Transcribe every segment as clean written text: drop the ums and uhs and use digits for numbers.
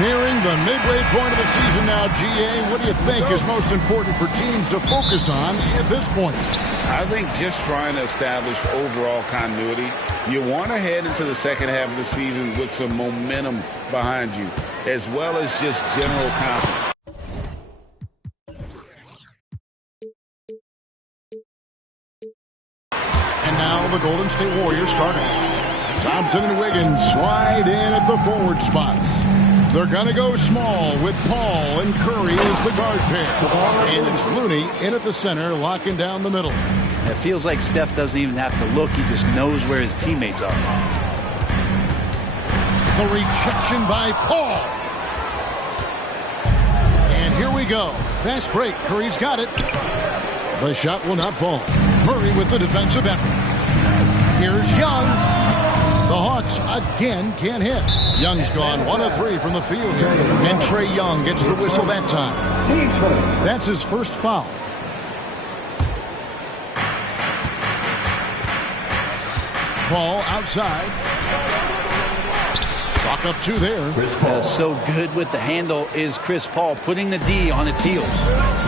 Nearing the midway point of the season now, GA. What do you think is most important for teams to focus on at this point? I think just trying to establish overall continuity. You want to head into the second half of the season with some momentum behind you, as well as just general confidence. And now the Golden State Warriors starters. Thompson and Wiggins slide in at the forward spots. They're going to go small with Paul and Curry as the guard pair. And it's Looney in at the center, locking down the middle. It feels like Steph doesn't even have to look. He just knows where his teammates are. The rejection by Paul. And here we go. Fast break. Curry's got it. The shot will not fall. Murray with the defensive effort. Here's Young. The Hawks again can't hit. Young's gone 1 of 3 from the field here. And Trae Young gets the whistle that time. That's his first foul. Paul outside. Chalk up 2 there. So good with the handle is Chris Paul, putting the D on its heels.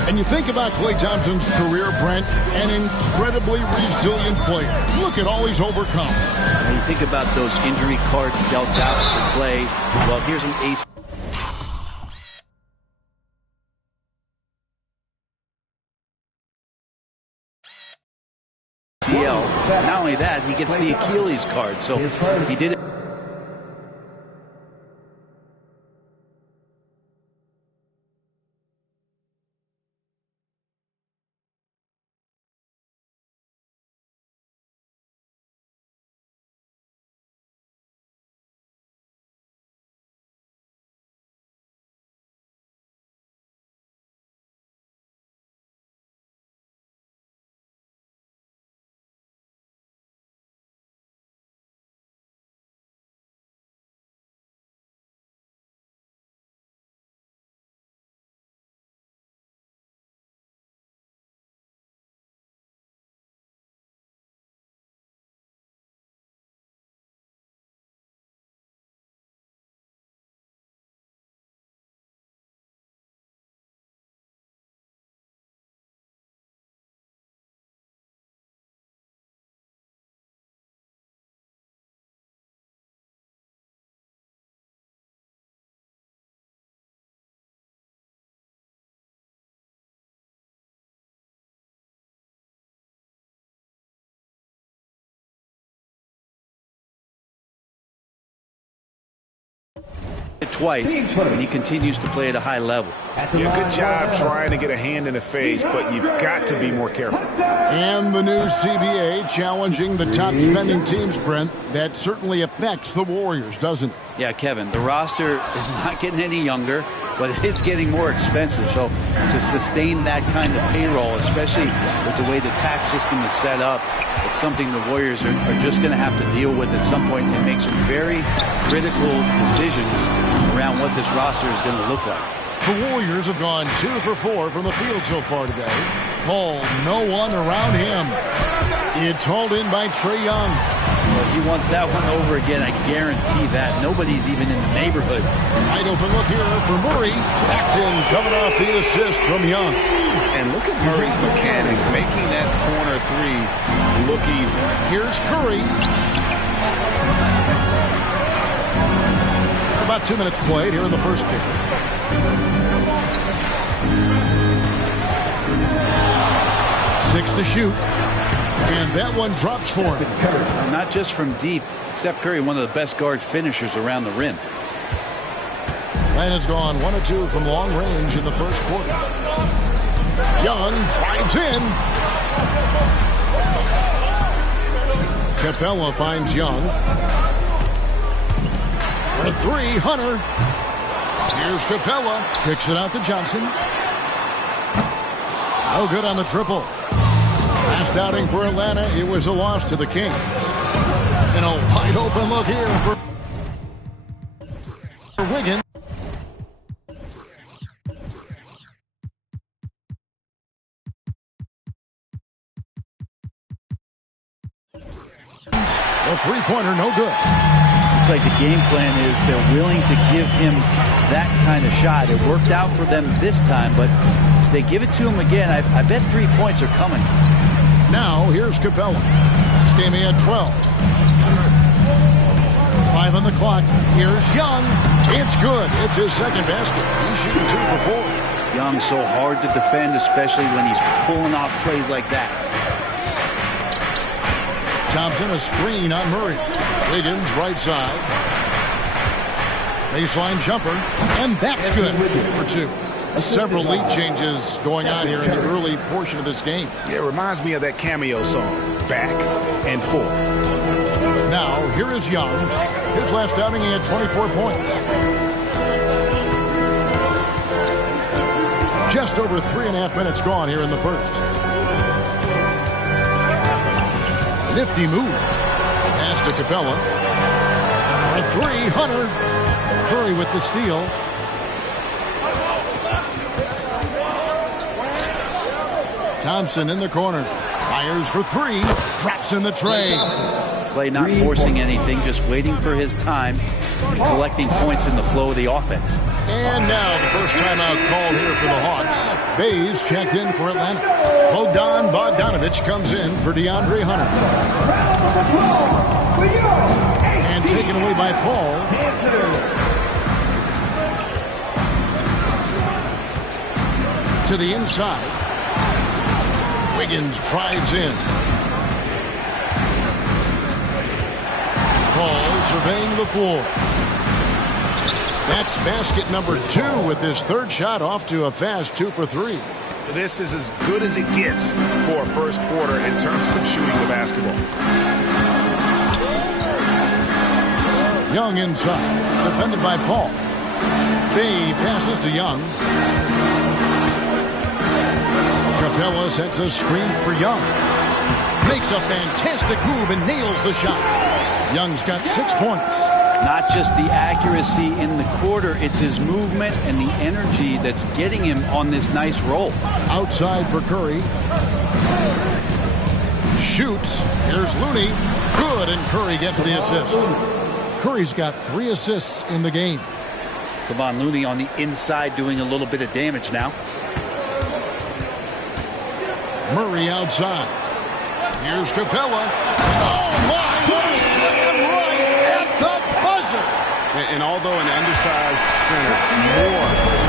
And you think about Klay Thompson's career, Brent, an incredibly resilient player. Look at all he's overcome. When you think about those injury cards dealt out to Klay, well, here's an ace. Not only that, he gets the Achilles card, so he did it. Twice, and he continues to play at a high level. Yeah, good job trying to get a hand in the face, but you've got to be more careful. And the new CBA challenging the top spending teams, Brent. That certainly affects the Warriors, doesn't it? Yeah, Kevin, the roster is not getting any younger, but it's getting more expensive. So to sustain that kind of payroll, especially with the way the tax system is set up, it's something the Warriors are just going to have to deal with at some point and make some very critical decisions around what this roster is going to look like. The Warriors have gone 2 for 4 from the field so far today. Paul, no one around him. It's hauled in by Trae Young. Well, he wants that one over again, I guarantee that. Nobody's even in the neighborhood. Wide open look here for Murray. That's in, coming off the assist from Young. And look at Murray's mechanics, making that corner 3 look easy. Here's Curry. About 2 minutes played here in the first quarter. Six to shoot. And that one drops for him. Not just from deep. Steph Curry, one of the best guard finishers around the rim. That has gone 1 of 2 from long range in the first quarter. Young drives in. Capella finds Young. For 3, Hunter. Here's Capella. Kicks it out to Johnson. No good on the triple. Last outing for Atlanta, it was a loss to the Kings. And a wide open look here for Wiggins. A three-pointer, no good. Looks like the game plan is they're willing to give him that kind of shot. It worked out for them this time, but if they give it to him again, I bet 3 points are coming. Now, here's Capella. This game he had 12. 5 on the clock. Here's Young. It's good. It's his second basket. He's shooting 2 for 4. Young's so hard to defend, especially when he's pulling off plays like that. Thompson, a screen on Murray. Wiggins, right side. Baseline jumper, and that's good for 2. Several lead changes going on here in the early portion of this game. Yeah, it reminds me of that Cameo song, Back and Forth. Now, here is Young. His last outing, he had 24 points. Just over 3.5 minutes gone here in the first. Nifty move. Pass to Capella. For 3, Hunter. Curry with the steal. Thompson in the corner. Fires for 3. Drops in the tray. Clay not forcing anything, just waiting for his time, collecting points in the flow of the offense. And now the first timeout called here for the Hawks. Bays checked in for Atlanta. Bogdan Bogdanovic comes in for DeAndre Hunter. And taken away by Paul. To the inside. Wiggins drives in. Paul surveying the floor. That's basket number 2 with his third shot off to a fast 2 for 3. This is as good as it gets for a first quarter in terms of shooting the basketball. Young inside, defended by Paul. Bay passes to Young. Capella sets a screen for Young. Makes a fantastic move and nails the shot. Young's got 6 points. Not just the accuracy in the quarter, it's his movement and the energy that's getting him on this nice roll. Outside for Curry. Shoots. Here's Looney. Good, and Curry gets the assist. Curry's got 3 assists in the game. Kevon Looney on the inside doing a little bit of damage now. Murray outside. Here's Capella. Oh, my, what a slam right at the buzzer. And although an undersized center, more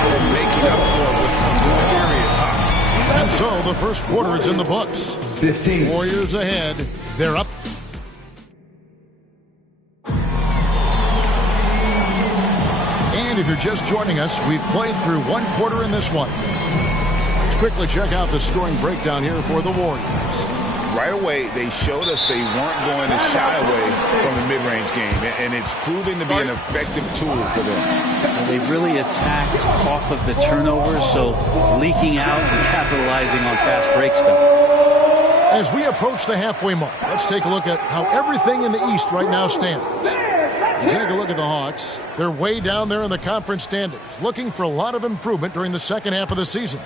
than making up for it with some serious hops. And so the first quarter is in the books. 15. Warriors ahead. They're up. And if you're just joining us, we've played through 1 quarter in this one. Let's quickly check out the scoring breakdown here for the Warriors. Right away, they showed us they weren't going to shy away from the mid-range game, and it's proving to be an effective tool for them. They've really attacked off of the turnovers, so leaking out and capitalizing on fast break stuff. As we approach the halfway mark, let's take a look at how everything in the East right now stands. You take a look at the Hawks. They're way down there in the conference standings, looking for a lot of improvement during the second half of the season.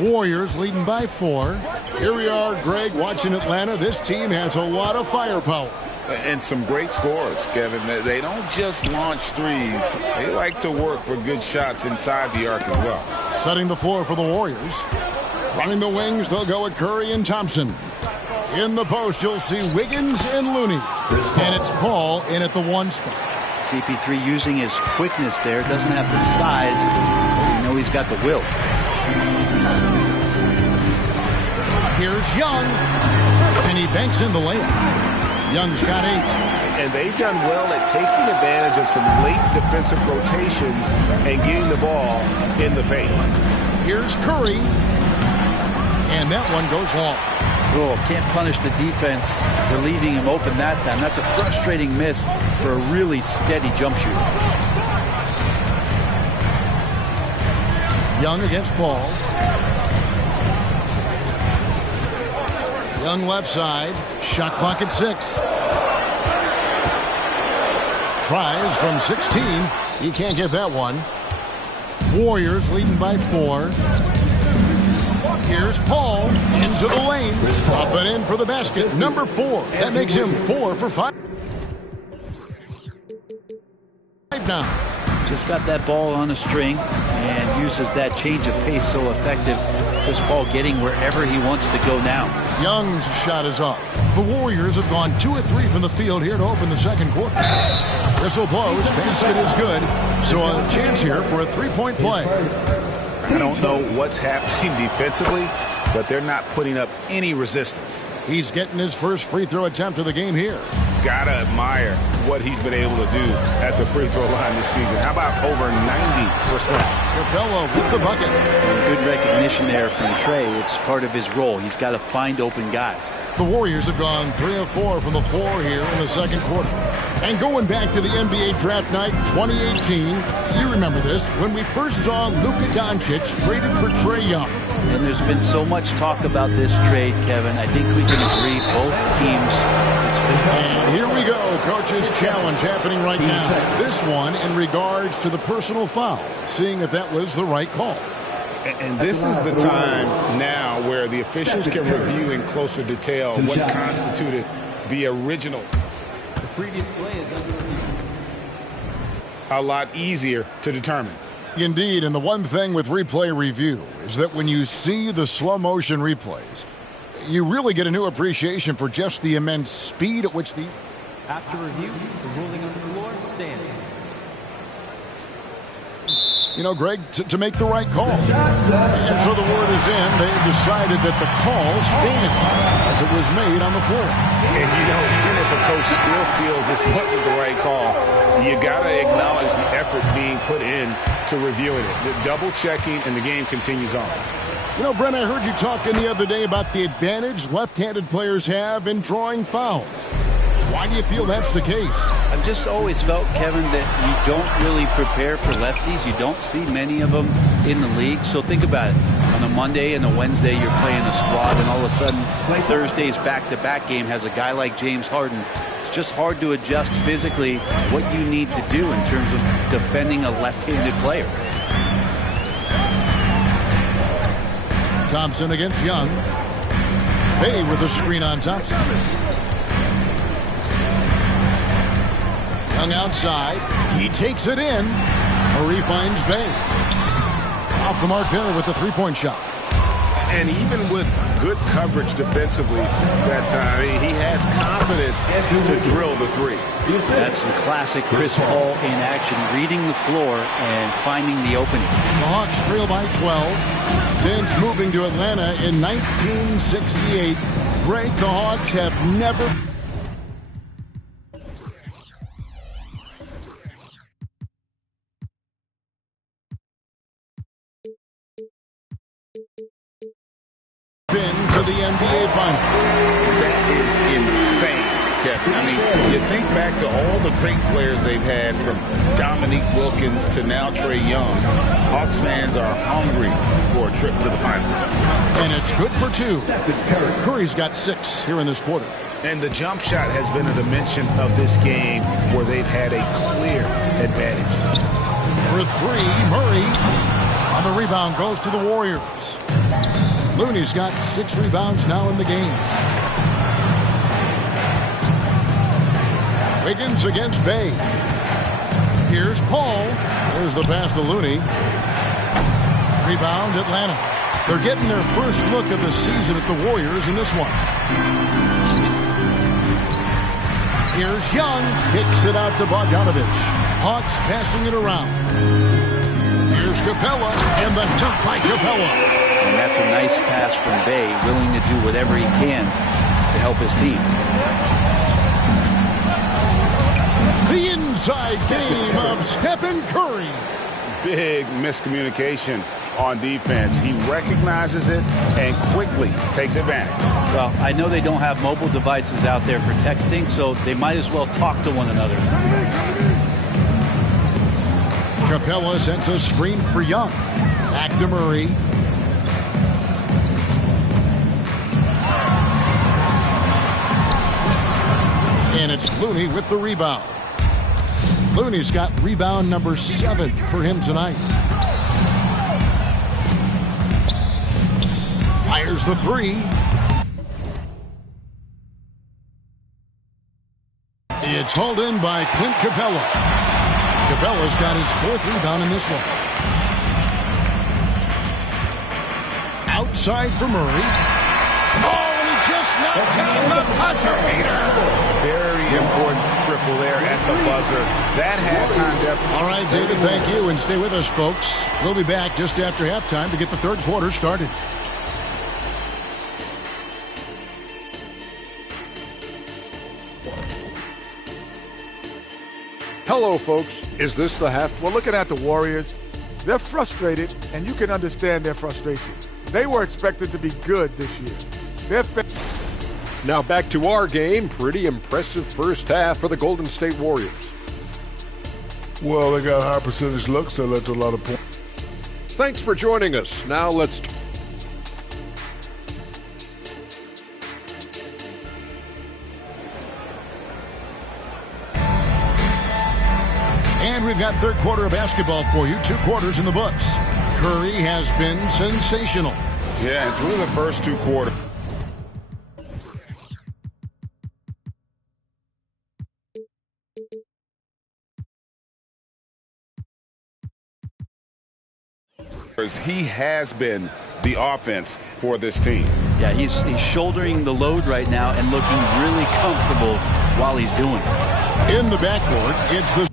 Warriors leading by 4. Here we are, Greg, watching Atlanta. This team has a lot of firepower. And some great scores, Kevin. They don't just launch threes. They like to work for good shots inside the arc as well. Setting the floor for the Warriors. Running the wings, they'll go with Curry and Thompson. In the post, you'll see Wiggins and Looney. And it's Paul in at the 1 spot. CP3 using his quickness there. Doesn't have the size, but you know he's got the will. Here's Young, and he banks in the layup. Young's got 8. And they've done well at taking advantage of some late defensive rotations and getting the ball in the paint. Here's Curry, and that one goes long. Oh, can't punish the defense for leaving him open that time. That's a frustrating miss for a really steady jump shooter. Young against Paul. Young left side. Shot clock at 6. Tries from 16. He can't get that one. Warriors leading by 4. Here's Paul into the lane. Up and in for the basket. Number 4. That makes him 4 for 5. Now. Just got that ball on a string and uses that change of pace so effective. Chris Paul getting wherever he wants to go now. Young's shot is off. The Warriors have gone 2 of 3 from the field here to open the second quarter. Whistle blows. Basket is good. So a chance here for a three-point play. I don't know what's happening defensively, but they're not putting up any resistance. He's getting his first free throw attempt of the game here. Gotta admire what he's been able to do at the free throw line this season. How about over 90%? Capella with the bucket. And good recognition there from Trey. It's part of his role. He's got to find open guys. The Warriors have gone 3 of 4 from the floor here in the second quarter. And going back to the NBA draft night 2018, you remember this, when we first saw Luka Doncic traded for Trae Young. And there's been so much talk about this trade, Kevin. I think we can agree both teams. And here we go. Coach's challenge happening right now. This one in regards to the personal foul, seeing if that was the right call. And this is the time now where the officials can review in closer detail what constituted the original. The previous play is under review. A lot easier to determine. Indeed, and the one thing with replay review is that when you see the slow motion replays, you really get a new appreciation for just the immense speed at which the... After review, the ruling on the floor stands. You know, Greg, to make the right call. And so the word is in. They decided that the call stands as it was made on the floor. And, you know, even if a coach still feels this wasn't the right call, you got to acknowledge the effort being put in to reviewing it. The double checking, and the game continues on. You know, Brent, I heard you talking the other day about the advantage left-handed players have in drawing fouls. Why do you feel that's the case? I've just always felt, Kevin, that you don't really prepare for lefties. You don't see many of them in the league. So think about it. On a Monday and a Wednesday, you're playing a squad, and all of a sudden, Thursday's back-to-back game has a guy like James Harden. It's just hard to adjust physically what you need to do in terms of defending a left-handed player. Thompson against Young. Bay with a screen on Thompson. Young outside. He takes it in. Murray finds Bay. Off the mark there with the three-point shot. And even with good coverage defensively that time, he has confidence to drill the three. That's some classic Chris Paul in action, reading the floor and finding the opening. The Hawks trail by 12. Since moving to Atlanta in 1968, Greg, the Hawks have never... been to the NBA Finals. That is insane, Kevin. I mean, you think back to all the great players they've had, from Dominique Wilkins to now Trae Young. Hawks fans are hungry for a trip to the finals. And it's good for 2. Curry's got 6 here in this quarter. And the jump shot has been a dimension of this game where they've had a clear advantage. For 3, Murray on the rebound goes to the Warriors. Looney's got 6 rebounds now in the game. Wiggins against Bay. Here's Paul. There's the pass to Looney. Rebound Atlanta. They're getting their first look of the season at the Warriors in this one. Here's Young. Kicks it out to Bogdanovich. Hawks passing it around. Here's Capella. And the dunk by Capella. And that's a nice pass from Bay, willing to do whatever he can to help his team. The inside game of Stephen Curry. Big miscommunication on defense. He recognizes it and quickly takes advantage. Well, I know they don't have mobile devices out there for texting, so they might as well talk to one another. Capella sends a screen for Young. Back to Murray. And it's Looney with the rebound. Looney's got rebound number 7 for him tonight. Fires the 3. It's hauled in by Clint Capella. Capella's got his 4th rebound in this one. Outside for Murray. Oh, and he just knocked down the buzzer beater. Very important triple there at the buzzer. That halftime deficit. All right, David, thank you. And stay with us, folks. We'll be back just after halftime to get the third quarter started. Hello, folks. Is this the half? Well, looking at the Warriors, they're frustrated, and you can understand their frustration. They were expected to be good this year. Now back to our game. Pretty impressive first half for the Golden State Warriors. Well, they got high percentage looks that led to a lot of points. Thanks for joining us. Now let's... And we've got third quarter of basketball for you. 2 quarters in the books. Curry has been sensational. Yeah, through the first 2 quarters. He has been the offense for this team. Yeah, he's shouldering the load right now and looking really comfortable while he's doing it. In the backcourt, it's the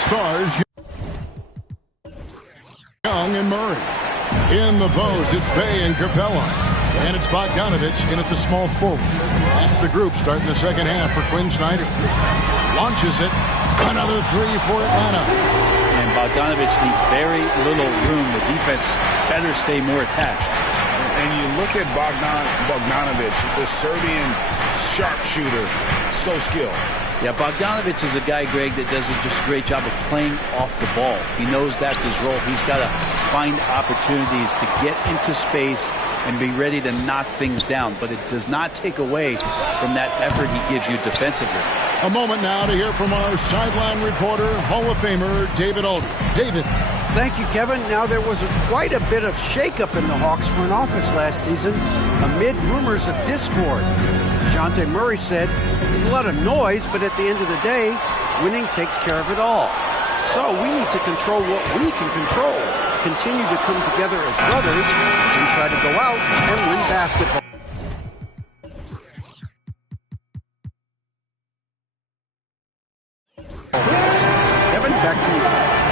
Stars, Young and Murray. In the post, it's Bey and Capella. And it's Bogdanovich in at the small forward. That's the group starting the second half for Quinn Snyder. Launches it. Another 3 for Atlanta. And Bogdanovich needs very little room. The defense better stay more attached. And you look at Bogdanovich, the Serbian sharpshooter, so skilled. Yeah, Bogdanovich is a guy, Greg, that does just a great job of playing off the ball. He knows that's his role. He's got to find opportunities to get into space and be ready to knock things down. But it does not take away from that effort he gives you defensively. A moment now to hear from our sideline reporter, Hall of Famer David Aldridge. David. Thank you, Kevin. Now, there was quite a bit of shakeup in the Hawks front office last season amid rumors of discord. DeJounte Murray said, there's a lot of noise, but at the end of the day, winning takes care of it all. So we need to control what we can control, continue to come together as brothers, and try to go out and win basketball. Kevin, back to you.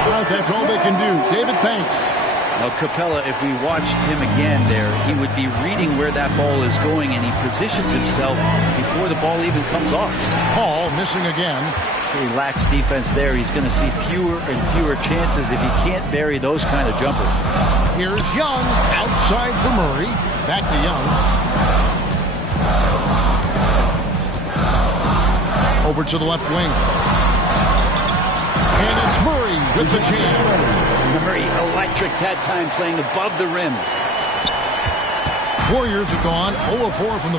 Well, that's all they can do. David, thanks. Well, Capella, if we watched him again there, he would be reading where that ball is going, and he positions himself before the ball even comes off. Hall missing again. He lacks defense there. He's going to see fewer and fewer chances if he can't bury those kind of jumpers. Here's Young outside for Murray. Back to Young. Over to the left wing. And it's Murray with the jam. Murray electric that time, playing above the rim. Warriors have gone 0 of 4 from the...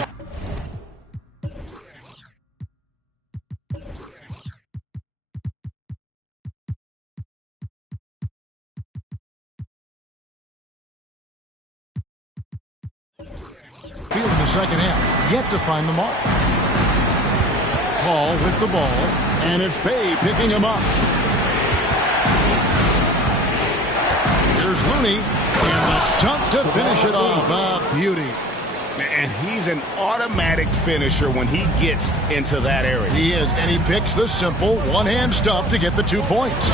field in the second half. Yet to find the mark. Hall with the ball. And it's Bey picking him up. Here's Looney, and the dunk to finish it off. Beauty. And he's an automatic finisher when he gets into that area. He is, and he picks the simple one-hand stuff to get the 2 points.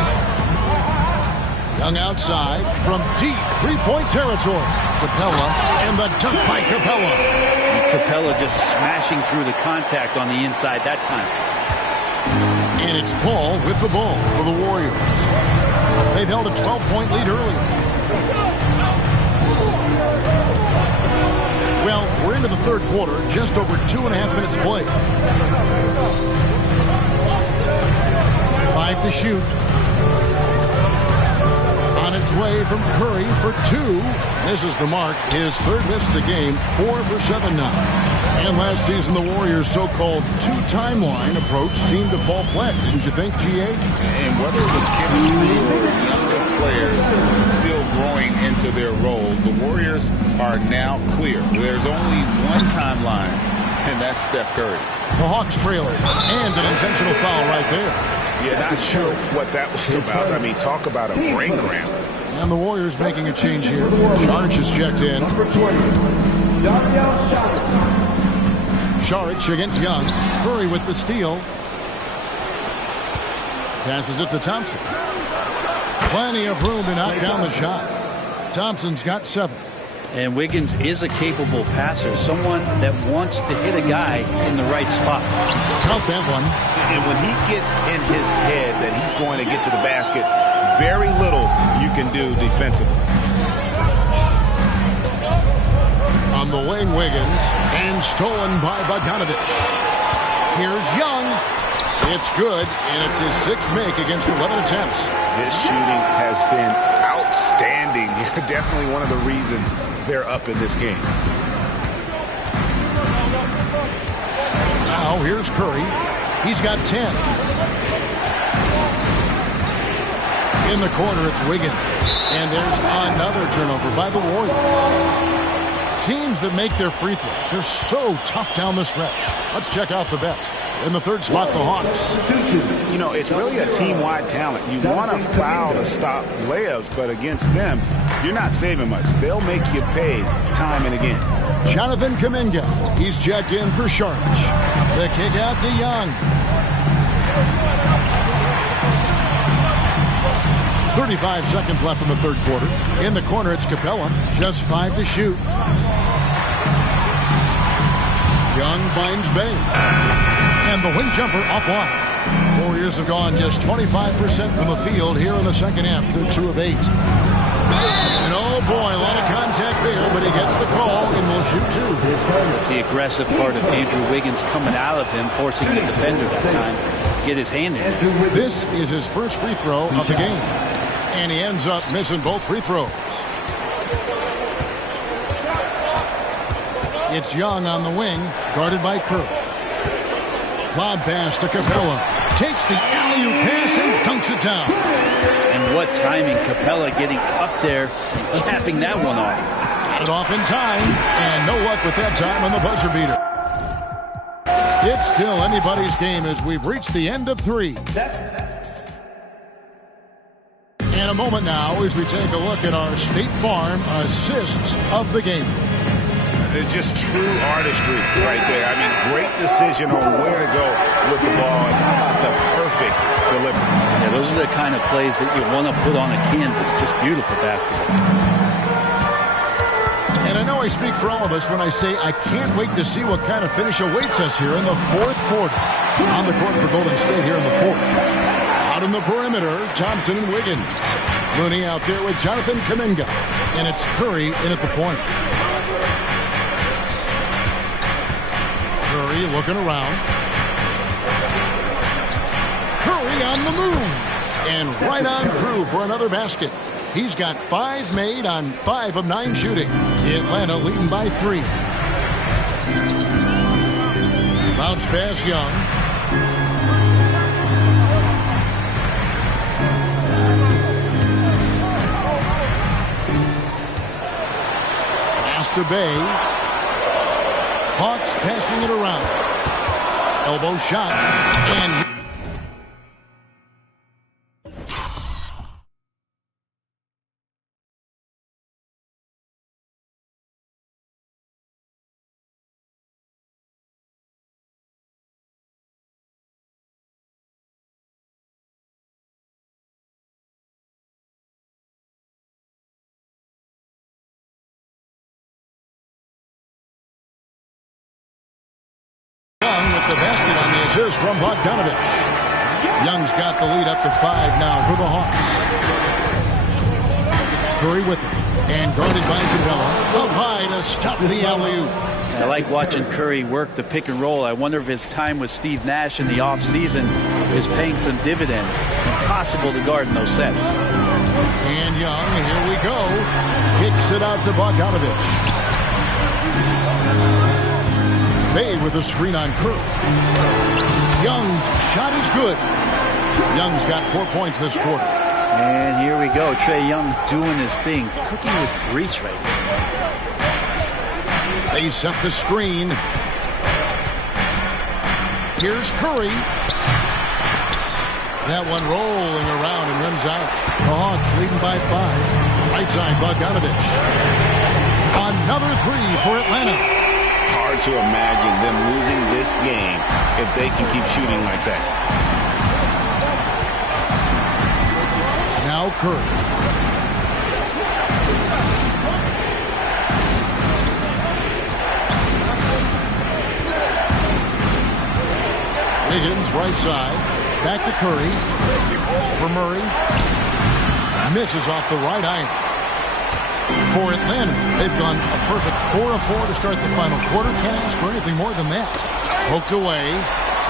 Young outside from deep three-point territory. Capella, and the dunk by Capella. And Capella just smashing through the contact on the inside that time. And it's Paul with the ball for the Warriors. They've held a 12-point lead earlier. Well, we're into the third quarter, just over 2.5 minutes played. 5 to shoot. On its way from Curry for 2. Misses the mark. His third miss of the game. 4 for 7 now. And last season, the Warriors' so-called two-timeline approach seemed to fall flat. Didn't you think, G.A.? And whether it was chemistry or younger players still growing into their roles, the Warriors are now clear. There's only one timeline, and that's Steph Curry's. The Hawks trail it, and an intentional foul right there. Yeah, not sure what that was about. I mean, talk about a brain cramp. And the Warriors making a change here. Saric is checked in. Saric against Young. Curry with the steal. Passes it to Thompson. Plenty of room to knock down the shot. Thompson's got 7. And Wiggins is a capable passer, someone that wants to hit a guy in the right spot. Count that one. And when he gets in his head that he's going to get to the basket, very little you can do defensively. On the wing, Wiggins, and stolen by Bogdanovic. Here's Young. It's good, and it's his 6th make against 11 attempts. His shooting has been outstanding. Definitely one of the reasons they're up in this game. Now here's Curry. He's got 10. In the corner, it's Wiggins. And there's another turnover by the Warriors. Teams that make their free throws, they're so tough down the stretch. Let's check out the best. In the 3rd spot, the Hawks. You know, it's really a team-wide talent. You want to foul to stop layups, but against them, you're not saving much. They'll make you pay time and again. Jonathan Kuminga. He's checked in for Saric. The kick out to Young. 35 seconds left in the 3rd quarter. In the corner, it's Capella. Just 5 to shoot. Young finds Bay. And the wing jumper offline. Warriors have gone just 25% from the field here in the second half. They're 2 of 8. And oh boy, a lot of contact there, but he gets the call and will shoot 2. It's the aggressive part of Andrew Wiggins coming out of him, forcing the defender that time to get his hand in there. This is his first free throw of the game. And he ends up missing both free throws. It's Young on the wing, guarded by Curry. Lob pass to Capella. Takes the alley-oop pass and dunks it down. And what timing, Capella getting up there and capping that one off. Got it off in time, and no luck with that time on the buzzer beater. It's still anybody's game as we've reached the end of 3. And a moment now as we take a look at our State Farm assists of the game. It's just true artistry right there. I mean, great decision on where to go with the ball, and how about the perfect delivery. Yeah, those are the kind of plays that you want to put on a canvas. Just beautiful basketball. And I know I speak for all of us when I say I can't wait to see what kind of finish awaits us here in the 4th quarter. On the court for Golden State here in the 4th. Out in the perimeter, Thompson and Wiggins. Looney out there with Jonathan Kuminga. And it's Curry in at the point. Curry looking around. Curry on the move. And right on through for another basket. He's got 5 made on 5 of 9 shooting. Atlanta leading by 3. Bounce pass Young. Pass to Bay. Hawks passing it around. Elbow shot. And with the basket on the assist from Bogdanovic. Young's got the lead up to 5 now for the Hawks. Curry with it. And guarded by Capella. Up high to stop the alley-oop. I like watching Curry work the pick and roll. I wonder if his time with Steve Nash in the offseason is paying some dividends. Impossible to guard in those sets. And Young, here we go. Kicks it out to Bogdanovic. Bay with a screen on Curry. Young's shot is good. Young's got 4 points this quarter. And here we go. Trae Young doing his thing. Cooking with grease right now. They set the screen. Here's Curry. That one rolling around and rims out. The Hawks leading by 5. Right side, Bogdanovich. Another three for Atlanta. Hard to imagine them losing this game if they can keep shooting like that. Now Curry. Higgins, right side. Back to Curry. For Murray. Misses off the right iron. For Atlanta, they've gone a perfect 4 of 4 to start the final quarter cast or anything more than that. Poked away.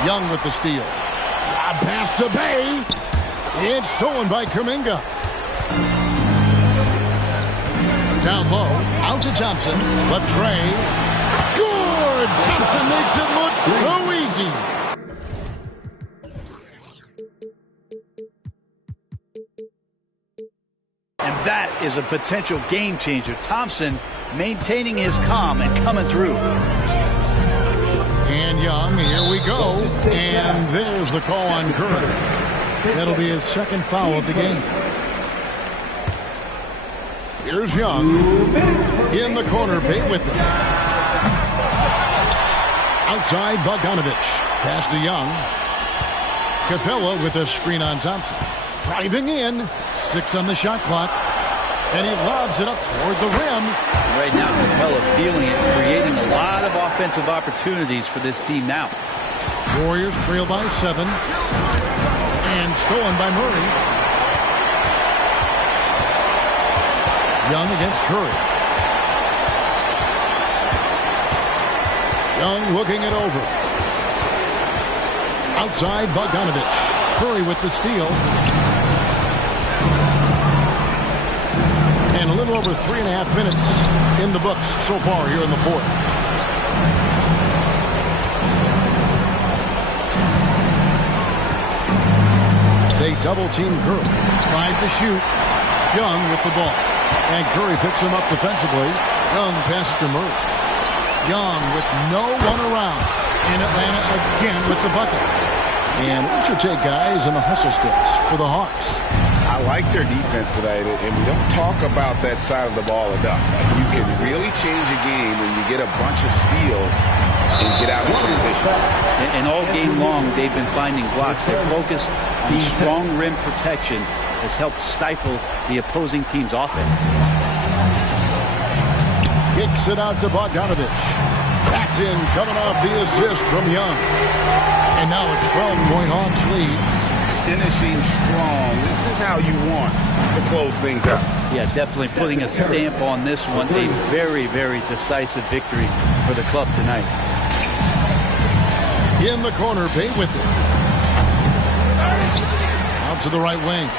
Young with the steal. A pass to Bay. It's stolen by Kuminga. Down low. Out to Thompson. Latrey. Good! Thompson makes it look so easy. And that is a potential game changer. Thompson maintaining his calm and coming through. And Young, here we go. And there's the call on Curry. That'll be his second foul of the game. Here's Young. In the corner, Bate with it. Outside, Bogdanovich. Pass to Young. Capella with a screen on Thompson. Driving in. 6 on the shot clock. And he lobs it up toward the rim. Right now, Capella feeling it, creating a lot of offensive opportunities for this team now. Warriors trail by 7. And stolen by Murray. Young against Curry. Young looking it over. Outside, Bogdanovich. Curry with the steal. And a little over 3.5 minutes in the books so far here in the fourth. They double team Curry. 5 to shoot. Young with the ball. And Curry picks him up defensively. Young passes to Murray. Young with no one around. And Atlanta again with the bucket. And what's your take, guys, on the hustle sticks for the Hawks? I like their defense tonight, and we don't talk about that side of the ball enough. You can really change a game when you get a bunch of steals and get out of transition. And all game long, they've been finding blocks. Their focus on strong rim protection has helped stifle the opposing team's offense. Kicks it out to Bogdanovich. That's in, coming off the assist from Young. And now a 12-point Hawks lead. Finishing strong. This is how you want to close things out. Yeah, definitely putting a stamp on this one. A very, very decisive victory for the club tonight. In the corner, Bate with it. Out to the right wing.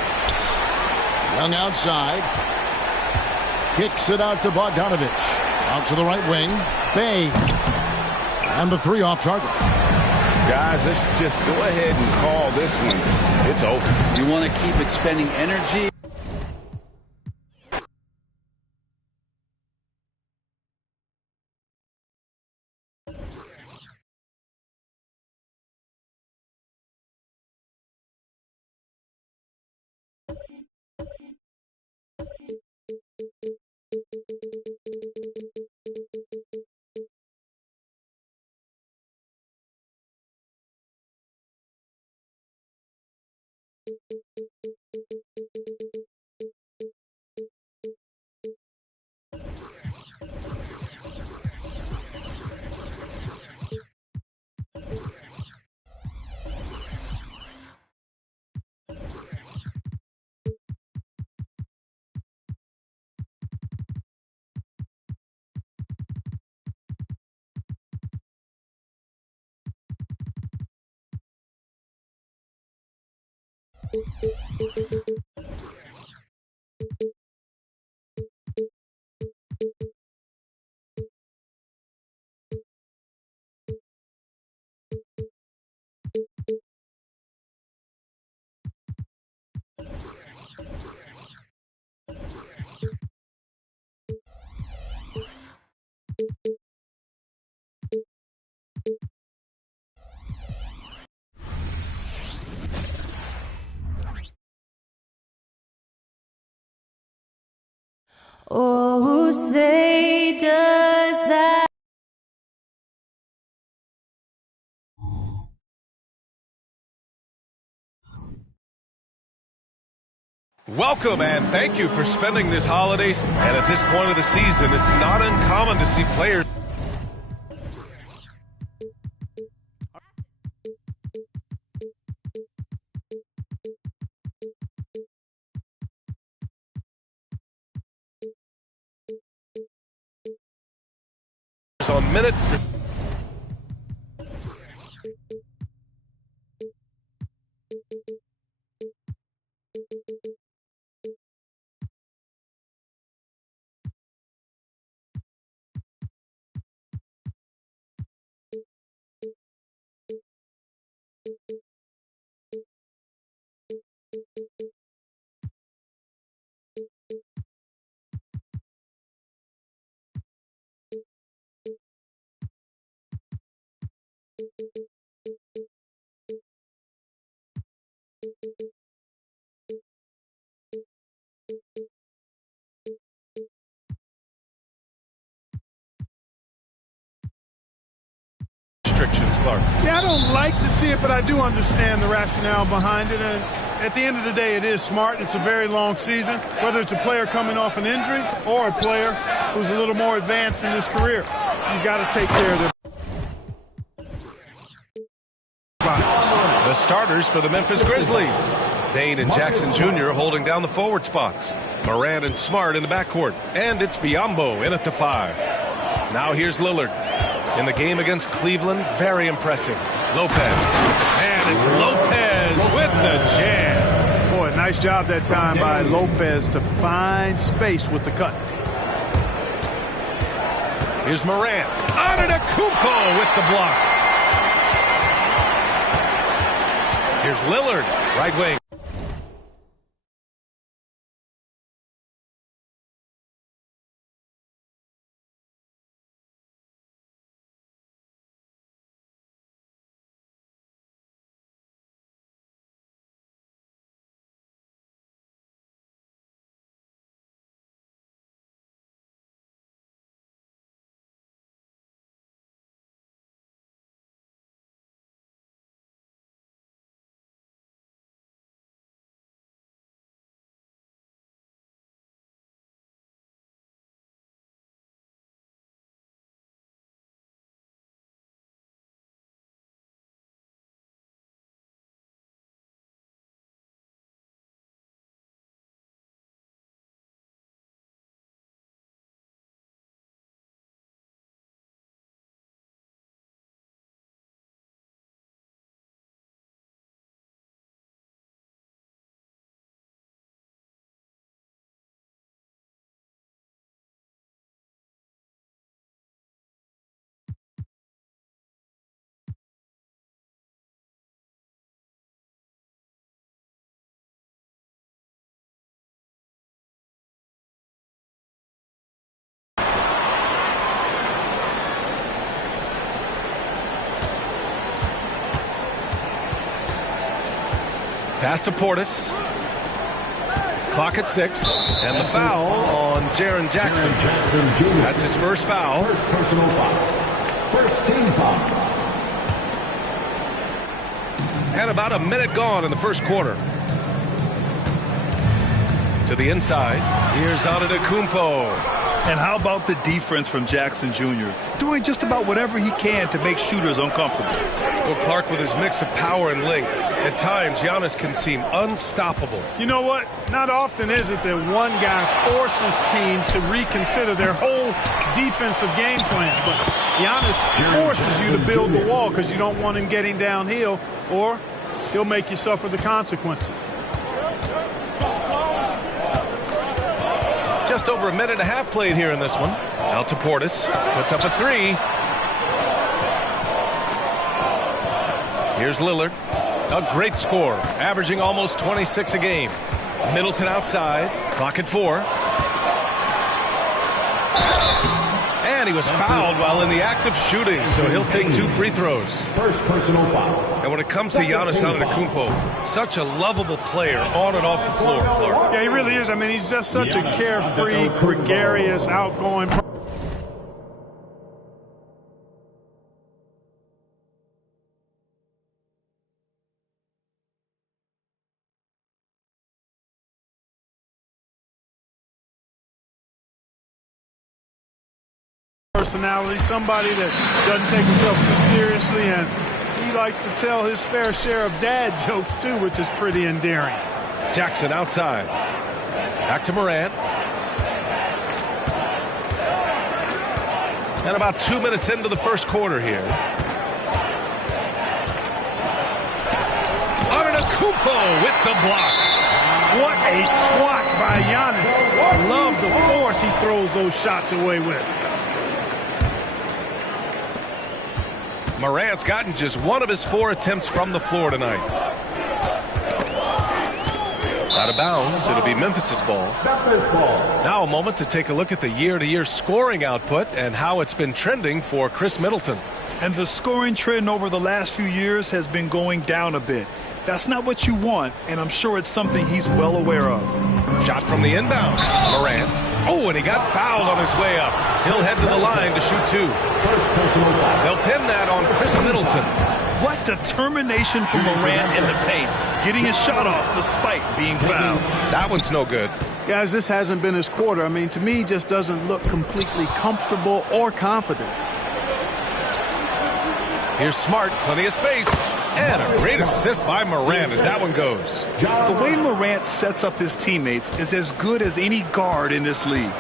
Young outside. Kicks it out to Bogdanovich. Out to the right wing. Bay. And the 3 off target. Guys, let's just go ahead and call this one. It's over. You want to keep expending energy. Oh, who say does that? Welcome and thank you for spending this holiday. And at this point of the season, it's not uncommon to see players on minute. Clark. Yeah, I don't like to see it, but I do understand the rationale behind it. And at the end of the day, it is smart. It's a very long season, whether it's a player coming off an injury or a player who's a little more advanced in his career. You've got to take care of them. The starters for the Memphis Grizzlies. Dane and Jackson Jr. holding down the forward spots. Morant and Smart in the backcourt. And it's Biyombo in at the 5. Now here's Lillard. In the game against Cleveland, very impressive. Lopez. And it's Lopez with the jam. Boy, nice job that time by Lopez to find space with the cut. Here's Morant. Antetokounmpo with the block. Here's Lillard, right wing. Pass to Portis. Clock at 6. And the foul on Jaren Jackson. That's his first foul. First personal foul. First team foul. And about a minute gone in the first quarter. To the inside. Here's Antetokounmpo. And how about the defense from Jackson Jr.? Doing just about whatever he can to make shooters uncomfortable. Well, Clark, with his mix of power and length, at times Giannis can seem unstoppable. You know what? Not often is it that one guy forces teams to reconsider their whole defensive game plan. But Giannis forces you to build the wall because you don't want him getting downhill, or he'll make you suffer the consequences. Just over a minute and a half played here in this one. Out to Portis. Puts up a 3. Here's Lillard. A great score. Averaging almost 26 a game. Middleton outside. Clock at 4. And he was fouled while in the act of shooting, so he'll take 2 free throws. First personal foul. And when it comes to Giannis Antetokounmpo, such a lovable player on and off the floor, Clark. Yeah, he really is. I mean, he's just such a carefree, gregarious, outgoing personality, somebody that doesn't take himself too seriously, and he likes to tell his fair share of dad jokes too, which is pretty endearing. Jackson outside. Back to Morant. And about 2 minutes into the first quarter here. Antetokounmpo with the block. What a swat by Giannis. I love the force he throws those shots away with. Morant's gotten just 1 of his 4 attempts from the floor tonight. Out of bounds, it'll be Memphis' ball. Now a moment to take a look at the year-to-year scoring output and how it's been trending for Chris Middleton. And the scoring trend over the last few years has been going down a bit. That's not what you want, and I'm sure it's something he's well aware of. Shot from the inbound. Morant. Oh, and he got fouled on his way up. He'll head to the line to shoot 2. They'll pin that on Chris Middleton. What determination from Morant in the paint, getting his shot off despite being fouled. That one's no good. Guys, this hasn't been his quarter. I mean, to me, he just doesn't look completely comfortable or confident. Here's Smart, plenty of space. And a great assist by Morant as that one goes. The way Morant sets up his teammates is as good as any guard in this league.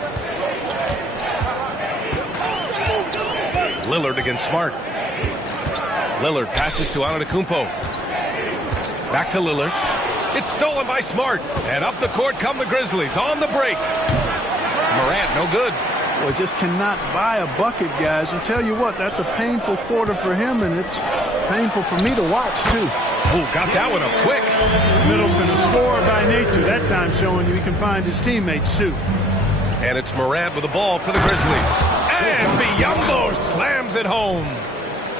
Lillard against Smart. Lillard passes to Antetokounmpo. Back to Lillard. It's stolen by Smart. And up the court come the Grizzlies on the break. Morant, no good. Well, just cannot buy a bucket, guys. And tell you what, that's a painful quarter for him, and it's painful for me to watch, too. Oh, got that one up quick. Middleton, a scorer by nature, that time showing you he can find his teammates, too. And it's Morant with the ball for the Grizzlies. And Biyombo slams it home.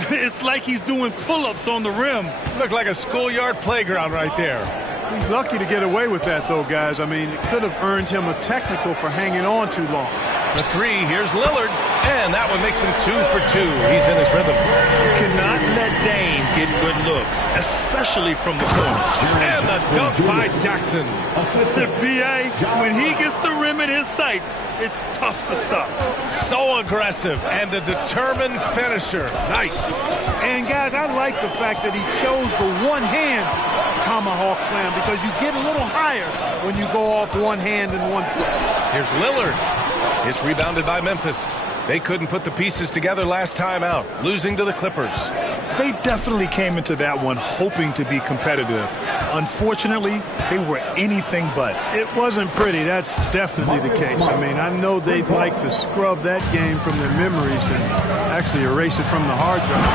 It's like he's doing pull-ups on the rim. Looked like a schoolyard playground right there. He's lucky to get away with that, though, guys. I mean, it could have earned him a technical for hanging on too long. The 3, here's Lillard, and that one makes him 2 for 2. He's in his rhythm. You cannot let Dame get good looks, especially from the corner. And the dunk by Jackson. The BA, when he gets the rim in his sights, it's tough to stop. So aggressive and a determined finisher. Nice. And, guys, I like the fact that he chose the one-hand tomahawk slam because you get a little higher when you go off one hand and one foot. Here's Lillard. It's rebounded by Memphis. They couldn't put the pieces together last time out, losing to the Clippers. They definitely came into that one hoping to be competitive. Unfortunately, they were anything but. It wasn't pretty. That's definitely the case. I mean, I know they'd like to scrub that game from their memories and actually erase it from the hard drive.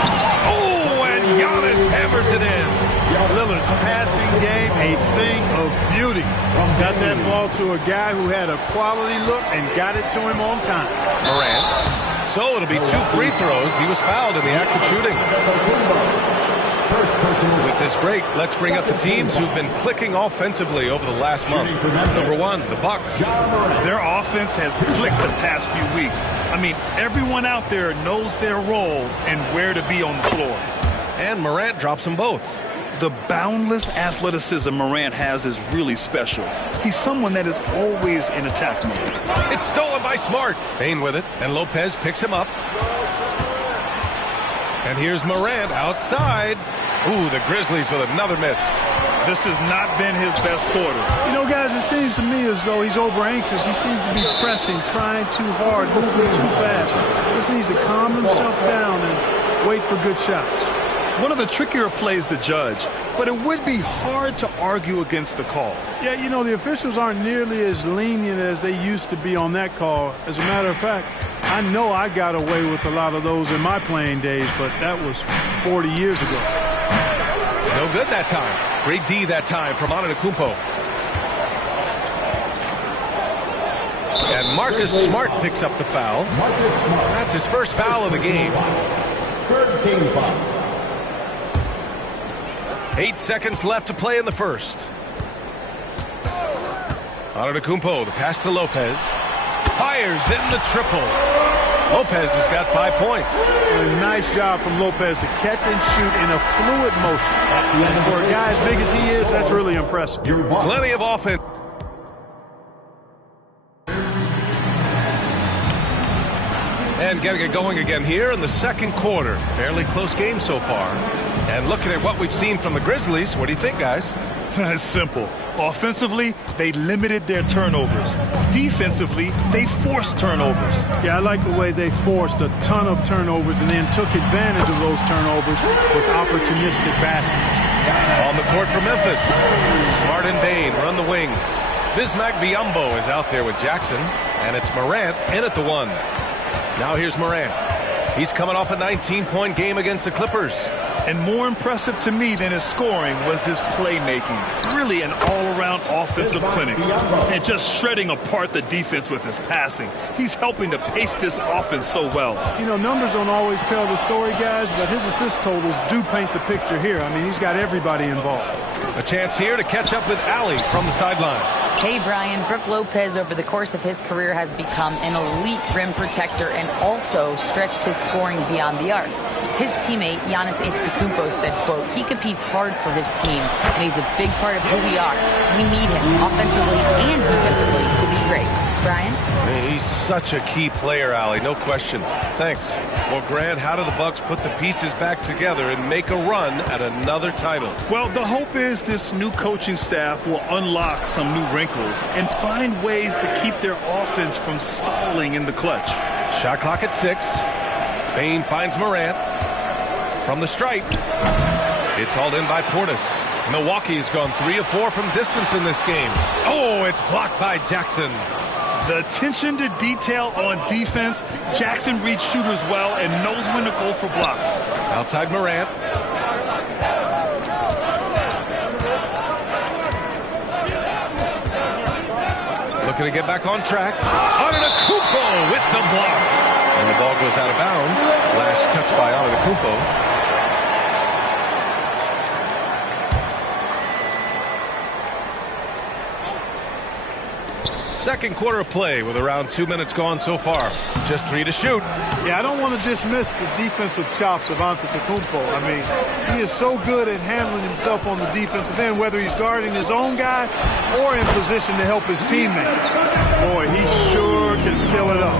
Oh, and Giannis hammers it in. Lillard's passing game, a thing of beauty. Got that ball to a guy who had a quality look and got it to him on time. Morant. So it'll be 2 free throws. He was fouled in the act of shooting. With this break, let's bring up the teams who've been clicking offensively over the last month. Number 1, the Bucks. Their offense has clicked the past few weeks. I mean, everyone out there knows their role and where to be on the floor. And Morant drops them both. The boundless athleticism Morant has is really special. He's someone that is always in attack mode. It's stolen by Smart. Payne with it, and Lopez picks him up. And here's Morant outside. Ooh, the Grizzlies with another miss. This has not been his best quarter. You know, guys, it seems to me as though he's over anxious. He seems to be pressing, trying too hard, moving too fast. He just needs to calm himself down and wait for good shots. One of the trickier plays to judge, but it would be hard to argue against the call. Yeah, you know, the officials aren't nearly as lenient as they used to be on that call. As a matter of fact, I know I got away with a lot of those in my playing days, but that was 40 years ago. No good that time. Great D that time from Antetokounmpo. And Marcus Smart picks up the foul. That's his first foul of the game. Third team foul. 8 seconds left to play in the first. Antetokounmpo, the pass to Lopez. Fires in the triple. Lopez has got 5 points. A nice job from Lopez to catch and shoot in a fluid motion. And for a guy as big as he is, that's really impressive. Plenty of offense. And getting it going again here in the second quarter. Fairly close game so far. And looking at what we've seen from the Grizzlies, what do you think, guys? It's simple. Offensively, they limited their turnovers. Defensively, they forced turnovers. Yeah, I like the way they forced a ton of turnovers and then took advantage of those turnovers with opportunistic baskets. On the court for Memphis, Smart and Bane run the wings. Bismack Biyombo is out there with Jackson, and it's Morant in at the 1. Now here's Morant. He's coming off a 19-point game against the Clippers. And more impressive to me than his scoring was his playmaking. Really an all-around offensive clinic. And just shredding apart the defense with his passing. He's helping to pace this offense so well. You know, numbers don't always tell the story, guys, but his assist totals do paint the picture here. I mean, he's got everybody involved. A chance here to catch up with Allie from the sideline. Hey, Brian. Brook Lopez, over the course of his career, has become an elite rim protector and also stretched his scoring beyond the arc. His teammate, Giannis Antetokounmpo, said, quote, he competes hard for his team, and he's a big part of who we are. We need him offensively and defensively to be great. Brian? He's such a key player, Allie, no question. Thanks. Well, Grant, how do the Bucks put the pieces back together and make a run at another title? Well, the hope is this new coaching staff will unlock some new wrinkles and find ways to keep their offense from stalling in the clutch. Shot clock at 6. Bane finds Morant. From the stripe, it's hauled in by Portis. Milwaukee's gone 3 of 4 from distance in this game. Oh, it's blocked by Jackson. The attention to detail on defense. Jackson reads shooters well and knows when to go for blocks. Outside Morant. Looking to get back on track. Antetokounmpo with the block. And the ball goes out of bounds. Last touch by Antetokounmpo. Second quarter of play with around 2 minutes gone so far. Just 3 to shoot. Yeah, I don't want to dismiss the defensive chops of Antetokounmpo. I mean, he is so good at handling himself on the defensive end, whether he's guarding his own guy or in position to help his teammates. Boy, he sure can fill it up.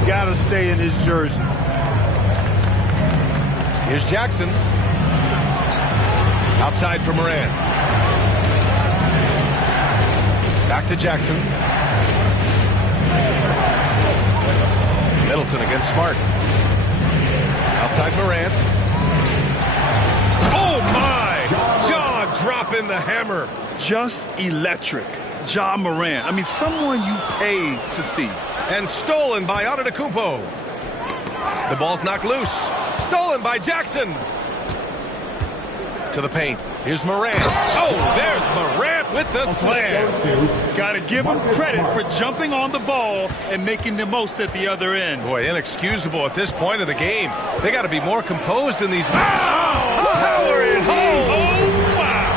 You got to stay in his jersey. Here's Jackson. Outside for Morant. Back to Jackson. Middleton against Smart. Outside Morant. Oh, my! Jaw dropping the hammer. Just electric. Ja Morant. I mean, someone you paid to see. And stolen by Antetokounmpo. The ball's knocked loose. Stolen by Jackson. To the paint. Here's Morant. Oh, there's Morant with the slam. Got to give him credit for jumping on the ball and making the most at the other end. Boy, inexcusable at this point of the game. They got to be more composed in these. Oh, power it home. Oh, wow.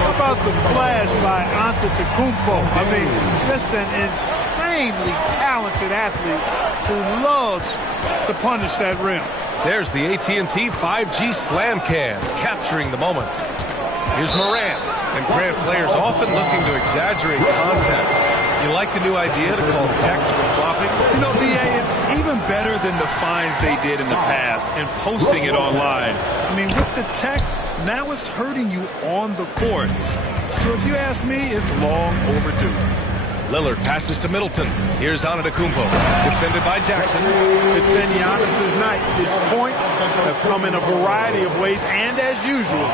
How about the flash by Antetokounmpo? I mean, just an insanely talented athlete who loves to punish that rim. There's the AT&T 5G Slam Cam, capturing the moment. Here's Morant. And Grant, players often looking to exaggerate contact. You like the new idea to call text for flopping? You know, B.A., it's even better than the fines they did in the past and posting it online. I mean, with the tech, now it's hurting you on the court. So if you ask me, it's long overdue. Lillard passes to Middleton. Here's Antetokounmpo, defended by Jackson. It's been Giannis's night. His points have come in a variety of ways, and as usual,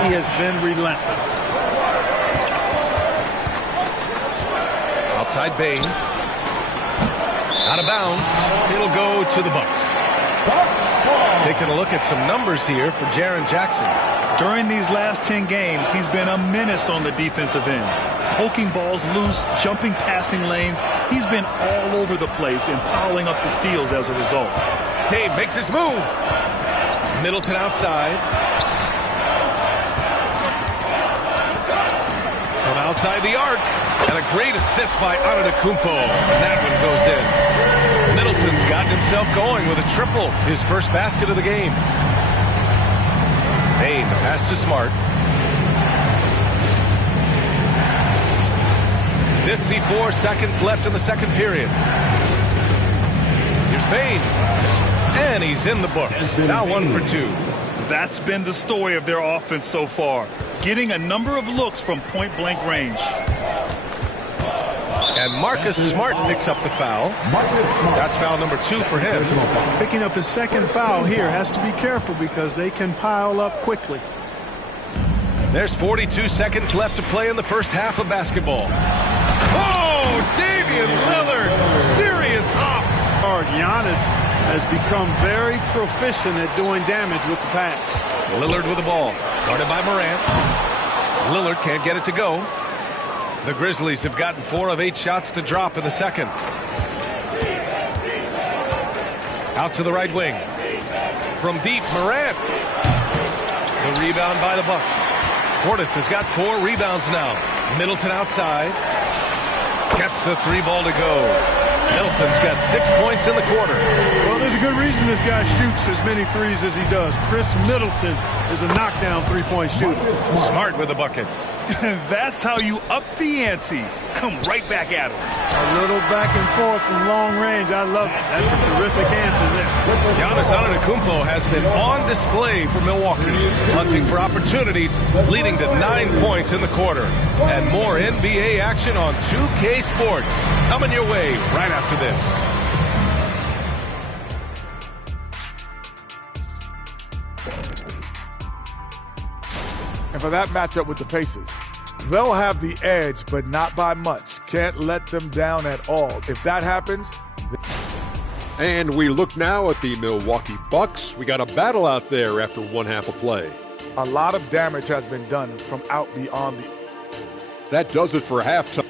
he has been relentless. Outside Bane. Out of bounds. It'll go to the Bucks. Taking a look at some numbers here for Jaren Jackson. During these last 10 games, he's been a menace on the defensive end. poking balls loose, jumping passing lanes. He's been all over the place and piling up the steals as a result. Dave makes his move. Middleton outside. From outside the arc. And a great assist by Antetokounmpo. And that one goes in. Middleton's gotten himself going with a triple. His first basket of the game. Bane, the pass to Smart. 54 seconds left in the second period. Here's Bane. And he's in the books. Now 1 for 2. That's been the story of their offense so far. Getting a number of looks from point-blank range. And Marcus Smart picks up the foul. That's foul number 2 for him. Picking up his second foul here. Has to be careful because they can pile up quickly. There's 42 seconds left to play in the first half of basketball. Oh, Damian Lillard. Serious ops. Giannis has become very proficient at doing damage with the pass. Lillard with the ball. Guarded by Morant. Lillard can't get it to go. The Grizzlies have gotten 4 of 8 shots to drop in the second. Out to the right wing. From deep, Morant. The rebound by the Bucks. Portis has got 4 rebounds now. Middleton outside. Gets the 3 ball to go. Middleton's got 6 points in the quarter. Well, there's a good reason this guy shoots as many threes as he does. Chris Middleton is a knockdown three-point shooter. Smart with a bucket. That's how you up the ante. Come right back at him. A little back and forth from long range. I love it. That's a terrific answer there. Giannis Antetokounmpo has been on display for Milwaukee, hunting for opportunities, leading to 9 points in the quarter. And more NBA action on 2K Sports. Coming your way right after this. And for that matchup with the Pacers, they'll have the edge, but not by much. Can't let them down at all. If that happens... And we look now at the Milwaukee Bucks. We got a battle out there after 1 half of play. A lot of damage has been done from out beyond the... That does it for halftime.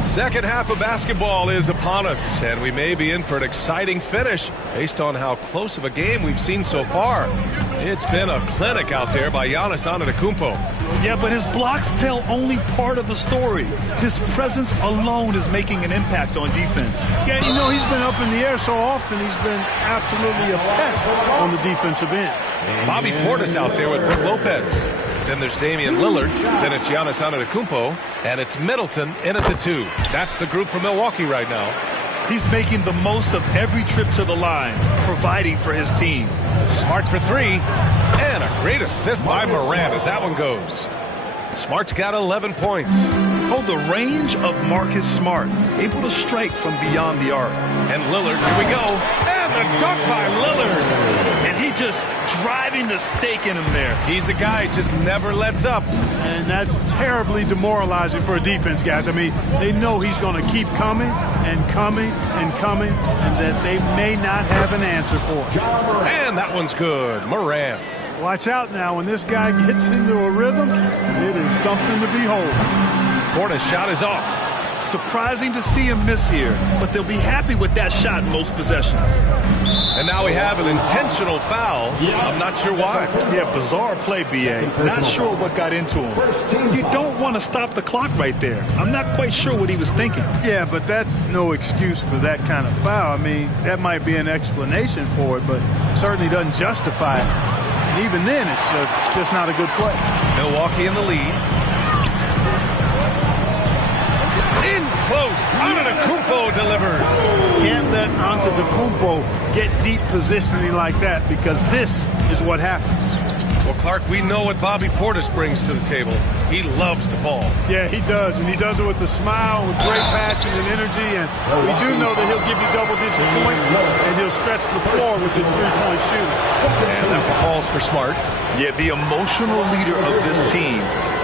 Second half of basketball is upon us, and we may be in for an exciting finish based on how close of a game we've seen so far. It's been a clinic out there by Giannis Antetokounmpo. Yeah, but his blocks tell only part of the story. His presence alone is making an impact on defense. Yeah, you know, he's been up in the air so often, he's been absolutely a pest on the defensive end. Bobby Portis out there with Brook Lopez. Then there's Damian Lillard. Then it's Giannis Antetokounmpo. And it's Middleton in at the 2. That's the group for Milwaukee right now. He's making the most of every trip to the line, providing for his team. Smart for 3. And a great assist by Morant as that one goes. Smart's got 11 points. Oh, the range of Marcus Smart, able to strike from beyond the arc. And Lillard, here we go. And the dunk by Lillard. And he just driving the stake in him there. He's a guy who just never lets up. And that's terribly demoralizing for a defense, guys. I mean, they know he's going to keep coming and coming and coming, and that they may not have an answer for it. And that one's good. Morant. Watch out now. When this guy gets into a rhythm, it is something to behold. Portis' shot is off. Surprising to see him miss here, but they'll be happy with that shot in most possessions. And now we have an intentional foul. I'm not sure why. Yeah, bizarre play, B.A. Not sure what got into him. You don't want to stop the clock right there. I'm not quite sure what he was thinking. Yeah, but that's no excuse for that kind of foul. I mean, that might be an explanation for it, but certainly doesn't justify it. And even then, it's just not a good play. Milwaukee in the lead. In close. Antetokounmpo delivers. Can't let Antetokounmpo get deep positioning like that, because this is what happens. Well, Clark, we know what Bobby Portis brings to the table. He loves to ball. Yeah, he does, and he does it with a smile, with great passion and energy, and we do know that he'll give you double-digit points, and he'll stretch the floor with his three-point shooting. And that falls for Smart. Yeah, the emotional leader of this team,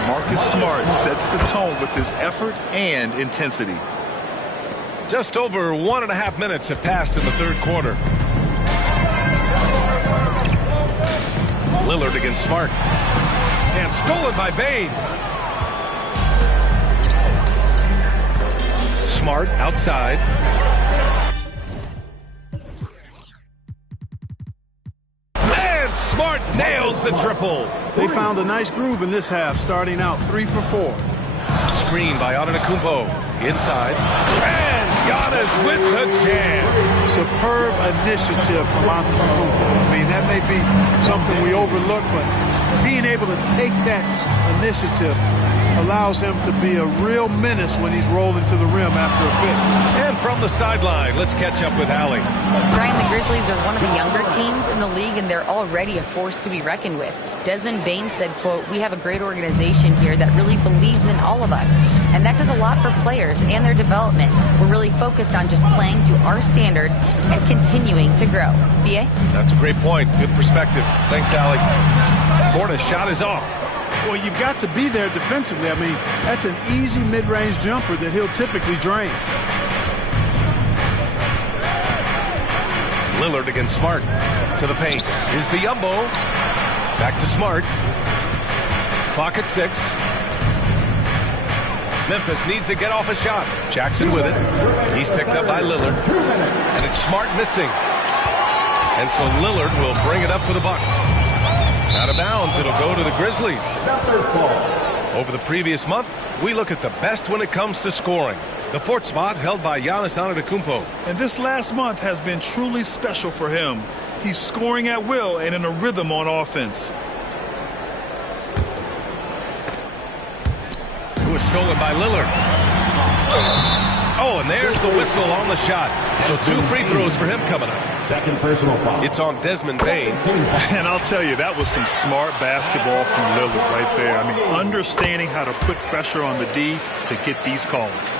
Marcus Smart, sets the tone with his effort and intensity. Just over 1.5 minutes have passed in the third quarter. against Smart. And stolen by Bane. Smart outside. And Smart nails the triple. They found a nice groove in this half, starting out 3 for 4. Screen by Antetokounmpo. Inside. And Giannis with the jam. Superb initiative from Antetokounmpo. I mean, that may be something we overlook, but being able to take that initiative allows him to be a real menace when he's rolling to the rim after a pick. And from the sideline, let's catch up with Allie. Brian, the Grizzlies are one of the younger teams in the league, and they're already a force to be reckoned with. Desmond Bane said, quote, "We have a great organization here that really believes in all of us." And that does a lot for players and their development. We're really focused on just playing to our standards and continuing to grow. B.A.? That's a great point. Good perspective. Thanks, Allie. Portis shot is off. Well, you've got to be there defensively. I mean, that's an easy mid-range jumper that he'll typically drain. Lillard against Smart. To the paint. Here's Biyombo. Back to Smart. Clock at 6. Memphis needs to get off a shot. Jackson with it. He's picked up by Lillard. And it's Smart missing. And so Lillard will bring it up for the Bucks. Out of bounds, it'll go to the Grizzlies. Over the previous month, we look at the best when it comes to scoring. The 4th spot held by Giannis Antetokounmpo. And this last month has been truly special for him. He's scoring at will and in a rhythm on offense. It was stolen by Lillard. Oh, and there's the whistle on the shot. So 2 free throws for him coming up. Second personal foul. It's on Desmond Bane. And I'll tell you, that was some smart basketball from Lillard right there. I mean, understanding how to put pressure on the D to get these calls.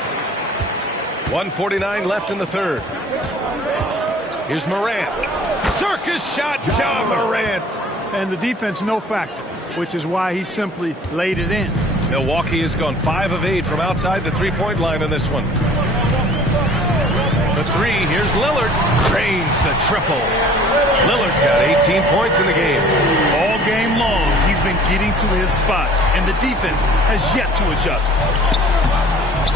1:49 left in the third. Here's Morant. Circus shot, Ja Morant. And the defense no factor, which is why he simply laid it in. Milwaukee has gone 5 of 8 from outside the three-point line in this one. The 3, here's Lillard. Drains the triple. Lillard's got 18 points in the game. All game long, he's been getting to his spots, and the defense has yet to adjust.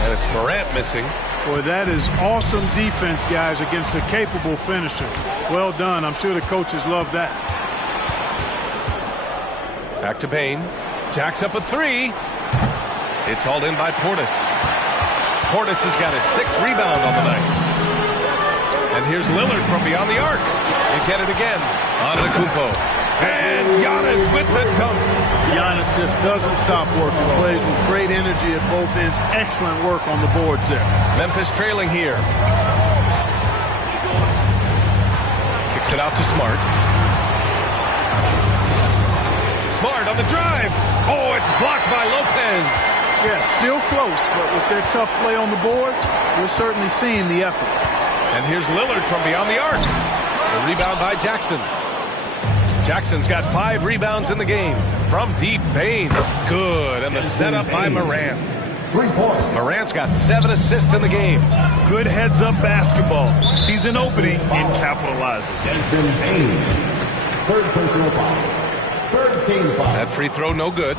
And it's Morant missing. Boy, that is awesome defense, guys, against a capable finisher. Well done. I'm sure the coaches love that. Back to Bane. Jacks up a 3. It's hauled in by Portis. Portis has got his 6th rebound on the night. And here's Lillard from beyond the arc. They get it again. Antetokounmpo. And Giannis with the dunk. Giannis just doesn't stop working. Plays with great energy at both ends. Excellent work on the boards there. Memphis trailing here. Kicks it out to Smart. Smart on the drive. Oh, it's blocked by Lopez. Yeah, still close, but with their tough play on the boards, we're certainly seeing the effort. And here's Lillard from beyond the arc. The rebound by Jackson. Jackson's got 5 rebounds in the game. From deep, Bane. Good. And the setup by Morant. Morant's got 7 assists in the game. Good heads-up basketball. Sees an opening and capitalizes. Third personal foul. Third team foul. That free throw no good.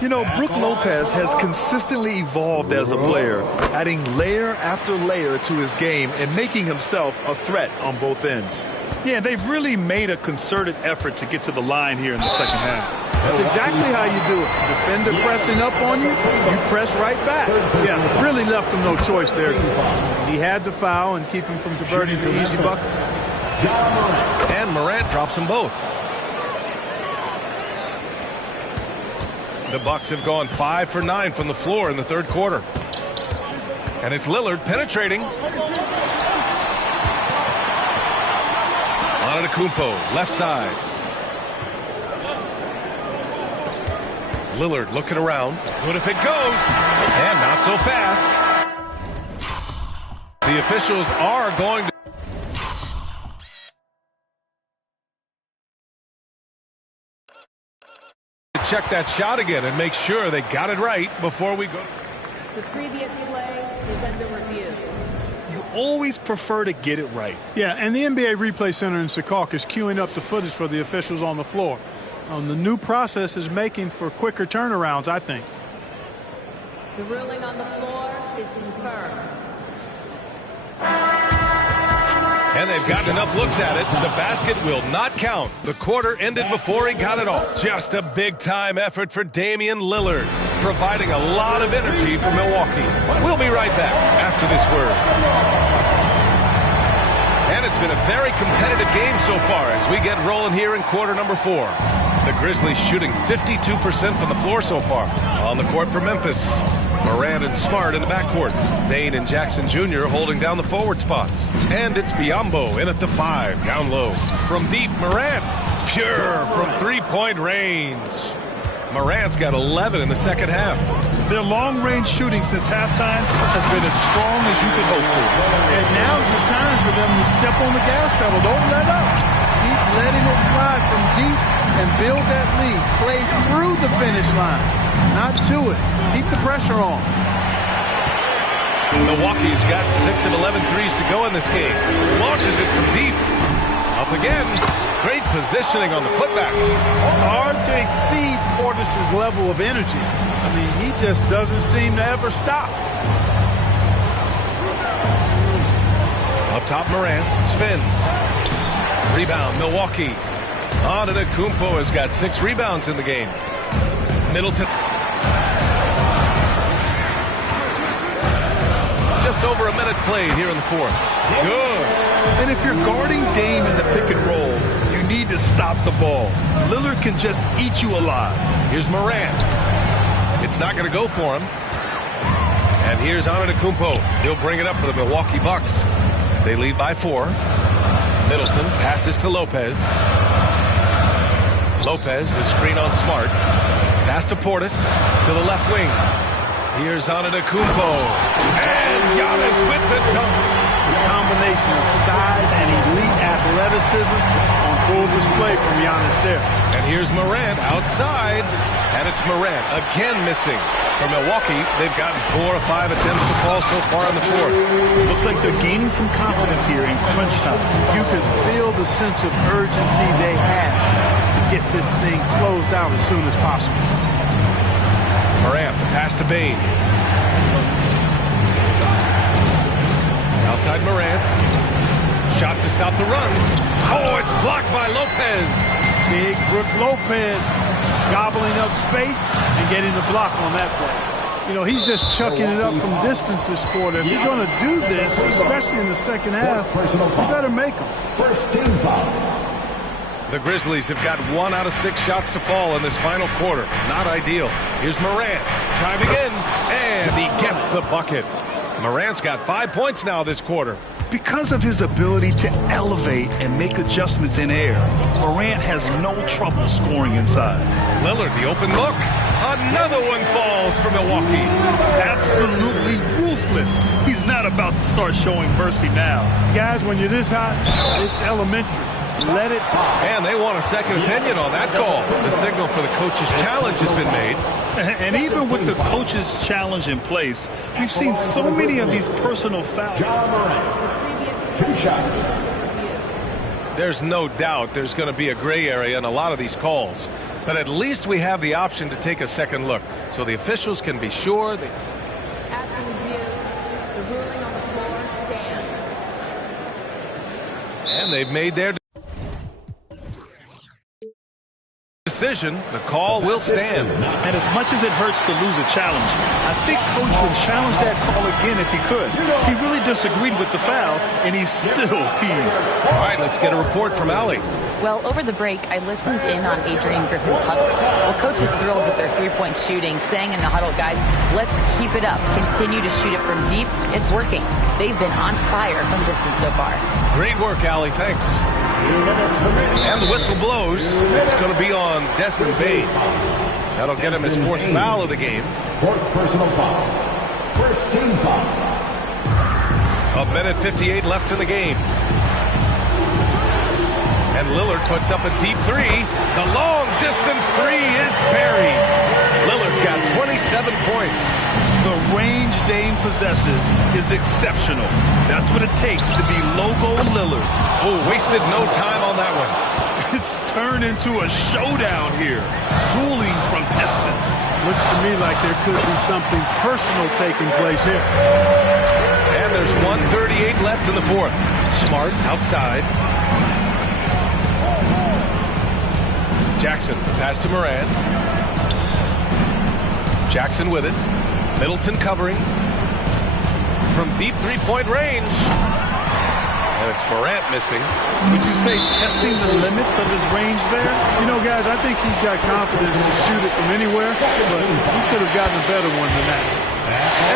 You know, Brook Lopez has consistently evolved as a player, adding layer after layer to his game and making himself a threat on both ends. Yeah, they've really made a concerted effort to get to the line here in the second half. That's exactly how you do it. Defender pressing up on you, you press right back. Yeah, really left him no choice there. He had to foul and keep him from converting the easy bucket. And Morant drops them both. The Bucks have gone 5 for 9 from the floor in the third quarter. And it's Lillard penetrating. Antetokounmpo, left side. Lillard looking around. Good if it goes. And not so fast. The officials are going to check that shot again and make sure they got it right before we go. The previous play is under review. You always prefer to get it right. Yeah, and the NBA Replay Center in Secaucus is queuing up the footage for the officials on the floor. The new process is making for quicker turnarounds, I think. The ruling on the floor is confirmed. And they've gotten enough looks at it. The basket will not count. The quarter ended before he got it all. Just a big-time effort for Damian Lillard, providing a lot of energy for Milwaukee. We'll be right back after this word. And it's been a very competitive game so far as we get rolling here in quarter number 4. The Grizzlies shooting 52% from the floor so far. On the court for Memphis, Morant and Smart in the backcourt. Bane and Jackson Jr. holding down the forward spots. And it's Biyombo in at the 5, down low. From deep, Morant, pure from three-point range. Morant's got 11 in the second half. Their long-range shooting since halftime has been as strong as you could hope for. And now's the time for them to step on the gas pedal. Don't let up. Keep letting it fly from deep and build that lead. Play through the finish line, not to it. Keep the pressure on. Milwaukee's got 6 of 11 threes to go in this game. Launches it from deep. Up again. Great positioning on the putback. Hard to exceed Portis's level of energy. I mean, he just doesn't seem to ever stop. Up top, Morant spins. Rebound, Milwaukee. Antetokounmpo has got 6 rebounds in the game. Middleton. Just over a minute played here in the fourth. Good. And if you're guarding Dame in the pick and roll, you need to stop the ball. Lillard can just eat you alive. Here's Morant. It's not going to go for him. And here's Antetokounmpo. He'll bring it up for the Milwaukee Bucks. They lead by 4. Middleton passes to Lopez. Lopez, the screen on Smart. Pass to Portis to the left wing. Here's Antetokounmpo. And Giannis with the dunk. The combination of size and elite athleticism on full display from Giannis there. And here's Morant outside. And it's Morant again missing. For Milwaukee, they've gotten 4 or 5 attempts to fall so far in the fourth. Looks like they're gaining some confidence here in crunch time. You can feel the sense of urgency they have to get this thing closed out as soon as possible. Morant, the pass to Bane. Outside Morant. Shot to stop the run. Oh, it's blocked by Lopez. Big Brook Lopez gobbling up space and getting the block on that play. You know, he's just chucking it up from distance this quarter. If you're going to do this, especially in the second half, you better make them. First team foul. The Grizzlies have got 1 out of 6 shots to fall in this final quarter. Not ideal. Here's Morant. Driving in, and he gets the bucket. Morant's got 5 points now this quarter. Because of his ability to elevate and make adjustments in air, Morant has no trouble scoring inside. Lillard, the open look. Another one falls for Milwaukee. Absolutely ruthless. He's not about to start showing mercy now. Guys, when you're this hot, it's elementary. Let it fall. And they want a second opinion on that call. The signal for the coach's challenge has been made. And even with the coach's challenge in place, we've seen so many of these personal fouls. 2 shots. There's no doubt there's going to be a gray area in a lot of these calls. But at least we have the option to take a second look so the officials can be sure. After review, the ruling on the floor stands. And they've made their decision. The call will stand. And as much as it hurts to lose a challenge, I think Coach would challenge that call again if he could. He really disagreed with the foul, and he's still heaved. All right, let's get a report from Allie. Well, over the break, I listened in on Adrian Griffin's huddle. Well, Coach is thrilled with their three-point shooting, saying in the huddle, guys, let's keep it up. Continue to shoot it from deep. It's working. They've been on fire from distance so far. Great work, Allie. Thanks. And the whistle blows. It's going to be on Desmond Bane. That'll get him his 4th foul of the game. 4th personal foul. First team foul. 1:58 left in the game. And Lillard puts up a deep 3. The long-distance 3 is buried. Lillard's got 27 points. The range Dame possesses is exceptional. That's what it takes to be logo Lillard. Oh, wasted no time on that one. It's turn turn into a showdown here. Dueling from distance. Looks to me like there could be something personal taking place here. And there's 1:38 left in the fourth. Smart outside. Jackson, pass to Morant. Jackson with it. Middleton covering. From deep three-point range. And it's Morant missing. Would you say testing the limits of his range there? You know, guys, I think he's got confidence to shoot it from anywhere, but he could have gotten a better one than that.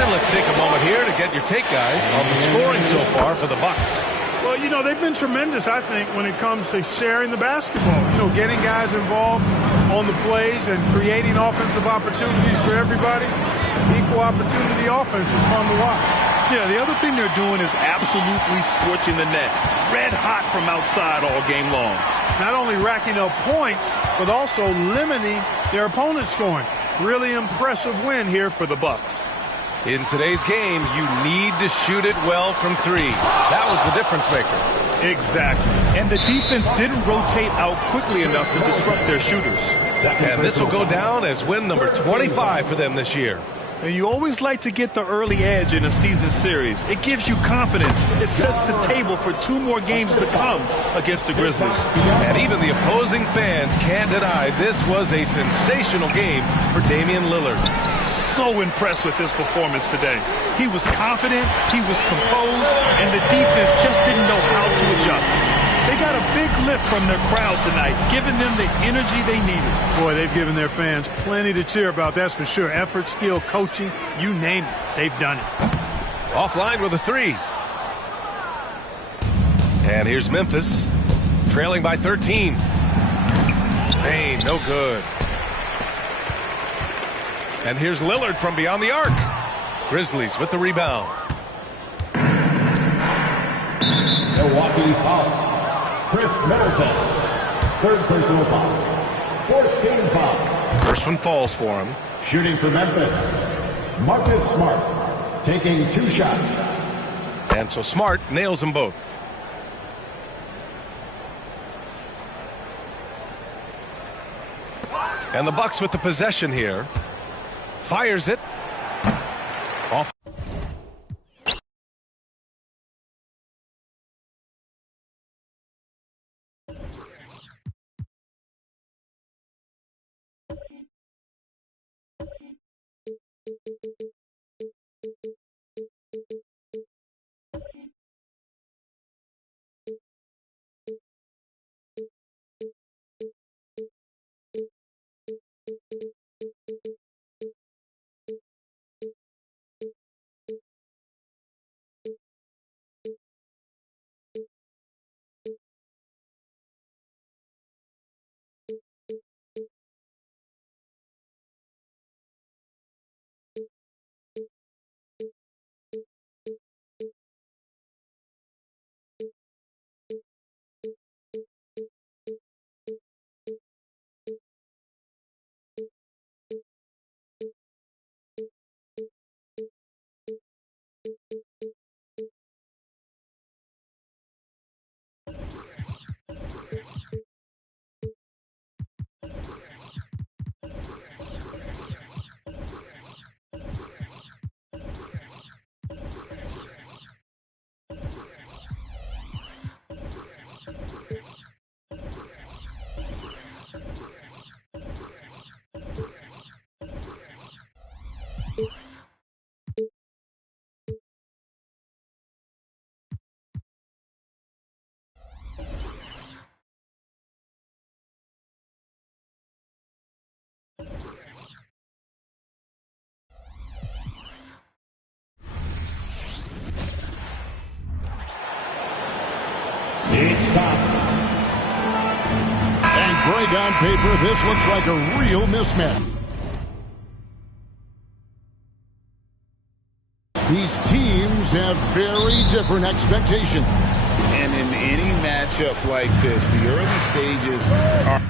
And let's take a moment here to get your take, guys, on the scoring so far for the Bucks. Well, you know, they've been tremendous, I think, when it comes to sharing the basketball. You know, getting guys involved on the plays and creating offensive opportunities for everybody. Equal opportunity offense is fun to watch. Yeah, the other thing they're doing is absolutely scorching the net. Red hot from outside all game long. Not only racking up points, but also limiting their opponent's scoring. Really impressive win here for the Bucks. In today's game, you need to shoot it well from three. That was the difference maker. Exactly. And the defense didn't rotate out quickly enough to disrupt their shooters. And this will go down as win number 25 for them this year. And you always like to get the early edge in a season series. It gives you confidence. It sets the table for 2 more games to come against the Grizzlies. And even the opposing fans can't deny this was a sensational game for Damian Lillard. So impressed with his performance today. He was confident, he was composed, and the defense just didn't know how to adjust. They got a big lift from their crowd tonight, giving them the energy they needed. Boy, they've given their fans plenty to cheer about, that's for sure. Effort, skill, coaching, you name it, they've done it. Offline with a three. And here's Memphis, trailing by 13. Hey, no good. And here's Lillard from beyond the arc. Grizzlies with the rebound. Milwaukee foul. Chris Middleton. Third personal foul. Fourth team foul. First one falls for him. Shooting for Memphis. Marcus Smart. Taking 2 shots. And so Smart nails them both. And the Bucks with the possession here. Fires it. Off. It's time. And Greg, on paper, this looks like a real mismatch. These teams have very different expectations. And in any matchup like this, the early stages are...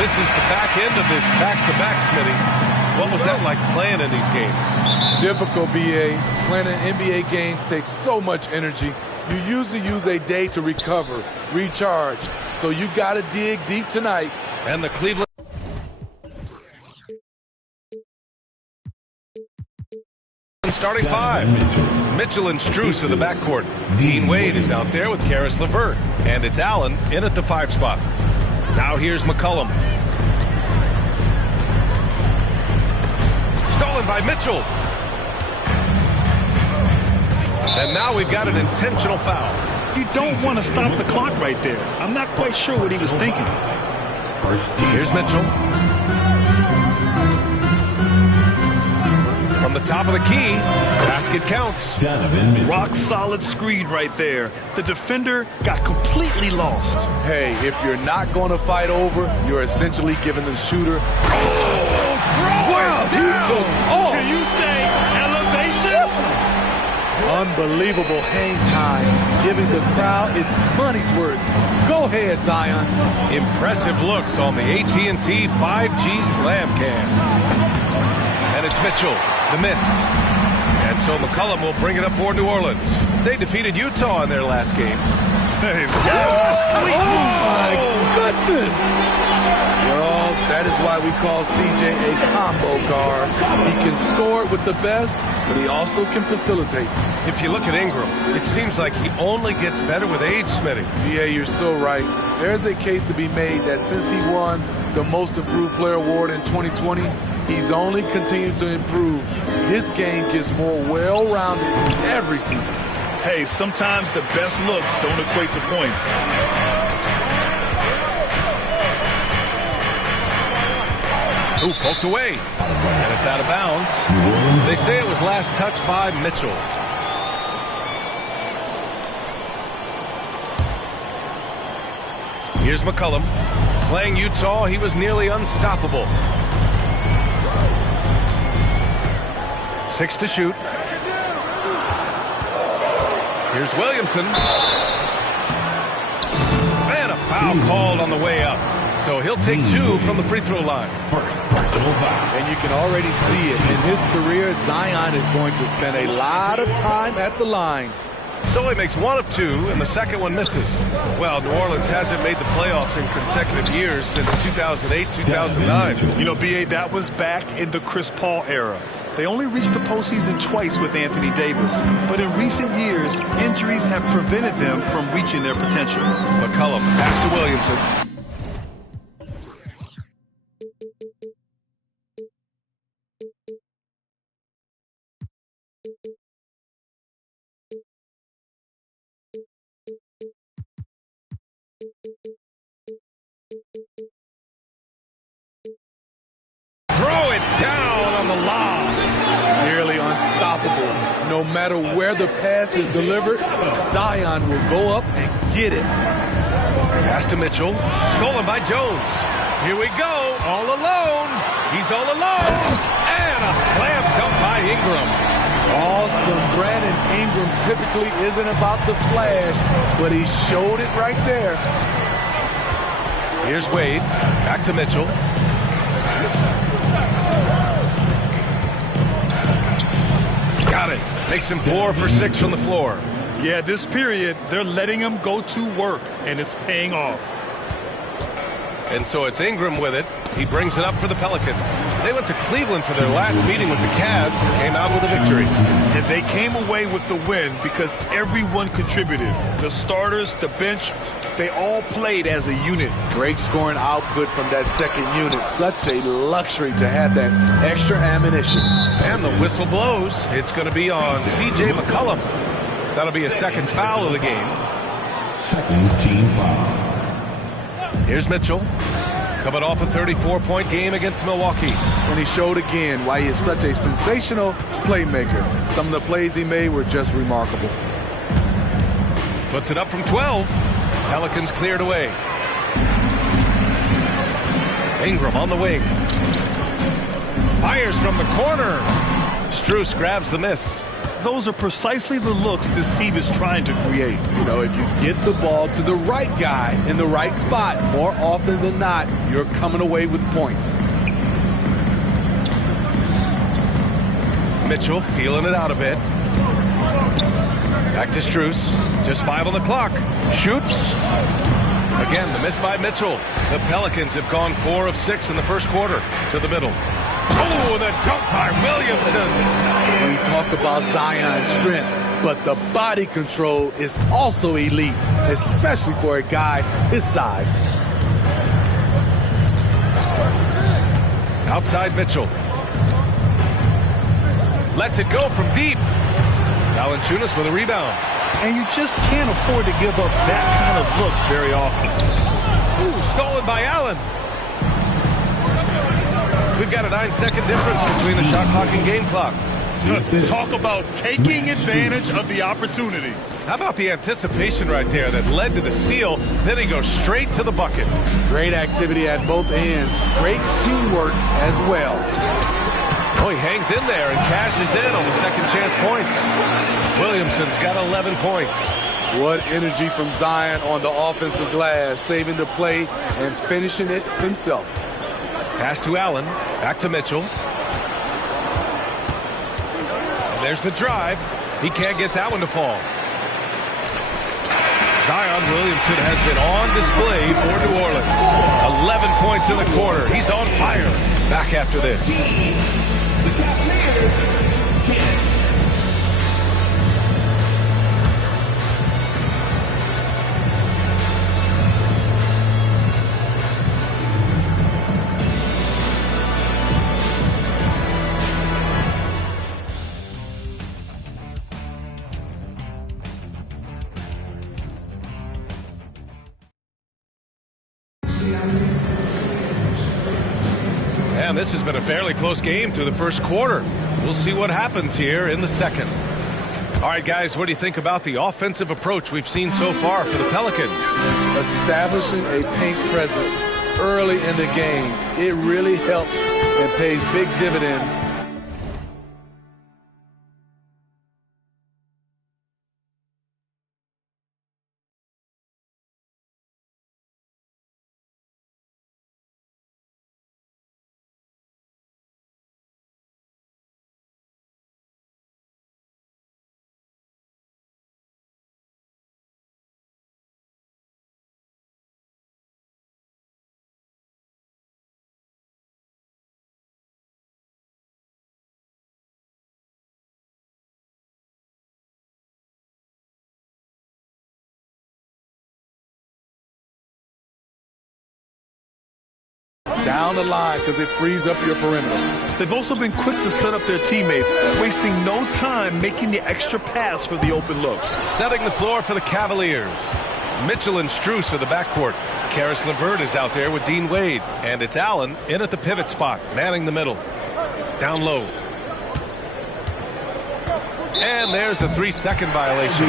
This is the back end of this back-to-back, Smitty. What was that like playing in these games? Difficult, BA. Playing in NBA games takes so much energy. You usually use a day to recover, recharge. So you got to dig deep tonight. And the Cleveland... Starting five. Mitchell and Strus in the backcourt. Dean Wade is out there with Karis LeVert. And it's Allen in at the 5 spot. Now here's McCollum. Stolen by Mitchell. And now we've got an intentional foul. You don't want to stop the clock right there. I'm not quite sure what he was thinking. Here's Mitchell. From the top of the key, basket counts. Rock solid screen right there. The defender got completely lost. Hey, if you're not going to fight over, you're essentially giving the shooter. Wow, Can you say elevation? Unbelievable hang time, giving the crowd its money's worth. Go ahead, Zion. Impressive looks on the AT&T 5G Slam Cam. And it's Mitchell, the miss. And so McCollum will bring it up for New Orleans. They defeated Utah in their last game. Hey, my goodness. Well, that is why we call CJ a combo guard. He can score with the best, but he also can facilitate. If you look at Ingram, it seems like he only gets better with age, Smitty. Yeah, you're so right. There's a case to be made that since he won the Most Improved Player Award in 2020, he's only continued to improve. His game gets more well-rounded every season. Hey, sometimes the best looks don't equate to points. Ooh, poked away. And it's out of bounds. They say it was last touched by Mitchell. Here's McCollum. Playing Utah, he was nearly unstoppable. 6 to shoot. Here's Williamson. And a foul called on the way up. So he'll take 2 from the free throw line. And you can already see it. In his career, Zion is going to spend a lot of time at the line. So he makes 1 of 2, and the second one misses. Well, New Orleans hasn't made the playoffs in consecutive years since 2008, 2009. You know, B.A., that was back in the Chris Paul era. They only reached the postseason twice with Anthony Davis, but in recent years, injuries have prevented them from reaching their potential. McCollum pass to Williamson. matter where the pass is delivered, Zion will go up and get it. Pass to Mitchell. Stolen by Jones. Here we go. All alone. He's all alone. And a slam dunk by Ingram. Awesome. Brandon Ingram typically isn't about the flash, but he showed it right there. Here's Wade. Back to Mitchell. Got it. Makes him 4 for 6 from the floor. Yeah, this period, they're letting him go to work, and it's paying off. And so it's Ingram with it. He brings it up for the Pelicans. They went to Cleveland for their last meeting with the Cavs and came out with a victory. And they came away with the win because everyone contributed. The starters, the bench, they all played as a unit. Great scoring output from that second unit. Such a luxury to have that extra ammunition. And the whistle blows. It's going to be on C.J. McCollum. That'll be a second foul of the game. Second team foul. Here's Mitchell. Coming off a 34-point game against Milwaukee. And he showed again why he is such a sensational playmaker. Some of the plays he made were just remarkable. Puts it up from 12. Pelicans cleared away. Ingram on the wing. Fires from the corner. Strus grabs the miss. Those are precisely the looks this team is trying to create. You know, if you get the ball to the right guy in the right spot, more often than not, you're coming away with points. Mitchell feeling it out a bit. Back to Strus. Just 5 on the clock. Shoots. Again, the miss by Mitchell. The Pelicans have gone 4 of 6 in the first quarter. To the middle. Oh, the dunk by Williamson. We talk about Zion's strength, but the body control is also elite, especially for a guy his size. Outside Mitchell. Lets it go from deep. Valanciunas with a rebound. And you just can't afford to give up that kind of look very often. Ooh, stolen by Allen. We've got a 9-second difference between the shot clock and game clock. Talk about taking advantage of the opportunity. How about the anticipation right there that led to the steal? Then he goes straight to the bucket. Great activity at both ends. Great teamwork as well. Oh, he hangs in there and cashes in on the second chance points. Williamson's got 11 points. What energy from Zion on the offensive glass, saving the play and finishing it himself. Pass to Allen. Back to Mitchell. And there's the drive. He can't get that one to fall. Zion Williamson has been on display for New Orleans. 11 points in the quarter. He's on fire. Back after this. And this has been a fairly close game through the first quarter. We'll see what happens here in the second. All right, guys, what do you think about the offensive approach we've seen so far for the Pelicans? Establishing a paint presence early in the game, it really helps and pays big dividends. Down the line because it frees up your perimeter. They've also been quick to set up their teammates, wasting no time making the extra pass for the open look. Setting the floor for the Cavaliers. Mitchell and Strus are the backcourt. Karis LeVert is out there with Dean Wade. And it's Allen in at the pivot spot, manning the middle. Down low. And there's a 3-second violation.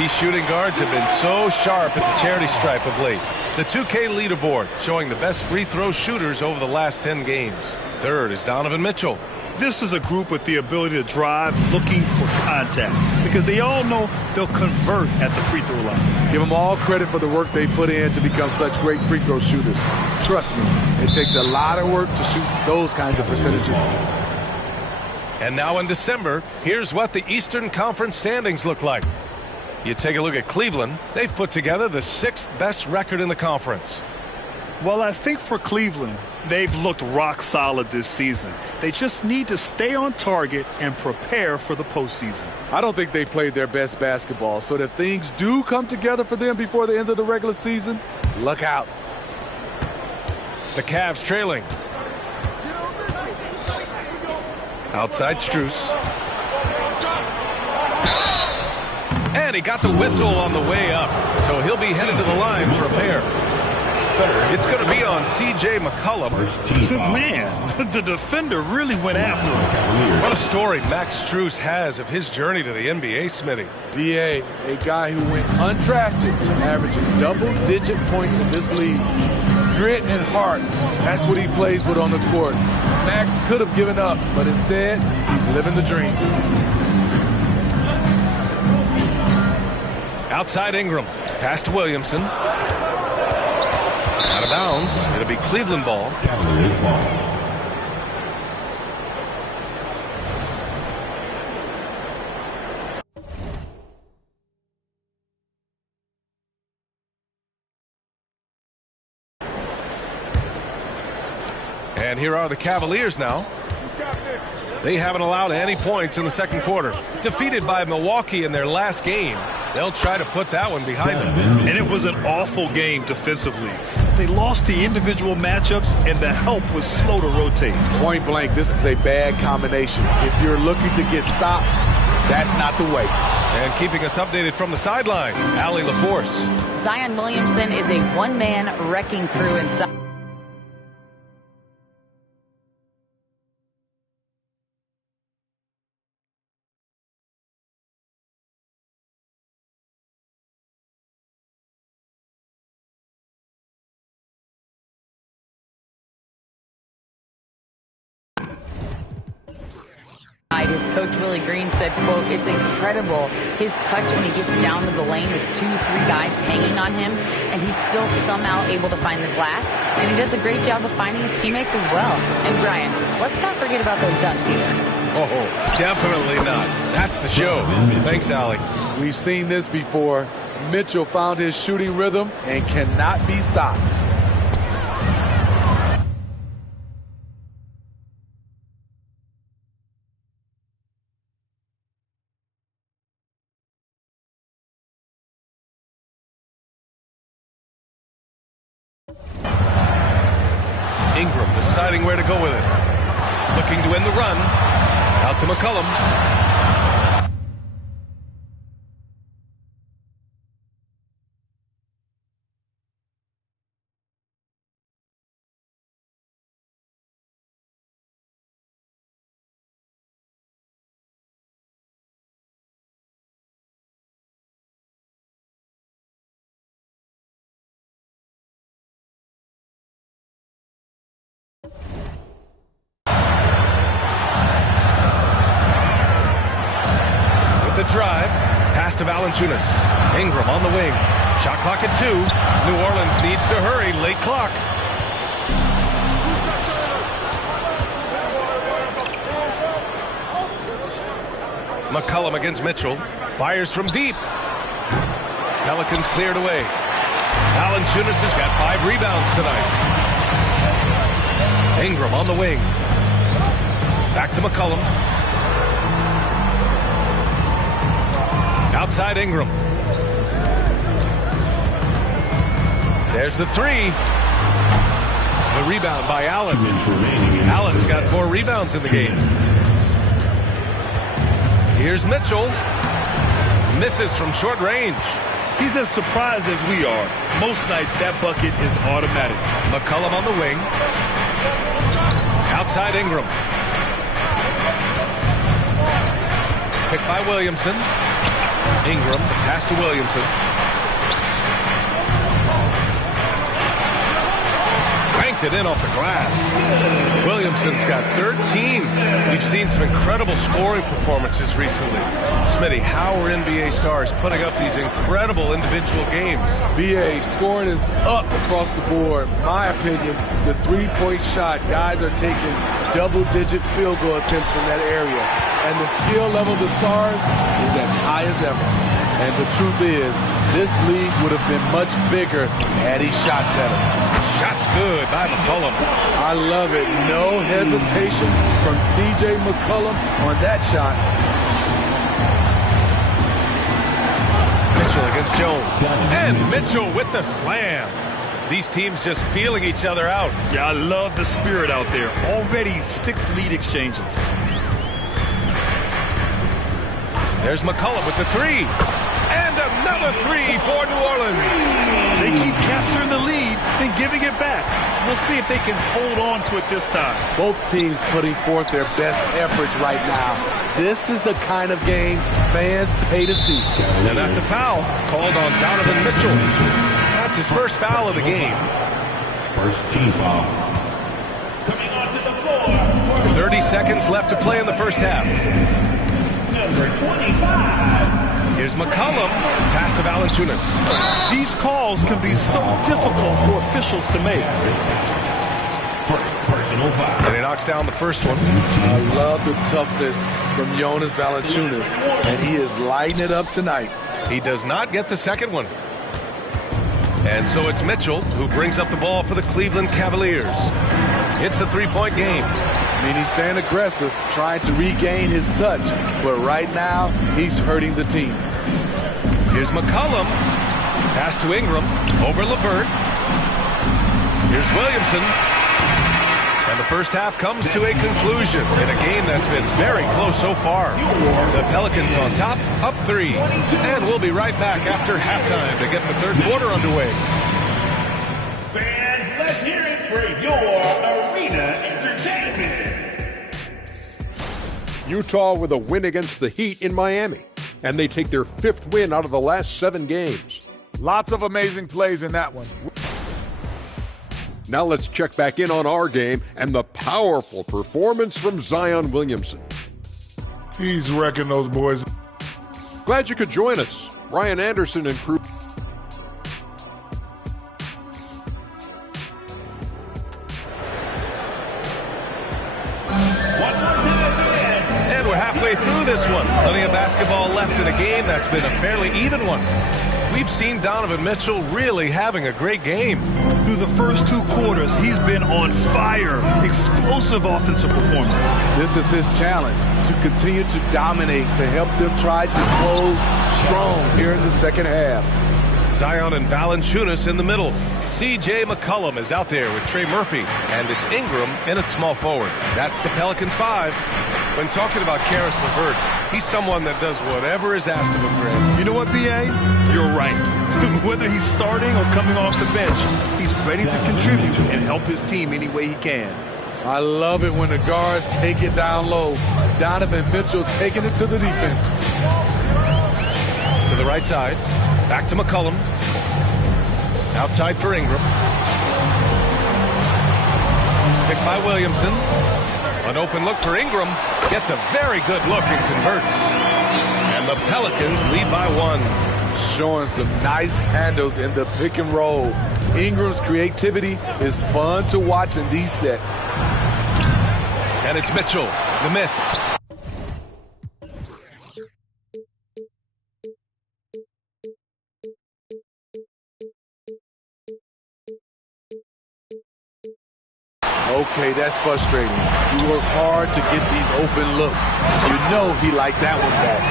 These shooting guards have been so sharp at the charity stripe of late. The 2K leaderboard showing the best free throw shooters over the last 10 games. Third is Donovan Mitchell. This is a group with the ability to drive, looking for contact, because they all know they'll convert at the free throw line. Give them all credit for the work they put in to become such great free throw shooters. Trust me, it takes a lot of work to shoot those kinds of percentages. And now in December, here's what the Eastern Conference standings look like. You take a look at Cleveland. They've put together the 6th best record in the conference. Well, I think for Cleveland, they've looked rock solid this season. They just need to stay on target and prepare for the postseason. I don't think they played their best basketball, so if things do come together for them before the end of the regular season, look out. The Cavs trailing. Outside Strus. And he got the whistle on the way up, so he'll be headed to the line for a pair. It's going to be on C.J. McCollum. Man, the defender really went after him. What a story Max Strus has of his journey to the NBA, Smitty. B.A., a guy who went undrafted to averaging double-digit points in this league. Grit and heart, that's what he plays with on the court. Max could have given up, but instead, he's living the dream. Outside Ingram. Pass to Williamson. Out of bounds. It'll be Cleveland ball. Cavaliers ball. And here are the Cavaliers now. They haven't allowed any points in the second quarter. Defeated by Milwaukee in their last game. They'll try to put that one behind them. And it was an awful game defensively. They lost the individual matchups, and the help was slow to rotate. Point blank, this is a bad combination. If you're looking to get stops, that's not the way. And keeping us updated from the sideline, Allie LaForce. Zion Williamson is a one-man wrecking crew inside. His coach Willie Green said, quote, "It's incredible his touch when he gets down to the lane with 2-3 guys hanging on him, and he's still somehow able to find the glass, and he does a great job of finding his teammates as well." And Brian, let's not forget about those dunks either. Oh, definitely not. That's the show. Thanks, Allie. We've seen this before. Mitchell found his shooting rhythm and cannot be stopped. Ingram deciding where to go with it. Looking to end the run. Out to McCollum. The drive, pass to Valanciunas. Ingram on the wing. Shot clock at 2. New Orleans needs to hurry. Late clock. McCollum against Mitchell. Fires from deep. Pelicans cleared away. Valanciunas has got 5 rebounds tonight. Ingram on the wing. Back to McCollum. Outside Ingram. There's the 3. The rebound by Allen. Allen's got 4 rebounds in the game. Here's Mitchell. Misses from short range. He's as surprised as we are. Most nights that bucket is automatic. McCollum on the wing. Outside Ingram. Picked by Williamson. Ingram, pass to Williamson. Banked it in off the glass. Williamson's got 13. We've seen some incredible scoring performances recently. Smitty, how are NBA stars putting up these incredible individual games? BA, scoring is up across the board. My opinion, the three-point shot, guys are taking double-digit field goal attempts from that area. And the skill level of the stars is as high as ever. And the truth is, this league would have been much bigger had he shot better. Shot's good by McCollum. I love it. No hesitation from C.J. McCollum on that shot. Mitchell against Jones. And Mitchell with the slam. These teams just feeling each other out. Yeah, I love the spirit out there. Already 6 lead exchanges. There's McCollum with the 3. And another 3 for New Orleans. They keep capturing the lead and giving it back. We'll see if they can hold on to it this time. Both teams putting forth their best efforts right now. This is the kind of game fans pay to see. And that's a foul called on Donovan Mitchell. That's his first foul of the game. First team foul. Coming onto the floor. 30 seconds left to play in the first half. Number 25. Here's McCollum, pass to Valanciunas. These calls can be so difficult for officials to make. Personal foul. And he knocks down the first one. I love the toughness from Jonas Valanciunas, and he is lighting it up tonight. He does not get the second one. And so it's Mitchell who brings up the ball for the Cleveland Cavaliers. It's a 3-point game. I mean, he's staying aggressive, trying to regain his touch. But right now, he's hurting the team. Here's McCollum. Pass to Ingram. Over LeVert. Here's Williamson. And the first half comes to a conclusion in a game that's been very close so far. The Pelicans on top, up 3. And we'll be right back after halftime to get the third quarter underway. Fans, let's hear it for your Arena Entertainment. Utah with a win against the Heat in Miami, and they take their 5th win out of the last 7 games. Lots of amazing plays in that one. Now let's check back in on our game and the powerful performance from Zion Williamson. He's wrecking those boys. Glad you could join us. Ryan Anderson and crew. And we're halfway through this one. Plenty of basketball left in a game that's been a fairly even one. We've seen Donovan Mitchell really having a great game. Through the first 2 quarters, he's been on fire. Explosive offensive performance. This is his challenge, to continue to dominate, to help them try to close strong here in the second half. Zion and Valanciunas in the middle. C.J. McCollum is out there with Trey Murphy, and it's Ingram in at small forward. That's the Pelicans 5. When talking about Caris LeVert, he's someone that does whatever is asked of him, Graham. You know what, B.A.? You're right. Whether he's starting or coming off the bench, he's ready to contribute and help his team any way he can. I love it when the guards take it down low. Donovan Mitchell taking it to the defense. To the right side. Back to McCollum. Outside for Ingram. Picked by Williamson. An open look for Ingram. Gets a very good look and converts. And the Pelicans lead by 1. Showing some nice handles in the pick and roll. Ingram's creativity is fun to watch in these sets. And it's Mitchell. The miss. Okay, that's frustrating. You work hard to get these open looks. You know he liked that one back.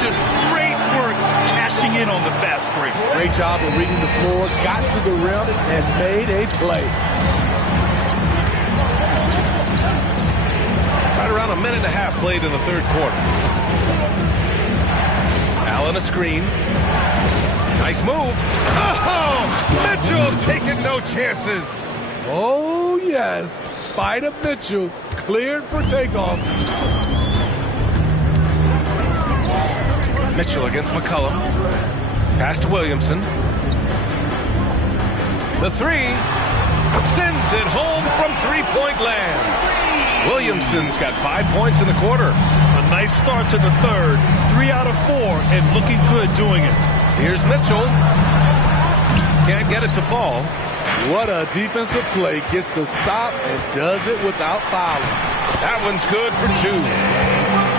Just great work cashing in on the fast break. Great job of reading the floor, got to the rim, and made a play. Right around a minute and a half played in the third quarter. Allen a screen. Nice move. Oh, Mitchell taking no chances. Oh, yes. Spider Mitchell cleared for takeoff. Mitchell against McCollum. Pass to Williamson. The three. Sends it home from three-point land. Williamson's got 5 points in the quarter. A nice start to the third. 3 out of 4 and looking good doing it. Here's Mitchell. Can't get it to fall. What a defensive play. Gets the stop and does it without fouling. That one's good for 2.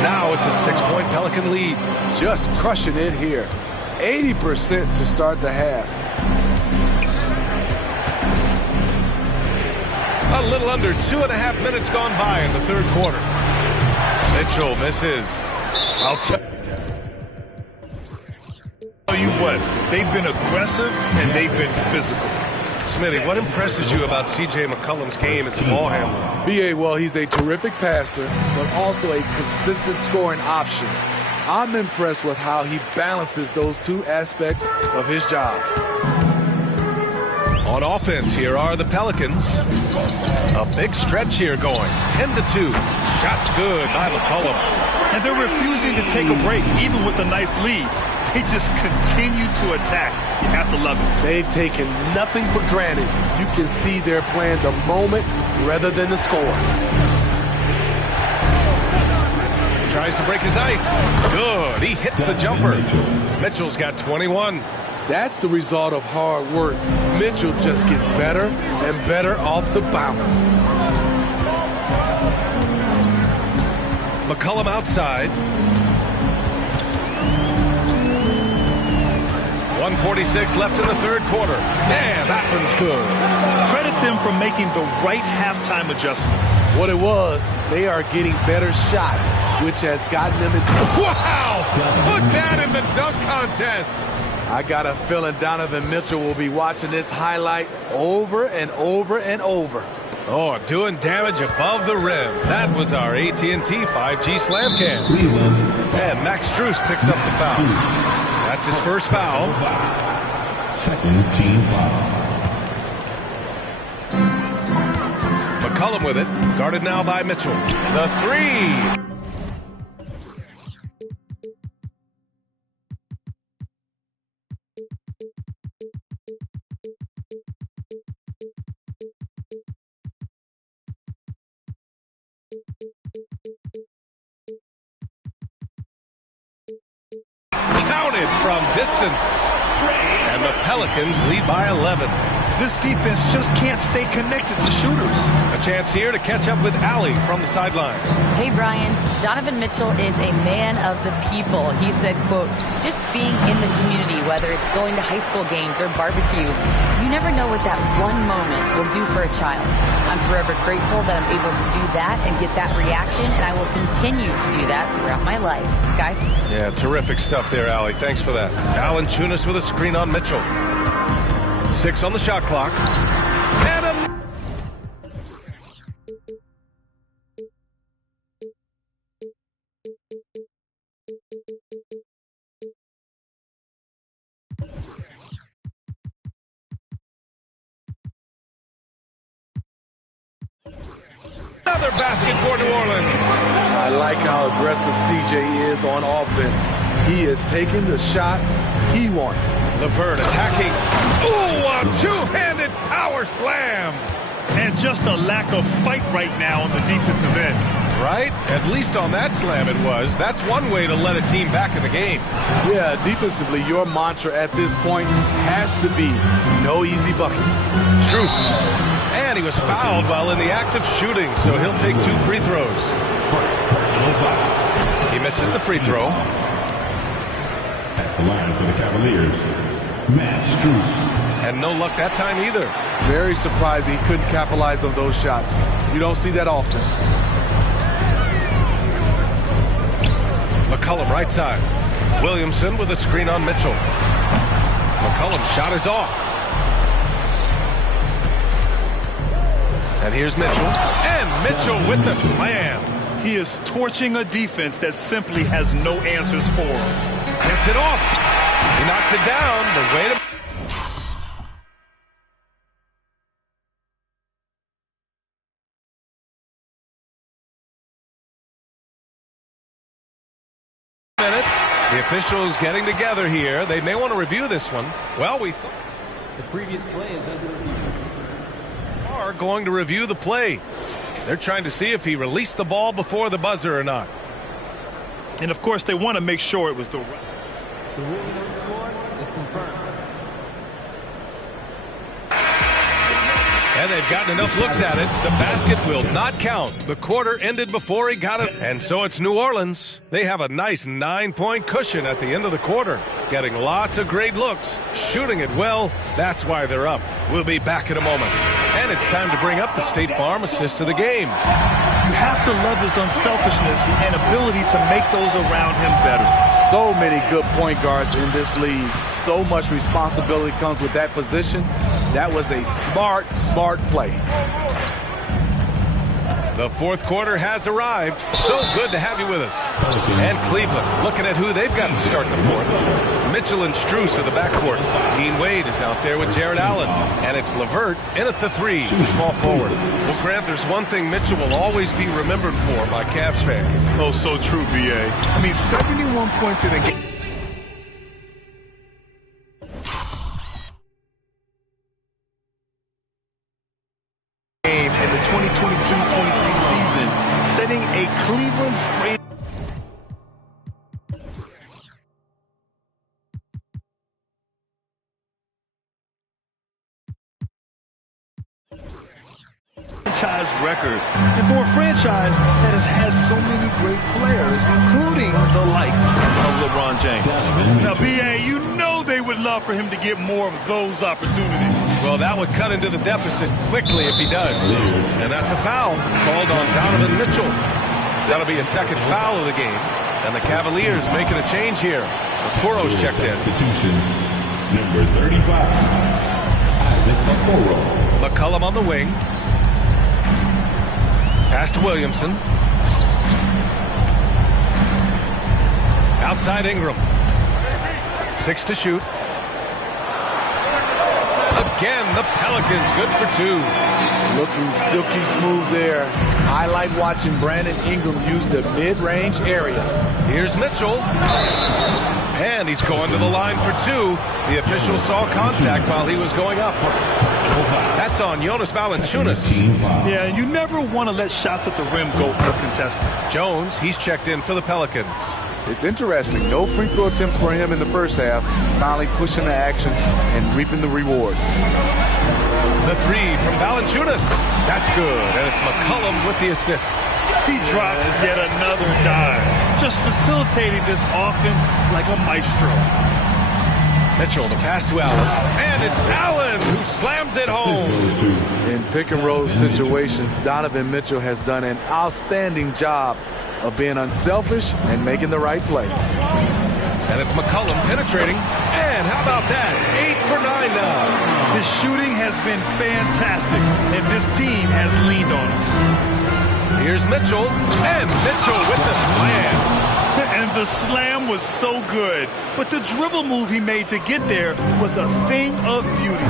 Now it's a 6-point Pelican lead. Just crushing it here. 80% to start the half. A little under 2.5 minutes gone by in the third quarter. Mitchell misses. I'll tell you what, they've been aggressive and they've been physical. Smitty, what impresses you about C.J. McCollum's game as a ball handler? B.A., well, he's a terrific passer, but also a consistent scoring option. I'm impressed with how he balances those two aspects of his job. On offense, here are the Pelicans. A big stretch here going. 10-2. Shots good by McCollum. And they're refusing to take a break, even with a nice lead. They just continue to attack. You have to love it. They've taken nothing for granted. You can see they're playing the moment rather than the score. Tries to break his ice. Good. He hits the jumper. Mitchell's got 21. That's the result of hard work. Mitchell just gets better and better off the bounce. McCollum outside. 1:46 left in the third quarter. Man, that one's good. Credit them for making the right halftime adjustments. What it was, they are getting better shots, which has gotten them into... Wow! Put that in the dunk contest! I got a feeling Donovan Mitchell will be watching this highlight over and over and over. Oh, doing damage above the rim. That was our AT&T 5G slam cam. And Max Strus picks up the foul. That's his first foul. Second team foul. McCollum with it. Guarded now by Mitchell. The three. Counted from distance. And the Pelicans lead by 11. This defense just can't stay connected to shooters. A chance here to catch up with Allie from the sideline. Hey, Brian. Donovan Mitchell is a man of the people. He said, quote, just being in the community, whether it's going to high school games or barbecues, you never know what that one moment will do for a child. I'm forever grateful that I'm able to do that and get that reaction, and I will continue to do that throughout my life. Guys? Yeah, terrific stuff there, Allie. Thanks for that. Alan Tunis with a screen on Mitchell. 6 on the shot clock. And a... Another basket for New Orleans. I like how aggressive CJ is on offense. He is taking the shots he wants. LeVert attacking. Ooh, a two-handed power slam. And just a lack of fight right now on the defensive end. Right? At least on that slam it was. That's one way to let a team back in the game. Yeah, defensively, your mantra at this point has to be no easy buckets. Strus. And he was fouled while in the act of shooting, so he'll take 2 free throws. He misses the free throw. At the line for the Cavaliers, Max Strus. And no luck that time either. Very surprising he couldn't capitalize on those shots. You don't see that often. McCollum right side. Williamson with a screen on Mitchell. McCollum's shot is off. And here's Mitchell. And Mitchell with the slam. He is torching a defense that simply has no answers for him. Gets it off. He knocks it down. The way to... The officials getting together here. They may want to review this one. Well, we thought the previous play is under review. Are going to review the play. They're trying to see if he released the ball before the buzzer or not. And of course, they want to make sure it was the right. The ruling on the floor is confirmed. And they've gotten enough looks at it. The basket will not count. The quarter ended before he got it. And so it's New Orleans. They have a nice 9-point cushion at the end of the quarter. Getting lots of great looks. Shooting it well. That's why they're up. We'll be back in a moment. And it's time to bring up the State Farm assist of the game. You have to love his unselfishness and ability to make those around him better. So many good point guards in this league. So much responsibility comes with that position. That was a smart play. The fourth quarter has arrived. So good to have you with us. And Cleveland looking at who they've got to start the fourth. Mitchell and Strus are the backcourt. Dean Wade is out there with Jared Allen. And it's LeVert in at the 3, small forward. Well, Grant, there's one thing Mitchell will always be remembered for by Cavs fans. Oh, so true, B.A. I mean, 71 points in a game. In the 2022-23 season, setting a Cleveland franchise record, and for a franchise that has had so many great players, including the likes of LeBron James. Now, B.A., you know they would love for him to get more of those opportunities. Well, that would cut into the deficit quickly if he does. And that's a foul called on Donovan Mitchell. That'll be a second foul of the game. And the Cavaliers making a change here. Okoro's checked in. Number 35, Isaac Okoro. McCollum on the wing. Pass to Williamson. Outside Ingram. 6 to shoot. Again, the Pelicans good for 2. Looking silky smooth there. I like watching Brandon Ingram use the mid-range area. Here's Mitchell. And he's going to the line for 2. The official saw contact while he was going up. That's on Jonas Valanciunas. Yeah, you never want to let shots at the rim go uncontested. Jones, he's checked in for the Pelicans. It's interesting. No free throw attempts for him in the first half. He's finally pushing the action and reaping the reward. The 3 from Valanciunas. That's good. And it's McCollum with the assist. He drops yet another dime. Just facilitating this offense like a maestro. Mitchell, the pass to Allen. And it's Allen who slams it home. In pick and roll situations, Donovan Mitchell has done an outstanding job of being unselfish and making the right play. And it's McCollum penetrating. And how about that? 8 for 9 now. His shooting has been fantastic, and this team has leaned on him. Here's Mitchell. And Mitchell with the slam. And the slam was so good. But the dribble move he made to get there was a thing of beauty.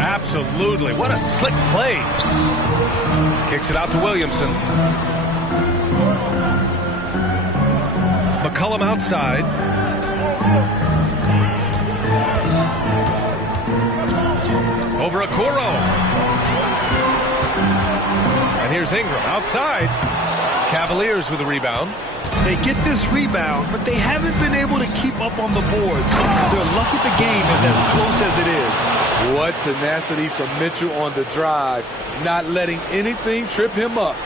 Absolutely. What a slick play. Kicks it out to Williamson. McCollum outside. Over Okoro. And here's Ingram outside. Cavaliers with the rebound. They get this rebound, but they haven't been able to keep up on the boards. They're lucky the game is as close as it is. What tenacity from Mitchell on the drive, not letting anything trip him up.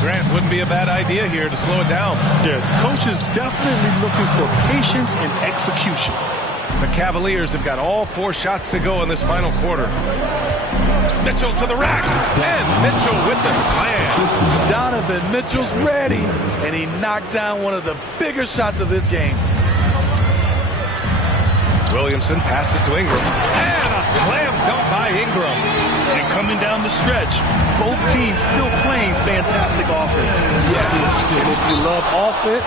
Grant, wouldn't be a bad idea here to slow it down. Yeah, coach is definitely looking for patience and execution. The Cavaliers have got all 4 shots to go in this final quarter. Mitchell to the rack, and Mitchell with the slam. Donovan Mitchell's ready, and he knocked down one of the bigger shots of this game. Williamson passes to Ingram, and a slam dunk by Ingram. And coming down the stretch, both teams still playing fantastic offense. Yes, and if you love offense,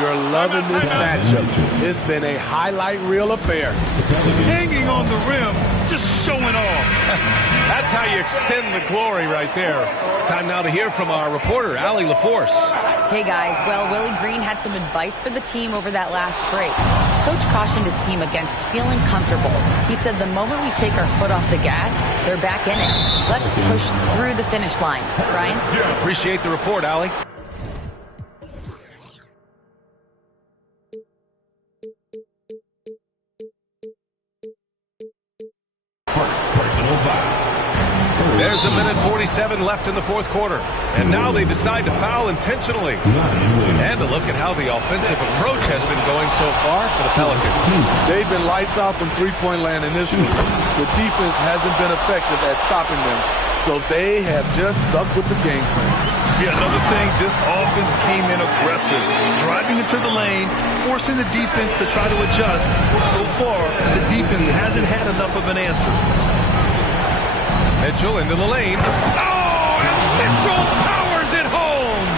You're loving this matchup. It's been a highlight reel affair. Hanging on the rim, just showing off. That's how you extend the glory right there. Time now to hear from our reporter, Allie LaForce. Hey guys, well, Willie Green had some advice for the team over that last break. Coach cautioned his team against feeling comfortable. He said the moment we take our foot off the gas, they're back in it. Let's push through the finish line. Brian? Appreciate the report, Allie. Personal foul. There's a minute 47 left in the fourth quarter. And now they decide to foul intentionally. And a look at how the offensive approach has been going so far for the Pelicans. They've been lights out from three-point land in this one. The defense hasn't been effective at stopping them, so they have just stuck with the game plan. Yeah, another thing, this offense came in aggressive, driving into the lane, forcing the defense to try to adjust. So far, the defense hasn't had enough of an answer. Mitchell into the lane. Oh, and Mitchell powers it home.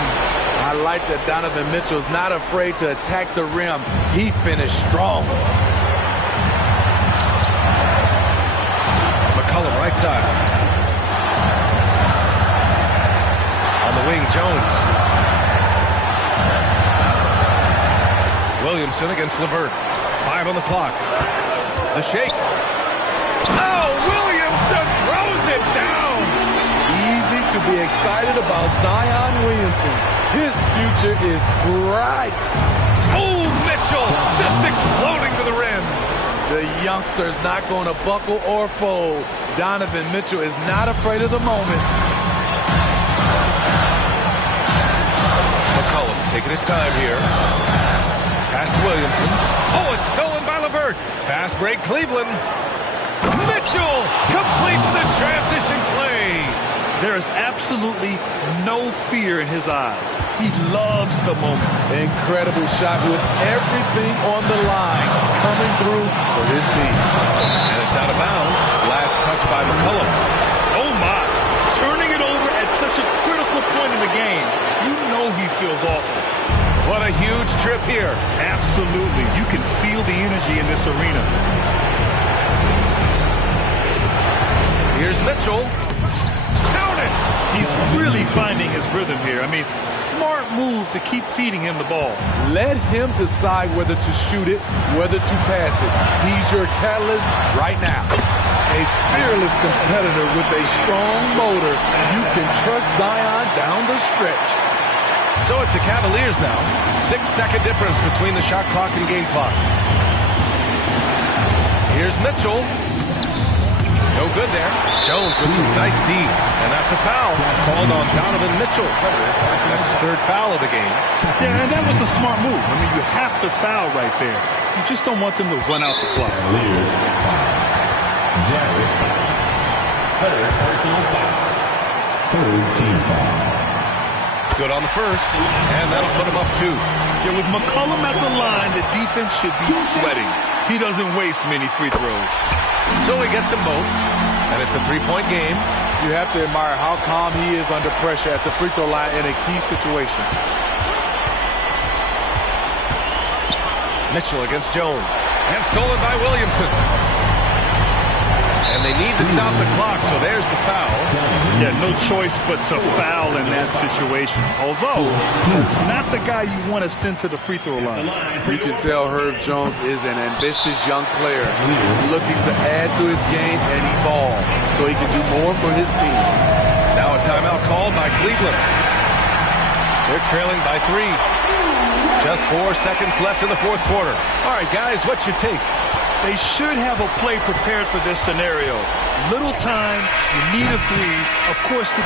I like that Donovan Mitchell's not afraid to attack the rim. He finished strong. McCollum right side. On the wing, Jones. Williamson against LeVert. 5 on the clock. The shake. Oh, Williamson throws it down. Easy to be excited about Zion Williamson. His future is bright. Oh, Mitchell just exploding to the rim. The youngster's not going to buckle or fold. Donovan Mitchell is not afraid of the moment. McCollum taking his time here. Pass to Williamson. Oh, it's stolen by LeVert. Fast break, Cleveland. Mitchell completes the transition play. There is absolutely no fear in his eyes. He loves the moment. Incredible shot with everything on the line coming through for his team. And it's out of bounds. Last touch by McCollum. Oh, my. Turning it over at such a critical point in the game. You know he feels awful. What a huge trip here. Absolutely. You can feel the energy in this arena. Here's Mitchell. Count it! He's really finding his rhythm here. I mean, smart move to keep feeding him the ball. Let him decide whether to shoot it, whether to pass it. He's your catalyst right now. A fearless competitor with a strong motor. You can trust Zion down the stretch. So it's the Cavaliers now. 6-second difference between the shot clock and game clock. Here's Mitchell. No good there. Jones with some nice D. And that's a foul called on Donovan Mitchell. That's his third foul of the game. Yeah, and that was a smart move. I mean, you have to foul right there. You just don't want them to run out the clock. Third team foul. Good on the first, and that'll put him up 2. Yeah, with McCollum at the line, the defense should be sweating. He doesn't waste many free throws. So he gets them both, and it's a 3-point game. You have to admire how calm he is under pressure at the free throw line in a key situation. Mitchell against Jones, and stolen by Williamson. And they need to stop the clock, so there's the foul. Yeah, no choice but to foul in that situation. Although, it's not the guy you want to send to the free throw line. You can tell Herb Jones is an ambitious young player looking to add to his game and evolve so he can do more for his team. Now a timeout called by Cleveland. They're trailing by 3. Just 4 seconds left in the fourth quarter. All right, guys, what's your take? They should have a play prepared for this scenario. Little time, you need a 3. Of course, the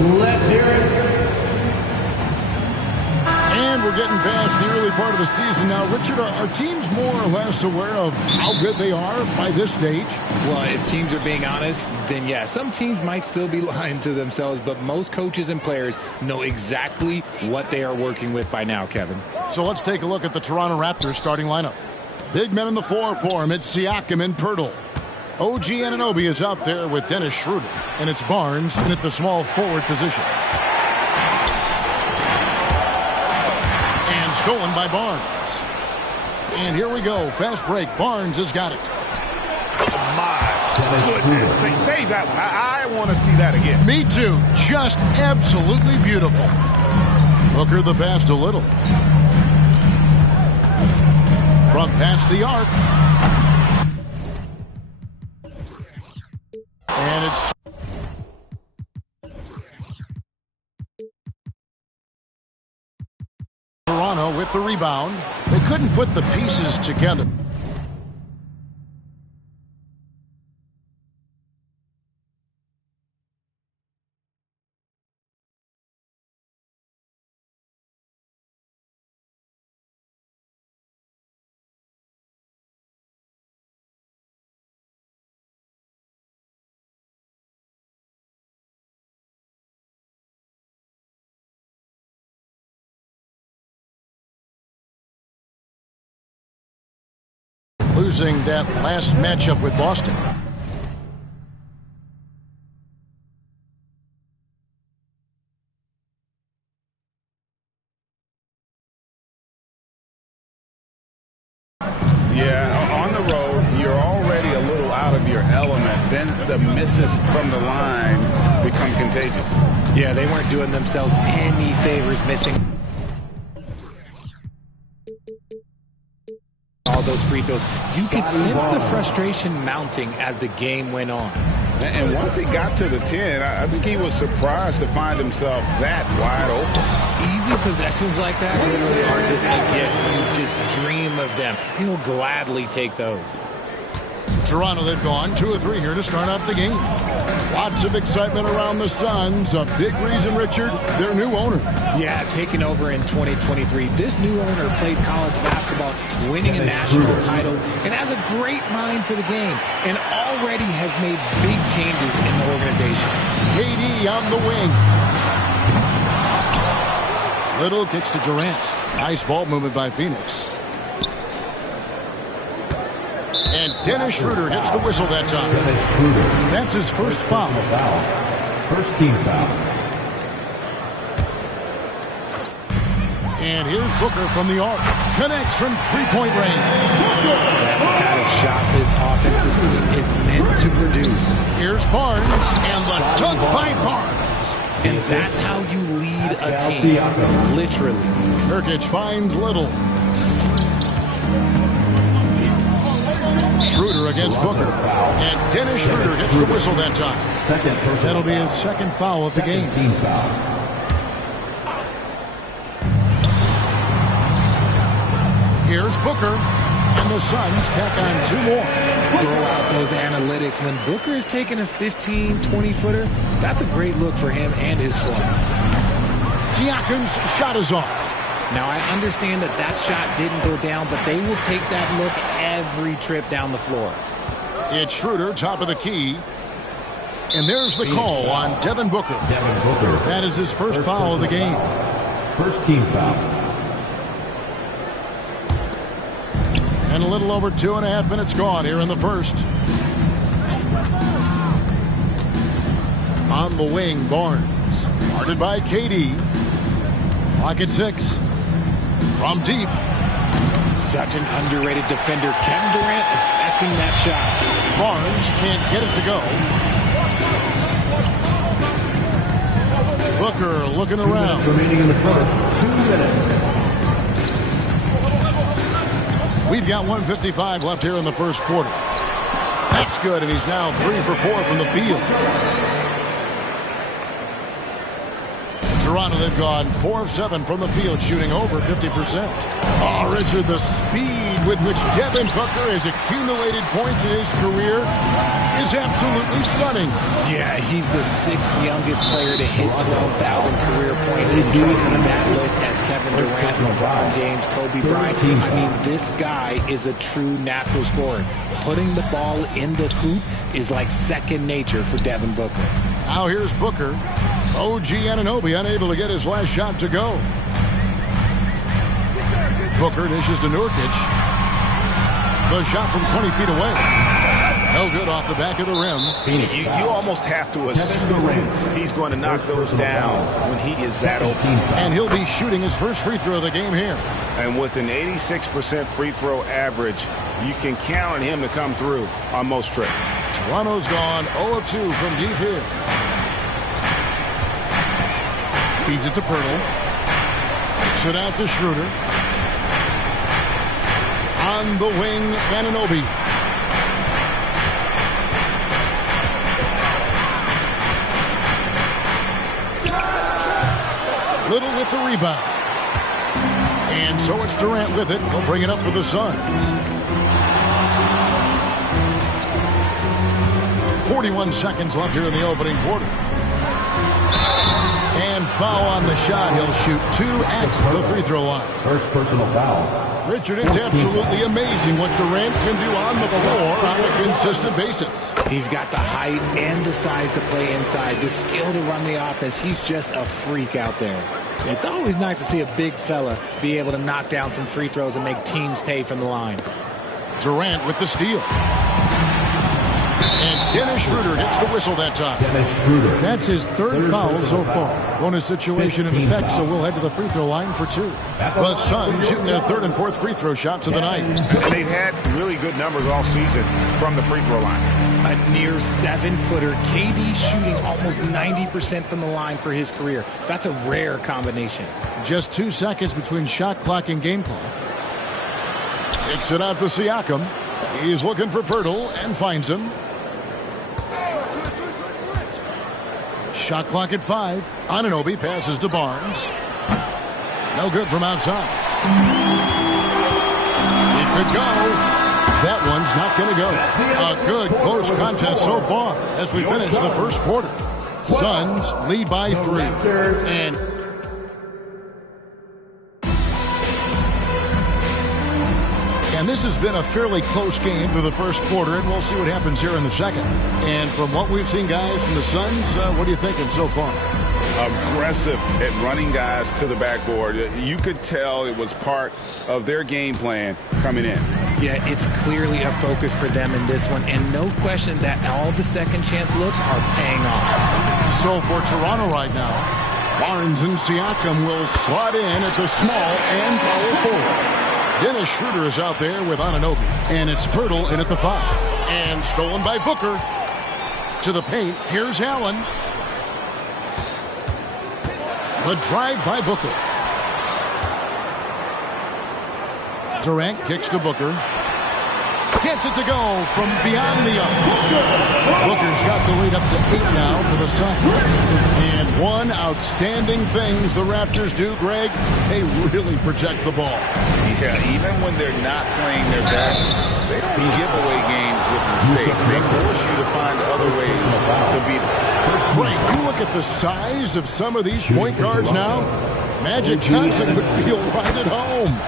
Let's hear it. And we're getting past the early part of the season now. Richard, are teams more or less aware of how good they are by this stage? Well, if teams are being honest, then yeah, some teams might still be lying to themselves, but most coaches and players know exactly what they are working with by now, Kevin. So let's take a look at the Toronto Raptors starting lineup. Big men in the 4 for him. It's Siakam and Pirtle. OG Anunoby is out there with Dennis Schroeder, and it's Barnes in at the small forward position. And stolen by Barnes. And here we go. Fast break. Barnes has got it. My goodness. Save that one. I want to see that again. Me too. Just absolutely beautiful. Hooker the pass to Little. From past the arc. And it's Toronto with the rebound. They couldn't put the pieces together. Losing that last matchup with Boston. the misses from the line become contagious. Yeah, they weren't doing themselves any favors missing all those free throws. You could sense the frustration mounting as the game went on. And once he got to the 10, I think he was surprised to find himself that wide open. Easy possessions like that literally are just a gift. You just dream of them. He'll gladly take those. Toronto, they've gone 2 of 3 here to start out the game. Lots of excitement around the Suns. A big reason, Richard, their new owner. Yeah, taking over in 2023. This new owner played college basketball, winning a national title, and has a great mind for the game, and already has made big changes in the organization. KD on the wing. Little kicks to Durant. Nice ball movement by Phoenix. And Dennis Schroeder gets the whistle that time. That's his first foul. First team foul. And here's Booker from the arc. Connects from three-point range. That's the kind of shot this offensive scheme is meant to produce. Here's Barnes, and the dunk by Barnes. And that's how you lead a team, literally. Nurkic finds Little. Schroeder against Booker. And Dennis Schroeder gets the whistle that time. That'll be his second foul of the game. Team foul. Here's Booker, and the Suns tack on 2 more. Throw out those analytics. When Booker is taking a 15, 20-footer, that's a great look for him and his squad. Siakam's shot is off. Now, I understand that shot didn't go down, but they will take that look every trip down the floor. It's Schroeder, top of the key. And there's the call on Devin Booker. That is his first foul of the game. First team foul. And a little over 2.5 minutes gone here in the first. On the wing, Barnes. Guarded by KD. Clock at 6. From deep. Such an underrated defender. Kevin Durant affecting that shot. Barnes can't get it to go. Booker looking around. Remaining in the first. 2 minutes. We've got 1:55 left here in the first quarter. That's good, and he's now 3 for 4 from the field. Toronto, they've gone 4 of 7 from the field, shooting over 50%. Oh, Richard, the speed with which Devin Booker has accumulated points in his career is absolutely stunning. Yeah, he's the 6th youngest player to hit 12,000 career points. And trust me, that list has Kevin Durant, LeBron James, Kobe Bryant. I mean, this guy is a true natural scorer. Putting the ball in the hoop is like second nature for Devin Booker. Now here's Booker. OG Anunoby unable to get his last shot to go. Booker dishes to Nurkic. The shot from 20 feet away. No good off the back of the rim. You almost have to assume he's going to knock those down when he is that open. And he'll be shooting his first free throw of the game here. And with an 86% free throw average, you can count on him to come through on most trips. Toronto's gone 0 of 2 from deep here. Feeds it to Pirtle. Kicks it out to Schroeder. On the wing, Anunoby. Little with the rebound. And so it's Durant with it. He'll bring it up for the Suns. 41 seconds left here in the opening quarter. And foul on the shot. He'll shoot 2 at the free throw line. First personal foul. Richard, it's absolutely amazing what Durant can do on the floor on a consistent basis. He's got the height and the size to play inside, the skill to run the offense. He's just a freak out there. It's always nice to see a big fella be able to knock down some free throws and make teams pay from the line. Durant with the steal. And Dennis Schroeder gets the whistle that time. That's his third foul so far. Bonus situation in effect, so we'll head to the free throw line for 2. The Suns shooting their 3rd and 4th free throw shots of the night. They've had really good numbers all season from the free throw line. A near 7-footer. KD shooting almost 90% from the line for his career. That's a rare combination. Just 2 seconds between shot clock and game clock. Kicks it out to Siakam. He's looking for Poeltl and finds him. Shot clock at 5. Anunoby passes to Barnes. No good from outside. He could go. That one's not going to go. A good close contest so far as we finish the first quarter. Suns lead by 3. And this has been a fairly close game through the first quarter, and we'll see what happens here in the second. And from what we've seen, guys, from the Suns, what are you thinking so far? Aggressive at running guys to the backboard. You could tell it was part of their game plan coming in. Yeah, it's clearly a focus for them in this one, and no question that all the second chance looks are paying off. So for Toronto right now, Barnes and Siakam will slot in at the small and power forward. Dennis Schroeder is out there with Anunoby, and it's Poeltl in at the 5. And stolen by Booker. To the paint, here's Allen. The drive by Booker. Durant kicks to Booker. Gets it to go from beyond the arc. Booker's got the lead up to 8 now for the Suns. And one outstanding thing the Raptors do, Greg, they really protect the ball. Yeah, even when they're not playing their best, they don't give away games with mistakes. They force you to find other ways to beat them. Greg, you look at the size of some of these point guards now. Magic Johnson would feel right at home.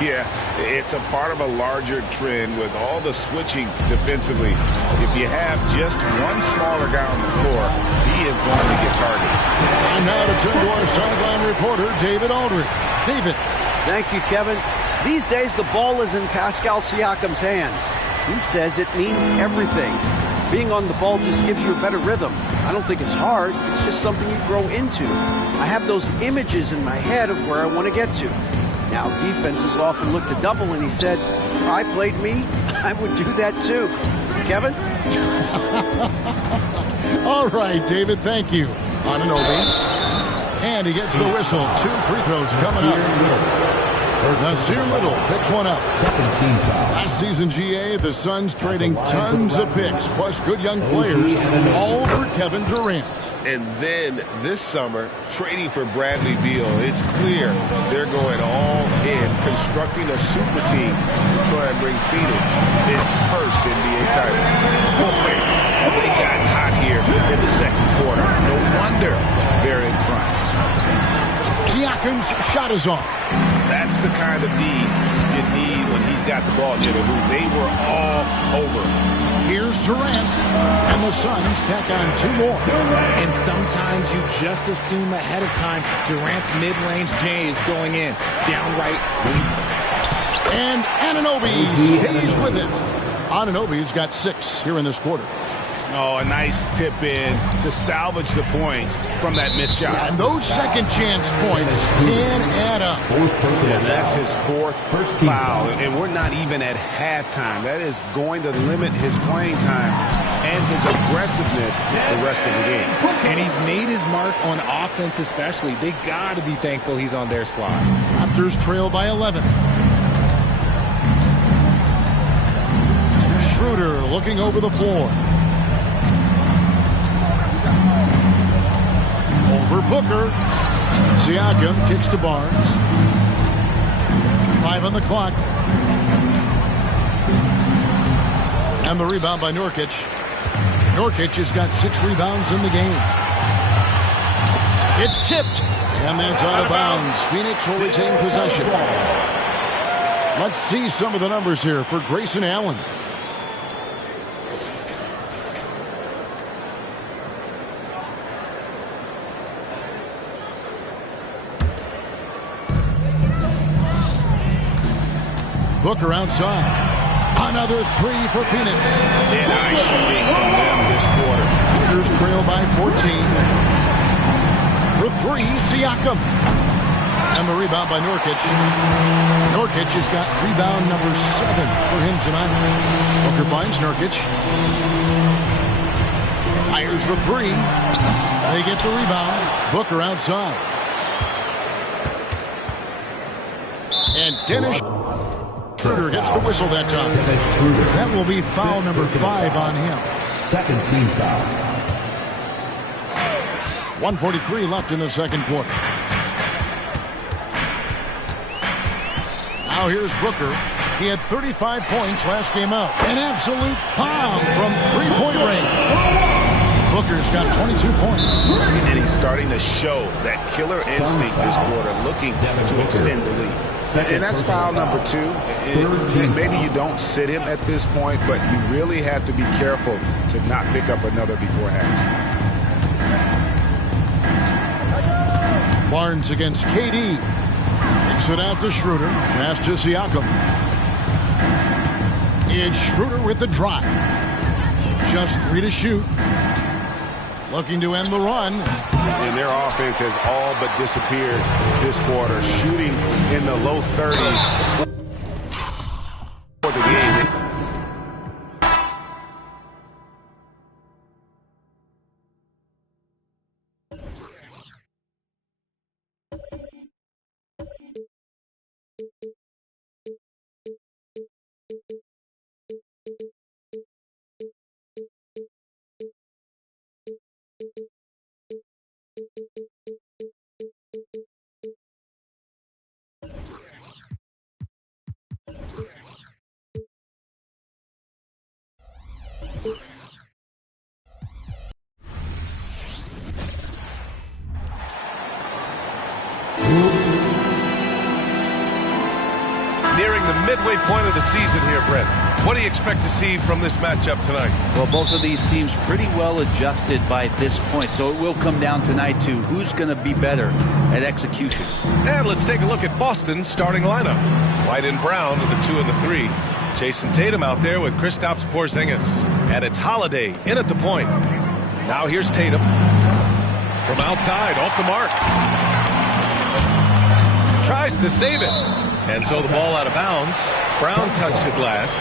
Yeah, it's a part of a larger trend with all the switching defensively. If you have just one smaller guy on the floor, he is going to get targeted. And now to turn to our sideline reporter, David Aldridge. David. Thank you, Kevin. These days, the ball is in Pascal Siakam's hands. He says it means everything. Being on the ball just gives you a better rhythm. I don't think it's hard. It's just something you grow into. I have those images in my head of where I want to get to. Now, defenses often look to double, and he said, if I played me, I would do that too. Kevin? All right, David, thank you. Anunoby. And he gets the whistle. 2 free throws coming up. Nasir Little picks one up. Last season, GA, the Suns trading tons of picks, plus good young players, all for Kevin Durant. And then this summer, trading for Bradley Beal. It's clear they're going all in, constructing a super team to try and bring Phoenix its first NBA title. Boy, have they gotten hot here in the second quarter. No wonder they're in front. Siakam's shot is off. That's the kind of D you need when he's got the ball near the hoop. They were all over. Here's Durant, and the Suns tack on 2 more. And sometimes you just assume ahead of time Durant's mid-range J is going in. Downright lethal. And Anunoby stays with it. Anunoby's got 6 here in this quarter. Oh, a nice tip in to salvage the points from that missed shot. And those second chance points can add up. Yeah, that's his 4th foul, and we're not even at halftime. That is going to limit his playing time and his aggressiveness the rest of the game. And he's made his mark on offense especially. They got to be thankful he's on their squad. Raptors trail by 11. Schroeder looking over the floor. Over Booker. Siakam kicks to Barnes. 5 on the clock. And the rebound by Nurkic. Nurkic has got 6 rebounds in the game. It's tipped. And that's out of bounds. Phoenix will retain possession. Let's see some of the numbers here for Grayson Allen. Booker outside. Another 3 for Phoenix. Dead-eye shooting from them this quarter. Raptors trail by 14. For 3, Siakam. And the rebound by Nurkic. Nurkic has got rebound number 7 for him tonight. Booker finds Nurkic. Fires the three. They get the rebound. Booker outside. And Dennis Schroeder gets the whistle that time. That will be foul number 5 on him. Second team foul. 1:43 left in the second quarter. Now here's Booker. He had 35 points last game out. An absolute bomb from three-point range. Booker's got 22 points. And he's starting to show that killer instinct this quarter, looking to extend the lead. And that's foul number 2. And maybe you don't sit him at this point, but you really have to be careful to not pick up another before half. Barnes against KD. Takes it out to Schroeder. Pass to Siakam. It's Schroeder with the drive. Just 3 to shoot. Looking to end the run. And their offense has all but disappeared this quarter, shooting in the low 30s for the game. Nearing the midway point of the season here, Brent. What do you expect to see from this matchup tonight? Well, both of these teams pretty well adjusted by this point, so it will come down tonight to who's going to be better at execution. And let's take a look at Boston's starting lineup. White and Brown with the 2 and the 3. Jason Tatum out there with Kristaps Porzingis. And it's Holiday in at the point. Now here's Tatum. From outside, off the mark. Tries to save it. And so the ball out of bounds. Brown touched it last.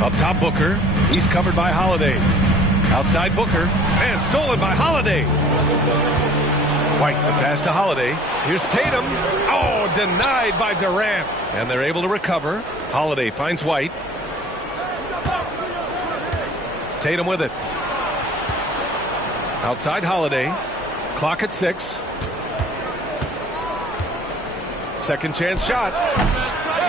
Up top, Booker. He's covered by Holiday. Outside Booker. And stolen by Holiday. White, the pass to Holiday. Here's Tatum. Oh, denied by Durant. And they're able to recover. Holiday finds White. Tatum with it. Outside Holiday. Clock at 6. Second chance shot.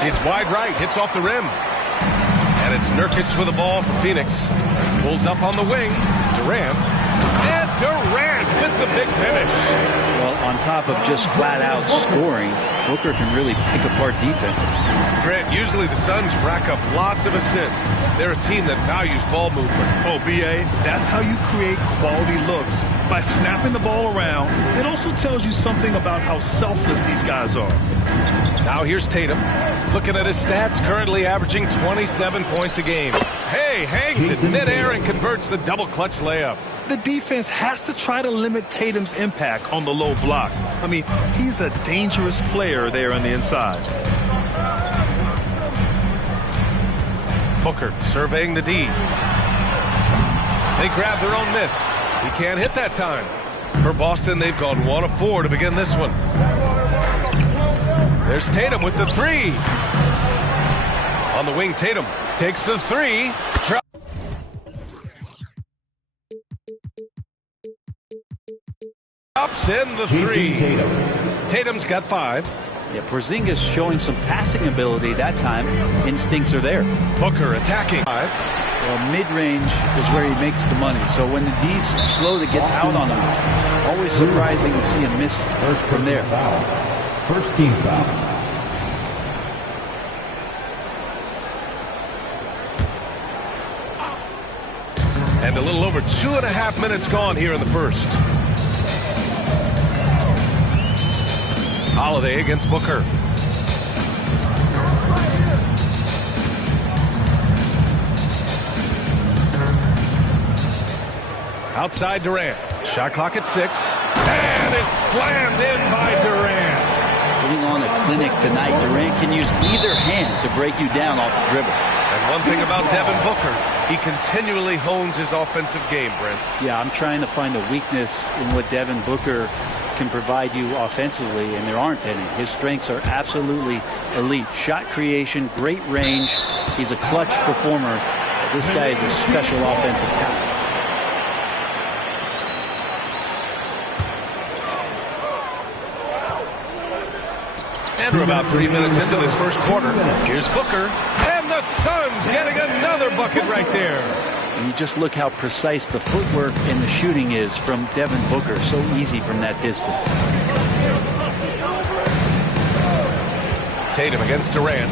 It's wide right. Hits off the rim. And it's Nurkic with the ball for Phoenix. Pulls up on the wing. Durant. And Durant with the big finish. Well, on top of just flat-out scoring, Booker can really pick apart defenses. Grant, usually the Suns rack up lots of assists. They're a team that values ball movement. Oh, B.A., that's how you create quality looks. By snapping the ball around, it also tells you something about how selfless these guys are. Now here's Tatum. Looking at his stats, currently averaging 27 points a game. Hey, hangs it midair and converts the double clutch layup. The defense has to try to limit Tatum's impact on the low block. I mean, he's a dangerous player there on the inside. Booker surveying the D. They grab their own miss. He can't hit that time. For Boston, they've gone 1 of 4 to begin this one. There's Tatum with the 3. On the wing, Tatum takes the 3. Drops in the 3. Tatum's got 5. Yeah, Porzingis showing some passing ability that time. Instincts are there. Booker attacking. 5. Well, mid-range is where he makes the money. So when the D's slow to get out on him, always surprising to see a miss from there. First team foul. And a little over 2.5 minutes gone here in the first. Holiday against Booker. Outside Durant. Shot clock at 6. And it's slammed in by Durant. putting on a clinic tonight. Durant can use either hand to break you down off the dribble. And one thing about Devin Booker, he continually hones his offensive game, Brent. Yeah, I'm trying to find a weakness in what Devin Booker can provide you offensively, and there aren't any. His strengths are absolutely elite. Shot creation, great range. He's a clutch performer. This guy is a special offensive talent. And we're about 3 minutes into this first quarter. Here's Booker. And the Suns getting another bucket right there. And you just look how precise the footwork and the shooting is from Devin Booker. So easy from that distance. Tatum against Durant.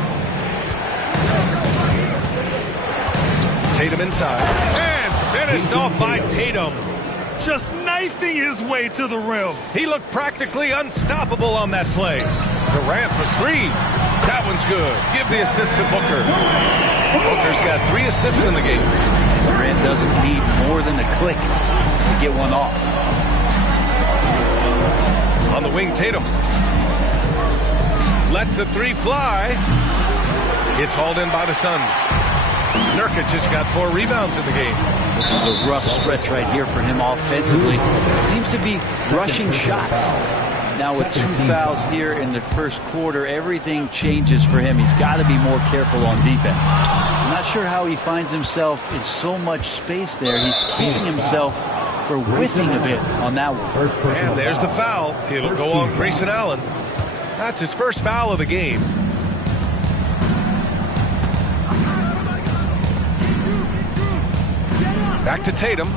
Tatum inside. And finished off by Tatum. Just knifing his way to the rim. He looked practically unstoppable on that play. Durant for three. That one's good. Give the assist to Booker. Booker's got 3 assists in the game. Durant doesn't need more than a click to get one off. On the wing, Tatum. Lets the 3 fly. It's hauled in by the Suns. Nurkic just got 4 rebounds in the game. This is a rough stretch right here for him offensively. Seems to be rushing shots. Now with 2 fouls here in the first quarter, everything changes for him. He's got to be more careful on defense. I'm not sure how he finds himself in so much space there. He's kicking himself for whiffing a bit on that one. And there's the foul. It'll go on Grayson Allen. That's his first foul of the game. Back to Tatum.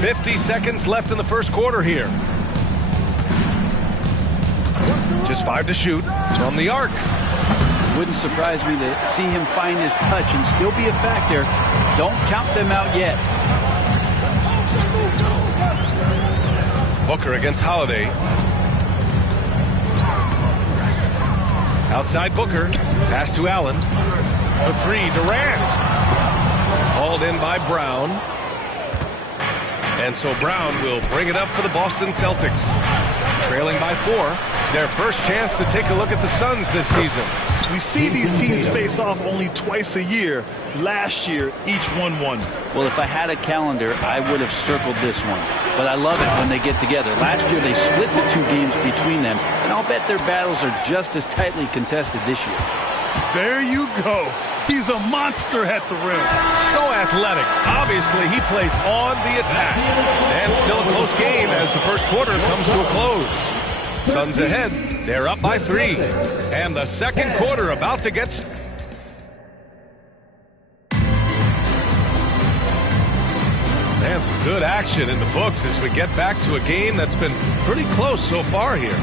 50 seconds left in the first quarter here. Just 5 to shoot from the arc. Wouldn't surprise me to see him find his touch and still be a factor. Don't count them out yet. Booker against Holiday. Outside Booker. Pass to Allen. For 3, Durant. Hauled in by Brown. And so Brown will bring it up for the Boston Celtics. Trailing by 4. Their first chance to take a look at the Suns this season. We see these teams face off only twice a year. Last year, each won one. Well, if I had a calendar, I would have circled this one. But I love it when they get together. Last year, they split the 2 games between them, and I'll bet their battles are just as tightly contested this year. There you go. He's a monster at the rim. So athletic. Obviously, he plays on the attack. And still a close game as the first quarter comes to a close. Suns ahead. They're up by 3. And the second quarter about to get... And some good action in the books as we get back to a game that's been pretty close so far here.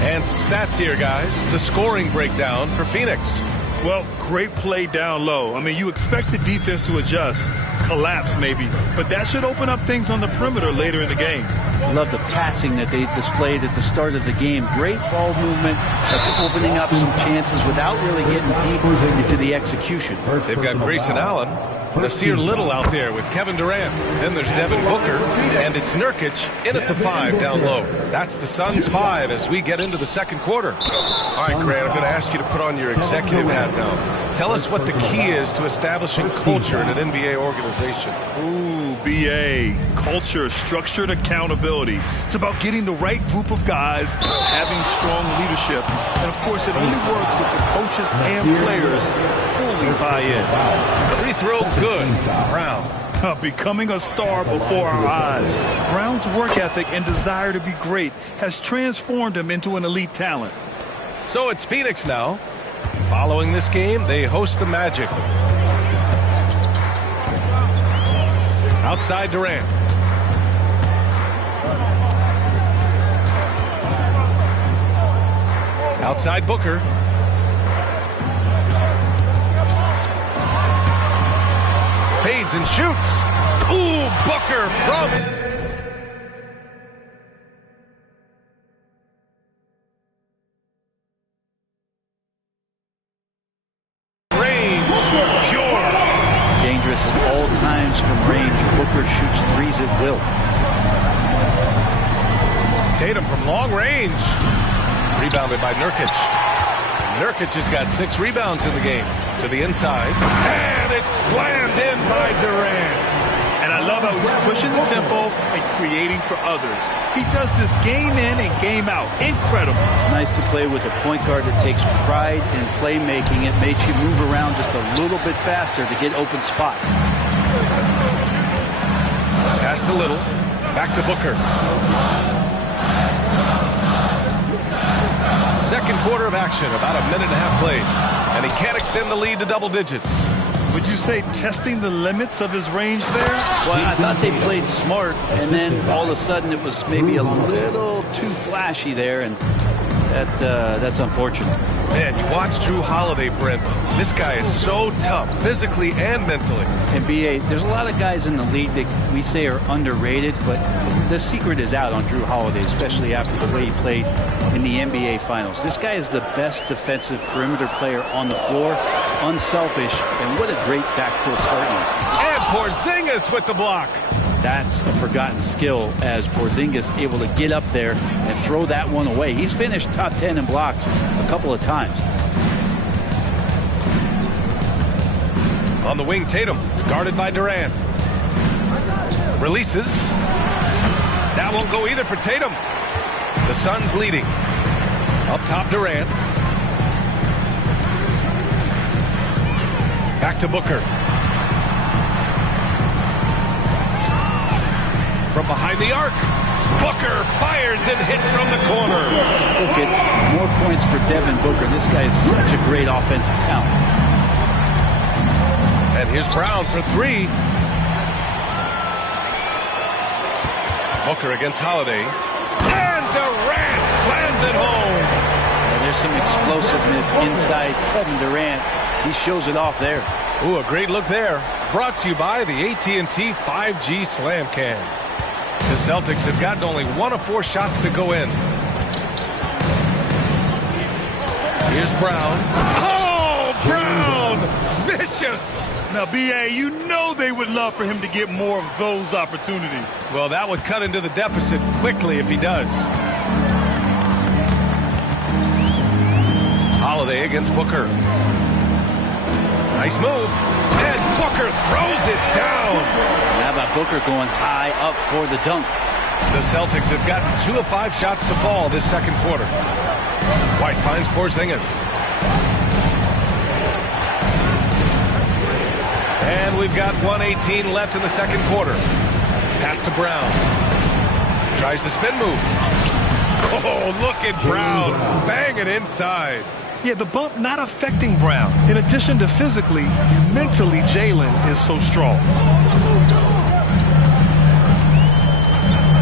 And some stats here, guys. The scoring breakdown for Phoenix. Well, great play down low. I mean, you expect the defense to adjust, collapse maybe, but that should open up things on the perimeter later in the game. Love the passing that they displayed at the start of the game. Great ball movement that's opening up some chances without really getting deep into the execution. They've got Grayson Allen. Nasir Little out there with Kevin Durant. Then there's Devin Booker, and it's Nurkic in at the 5 down low. That's the Suns' 5 as we get into the second quarter. All right, Grant, I'm going to ask you to put on your executive hat now. Tell us what the key is to establishing culture in an NBA organization. Ooh, BA. Culture, structured accountability. It's about getting the right group of guys, having strong leadership. And, of course, it only works if the coaches and players fully buy in. Free throw good. Brown. Becoming a star before our eyes. Brown's work ethic and desire to be great has transformed him into an elite talent. So it's Phoenix now. Following this game, they host the Magic. Outside Durant. Outside Booker. Fades and shoots. Ooh, Booker from... range. Pure. Dangerous at all times from range. Booker shoots threes at will. Tatum from long range. Rebounded by Nurkic. Nurkic has got 6 rebounds in the game. To the inside. And it's slammed in by Durant. And I love how he's pushing the tempo and creating for others. He does this game in and game out. Incredible. Nice to play with a point guard that takes pride in playmaking. It makes you move around just a little bit faster to get open spots. Pass to Little. Back to Booker. Second quarter of action, about a minute and a half played. And he can't extend the lead to double digits. Would you say testing the limits of his range there? Well, I thought they played smart, and then all of a sudden it was maybe a little too flashy there, and that's unfortunate. Man, you watch Drew Holiday, Brent. This guy is so tough, physically and mentally. And B.A., there's a lot of guys in the league that we say are underrated, but the secret is out on Drew Holiday, especially after the way he played in the NBA Finals. This guy is the best defensive perimeter player on the floor, unselfish, and what a great backcourt partner. And Porzingis with the block. That's a forgotten skill, as Porzingis able to get up there and throw that one away. He's finished top 10 in blocks a couple of times. On the wing, Tatum, guarded by Durant. Releases. That won't go either for Tatum. The Suns leading. Up top, Durant. Back to Booker. From behind the arc, Booker fires and hits from the corner. Look at more points for Devin Booker. This guy is such a great offensive talent. And here's Brown for 3. Booker against Holiday. And Durant slams it home. Well, there's some explosiveness inside Kevin Durant. He shows it off there. Ooh, a great look there. Brought to you by the AT&T 5G Slam Cam. The Celtics have gotten only 1 of 4 shots to go in. Here's Brown. Oh, Brown! Vicious! Now, B.A., you know they would love for him to get more of those opportunities. Well, that would cut into the deficit quickly if he does. Holiday against Booker. Nice move. And Booker throws it down. How about Booker going high up for the dunk? The Celtics have gotten 2 of 5 shots to fall this second quarter. White finds Porzingis. And we've got 1:18 left in the second quarter. Pass to Brown. Tries the spin move. Oh, look at Brown. Bang it inside. Yeah, the bump not affecting Brown. In addition to physically, mentally, Jalen is so strong.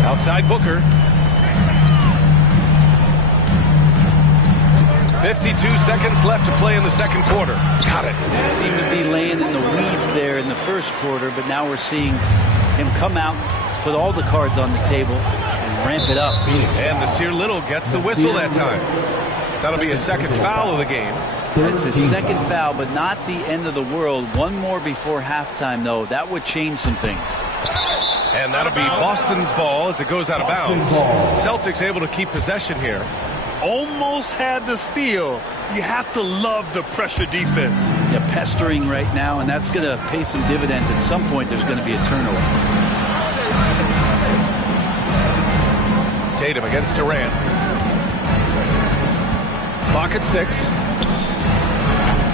Outside Booker. 52 seconds left to play in the second quarter. Got it. Seemed to be laying in the weeds there in the first quarter, but now we're seeing him come out, put all the cards on the table, and ramp it up. And Nasir Little gets the whistle that time. That'll be his second foul of the game. It's his second foul, but not the end of the world. One more before halftime, though. That would change some things. And that'll be Boston's ball as it goes out of bounds. Celtics able to keep possession here. Almost had the steal. You have to love the pressure defense. Yeah, pestering right now, and that's going to pay some dividends. At some point, there's going to be a turnover. Tatum against Durant. Clock at 6.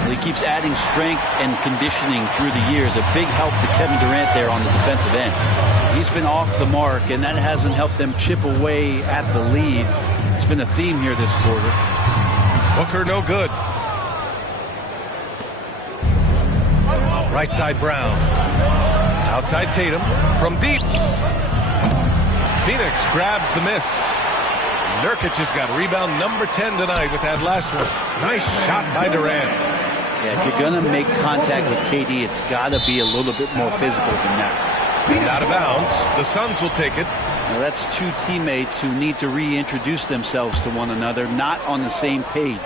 Well, he keeps adding strength and conditioning through the years. A big help to Kevin Durant there on the defensive end. He's been off the mark, and that hasn't helped them chip away at the lead. It's been a theme here this quarter. Booker no good. Right side Brown. Outside Tatum. From deep. Phoenix grabs the miss. Nurkic has got rebound number 10 tonight with that last one. Nice shot by Durant. Yeah, if you're going to make contact with KD, it's got to be a little bit more physical than that. Out of bounds. The Suns will take it. Now that's 2 teammates who need to reintroduce themselves to one another, not on the same page.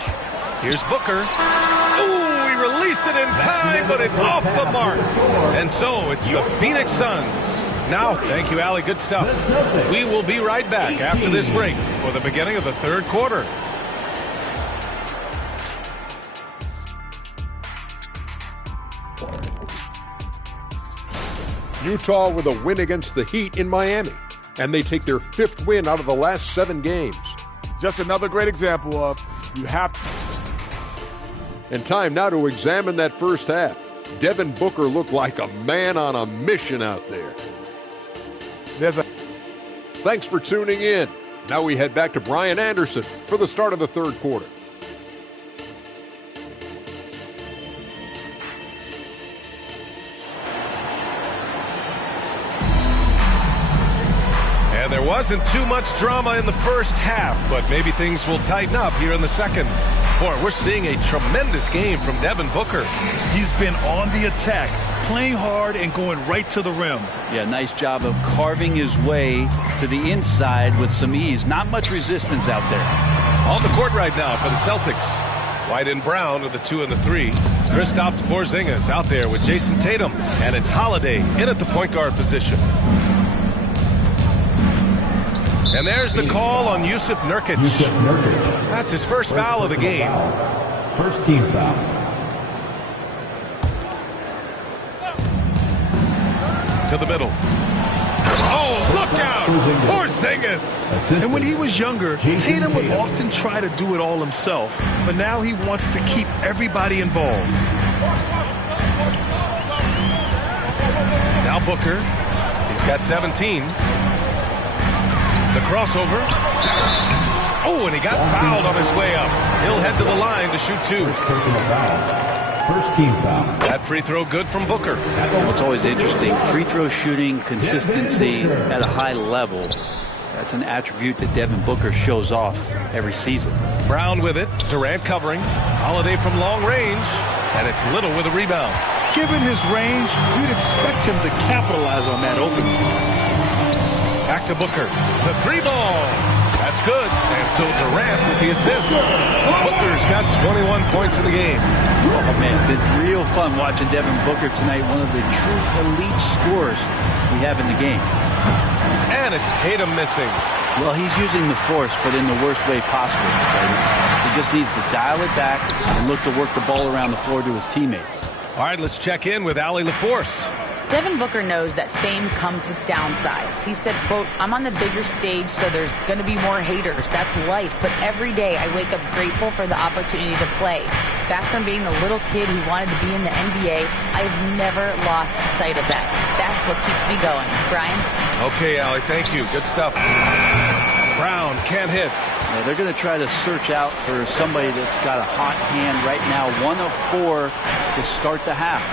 Here's Booker. Ooh, he released it in time, but it's off the mark. And so it's the Phoenix Suns Now, thank you, Allie. Good stuff. We will be right back after this break for the beginning of the third quarter. Utah with a win against the Heat in Miami, and they take their 5th win out of the last 7 games. Just another great example of you have to. And time now to examine that first half. Devin Booker looked like a man on a mission out there. Thanks for tuning in. Now we head back to Brian Anderson for the start of the third quarter. And there wasn't too much drama in the first half, but maybe things will tighten up here in the second. Boy, we're seeing a tremendous game from Devin Booker. He's been on the attack, playing hard and going right to the rim. Yeah, nice job of carving his way to the inside with some ease. Not much resistance out there. On the court right now for the Celtics. White and Brown are the 2 and the 3. Kristaps Porzingis out there with Jason Tatum. And it's Holiday in at the point guard position. And there's the call on Jusuf Nurkic. That's his first foul of the game. First team foul. To the middle. Oh, look out! Porzingis! And when he was younger, Tatum would often try to do it all himself. But now he wants to keep everybody involved. Now Booker. He's got 17. The crossover. Oh, and he got fouled on his way up. He'll head to the line to shoot 2. First team foul. That free throw good from Booker. It's always interesting. Free throw shooting, consistency at a high level. That's an attribute that Devin Booker shows off every season. Brown with it. Durant covering. Holiday from long range. And it's Little with a rebound. Given his range, you'd expect him to capitalize on that opening. Back to Booker. The 3-ball. That's good. And so Durant with the assist. Booker's got 21 points in the game. Oh, man, it's been real fun watching Devin Booker tonight. One of the true elite scorers we have in the game. And it's Tatum missing. Well, he's using the force, but in the worst way possible. He just needs to dial it back and look to work the ball around the floor to his teammates. All right, let's check in with Allie LaForce. Devin Booker knows that fame comes with downsides. He said, quote, "I'm on the bigger stage, so there's going to be more haters. That's life. But every day I wake up grateful for the opportunity to play. Back from being the little kid who wanted to be in the NBA, I've never lost sight of that. That's what keeps me going." Brian? Okay, Allie, thank you. Good stuff. Brown can't hit. Now they're going to try to search out for somebody that's got a hot hand right now. 1 of 4 to start the half.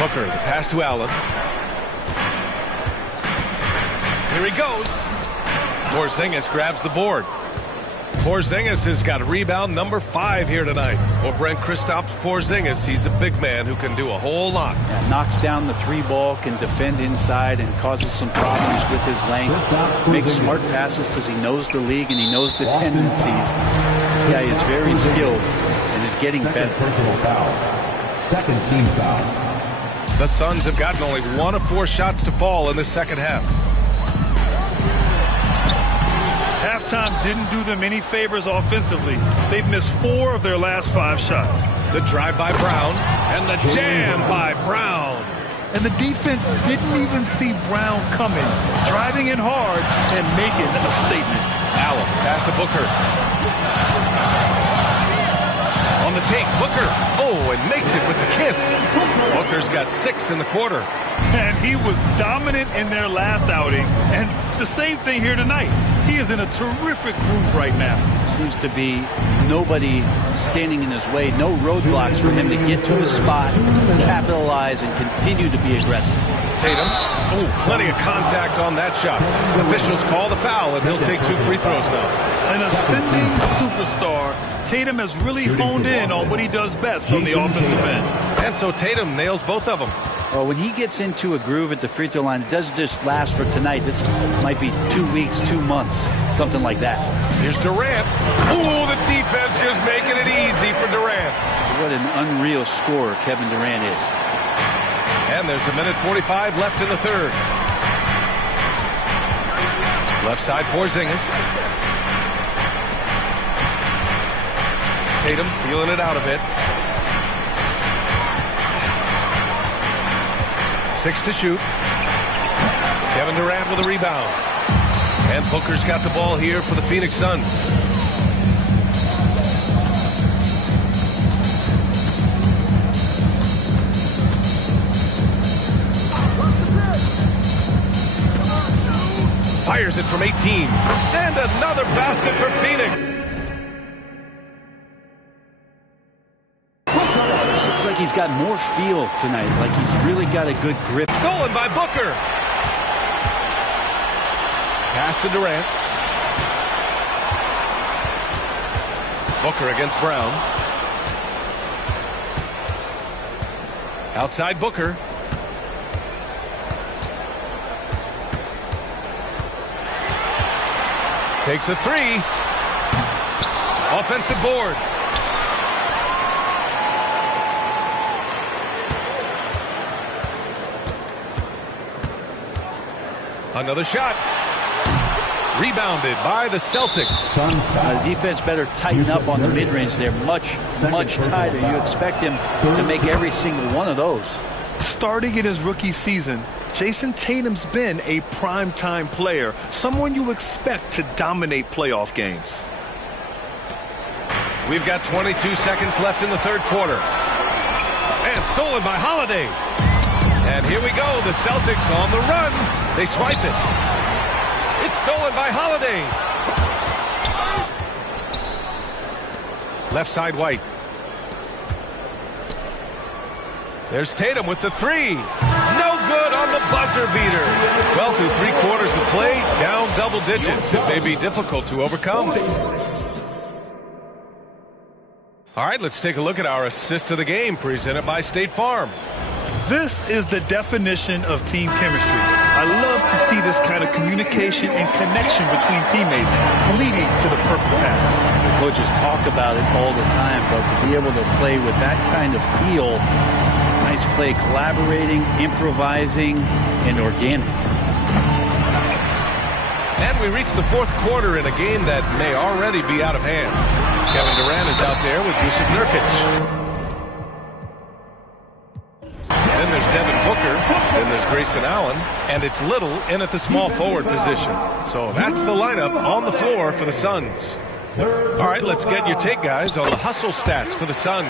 Booker, the pass to Allen. Here he goes. Porzingis grabs the board. Porzingis has got rebound number 5 here tonight. Well, Brent, Kristaps Porzingis, he's a big man who can do a whole lot. Yeah, knocks down the 3-ball, can defend inside, and causes some problems with his length. Makes smart passes because he knows the league and he knows the tendencies. This guy is very skilled and is getting better. Second team foul. The Suns have gotten only 1 of 4 shots to fall in the second half. Halftime didn't do them any favors offensively. They've missed 4 of their last 5 shots. The drive by Brown and the jam by Brown. And the defense didn't even see Brown coming, driving in hard and making a statement. Allen pass to Booker. On the take, Booker. Oh, and makes it with the kiss. Booker's got 6 in the quarter. And he was dominant in their last outing. And the same thing here tonight. He is in a terrific groove right now. Seems to be nobody standing in his way. No roadblocks for him to get to his spot, capitalize, and continue to be aggressive. Tatum. Oh, plenty of contact on that shot. Officials call the foul, and he'll take 2 free throws now. An ascending superstar. Tatum has really honed in on what he does best on the offensive end. And so Tatum nails both of them. Well, when he gets into a groove at the free throw line, it doesn't just last for tonight. This might be 2 weeks, 2 months, something like that. Here's Durant. Oh, the defense just making it easy for Durant. What an unreal scorer Kevin Durant is. And there's a minute 45 left in the third. Left side, Porzingis. Tatum feeling it out a bit. 6 to shoot. Kevin Durant with a rebound. And Booker's got the ball here for the Phoenix Suns. Fires it from 18. And another basket for Phoenix. Looks like he's got more feel tonight, like he's really got a good grip. Stolen by Booker. Pass to Durant. Booker against Brown. Outside Booker. Takes a three. Offensive board. Another shot. Rebounded by the Celtics. The defense better tighten up on the mid-range. They're much tighter. You expect him to make every single one of those. Starting in his rookie season, Jason Tatum's been a prime-time player, someone you expect to dominate playoff games. We've got 22 seconds left in the third quarter. And stolen by Holiday. And here we go, the Celtics on the run. They swipe it. It's stolen by Holiday. Left side, White. There's Tatum with the three. No good on the buzzer beater. Well, through 3 quarters of play, down double digits. It may be difficult to overcome. All right, let's take a look at our assist of the game presented by State Farm. This is the definition of team chemistry. I love to see this kind of communication and connection between teammates leading to the perfect pass. The coaches talk about it all the time, but to be able to play with that kind of feel, nice play, collaborating, improvising, and organic. And we reach the fourth quarter in a game that may already be out of hand. Kevin Durant is out there with Jusuf Nurkic. Then there's Devin Booker. Then there's Grayson Allen. And it's Little in at the small forward position. So that's the lineup on the floor for the Suns. All right, let's get your take, guys, on the hustle stats for the Suns.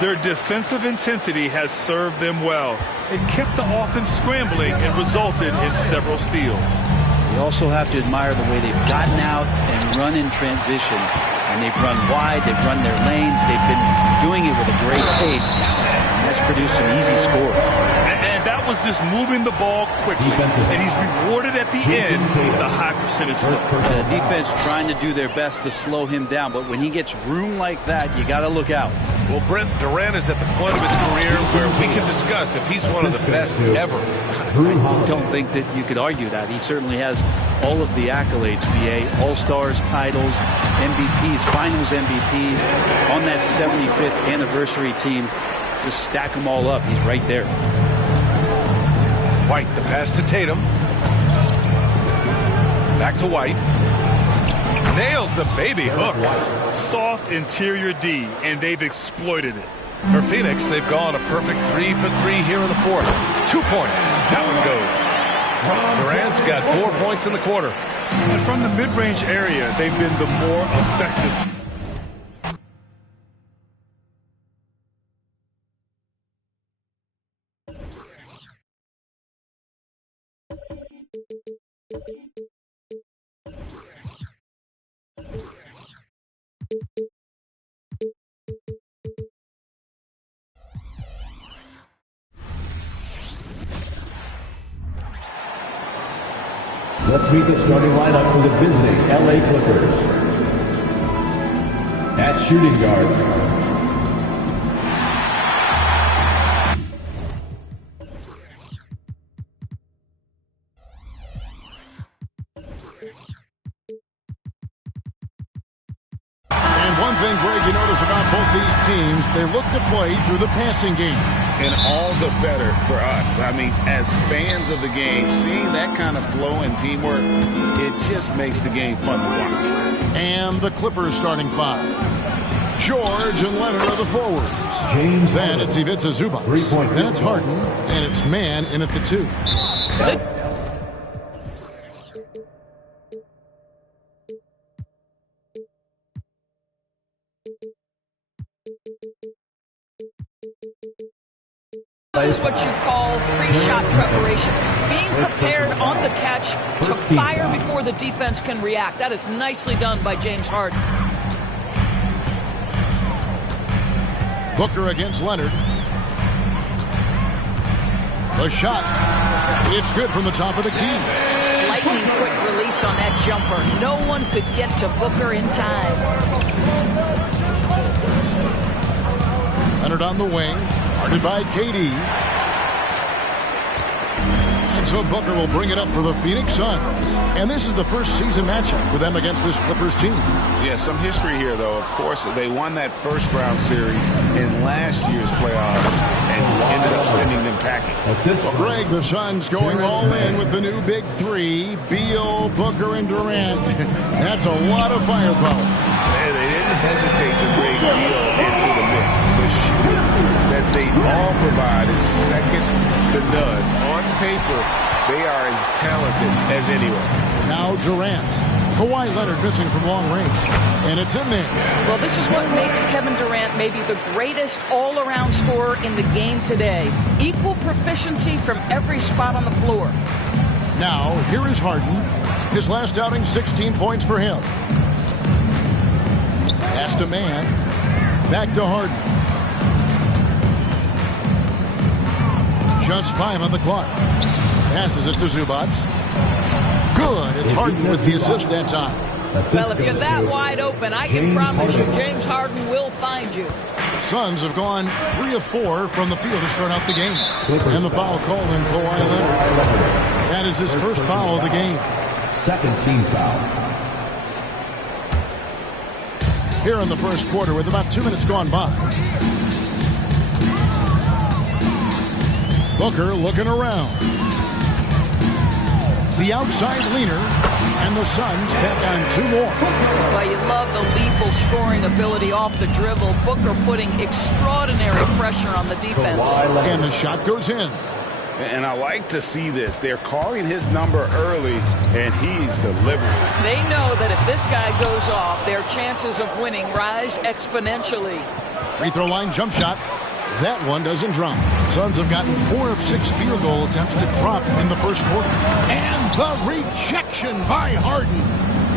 Their defensive intensity has served them well. It kept the offense scrambling and resulted in several steals. You also have to admire the way they've gotten out and run in transition. And they've run wide, they've run their lanes, they've been doing it with a great pace. And that's produced some easy scores. And that was just moving the ball quickly. And he's rewarded at the end with a high percentage look. The defense trying to do their best to slow him down, but when he gets room like that, you got to look out. Well, Brent, Durant is at the point of his career where we can discuss if he's one of the best ever. I don't think that you could argue that. He certainly has all of the accolades, BA, All-Stars, titles, MVPs, Finals MVPs, on that 75th anniversary team. Just stack them all up. He's right there. White, the pass to Tatum. Back to White. Nails the baby hook. Soft interior D, and they've exploited it. For Phoenix, they've gone a perfect 3 for 3 here in the fourth. 2 points. That one goes. Durant's got 4 points in the quarter. And from the mid-range area, they've been the more effective. Let's meet the starting lineup for the visiting LA Clippers. At shooting guard, And 1 thing, Greg, you notice about both these teams, they look to play through the passing game. And all the better for us. I mean, as fans of the game, seeing that kind of flow and teamwork, it just makes the game fun to watch. And the Clippers starting five. George and Leonard are the forwards. Then it's Ivica Zubac. Then it's Harden, and it's Mann in at the 2. This is what you call pre-shot preparation. Being prepared on the catch to fire before the defense can react. That is nicely done by James Harden. Booker against Leonard. The shot. It's good from the top of the key. Lightning quick release on that jumper. No one could get to Booker in time. Leonard on the wing. Guarded by KD. And so Booker will bring it up for the Phoenix Suns. And this is the first season matchup for them against this Clippers team. Yeah, some history here, though. Of course, they won that first-round series in last year's playoffs and ended up sending them packing. Well, Greg, the Suns going all in with the new big three, Beal, Booker, and Durant. That's a lot of firepower. And they didn't hesitate to bring Beal into the mix. The shooting that they all provide is second to none. On paper, they are as talented as anyone. Now Durant. Kawhi Leonard missing from long range. And it's in there. Well, this is what makes Kevin Durant maybe the greatest all-around scorer in the game today. Equal proficiency from every spot on the floor. Now, here is Harden. His last outing, 16 points for him. Pass to Mann. Back to Harden. Just 5 on the clock. Passes it to Zubac. Good. It's Harden with the assist that time. Well, if you're that wide open, I can promise you James Harden will find you. Suns have gone 3 of 4 from the field to start out the game. And the foul called on Kawhi Leonard. That is his first foul of the game. Second team foul. Here in the first quarter with about 2 minutes gone by. Booker looking around. The outside leaner, and the Suns tack on 2 more. Well, you love the lethal scoring ability off the dribble. Booker putting extraordinary pressure on the defense. And the shot goes in. And I like to see this. They're calling his number early, and he's delivering. They know that if this guy goes off, their chances of winning rise exponentially. Free throw line jump shot. That one doesn't drop. Suns have gotten 4 of 6 field goal attempts to drop in the first quarter. And the rejection by Harden.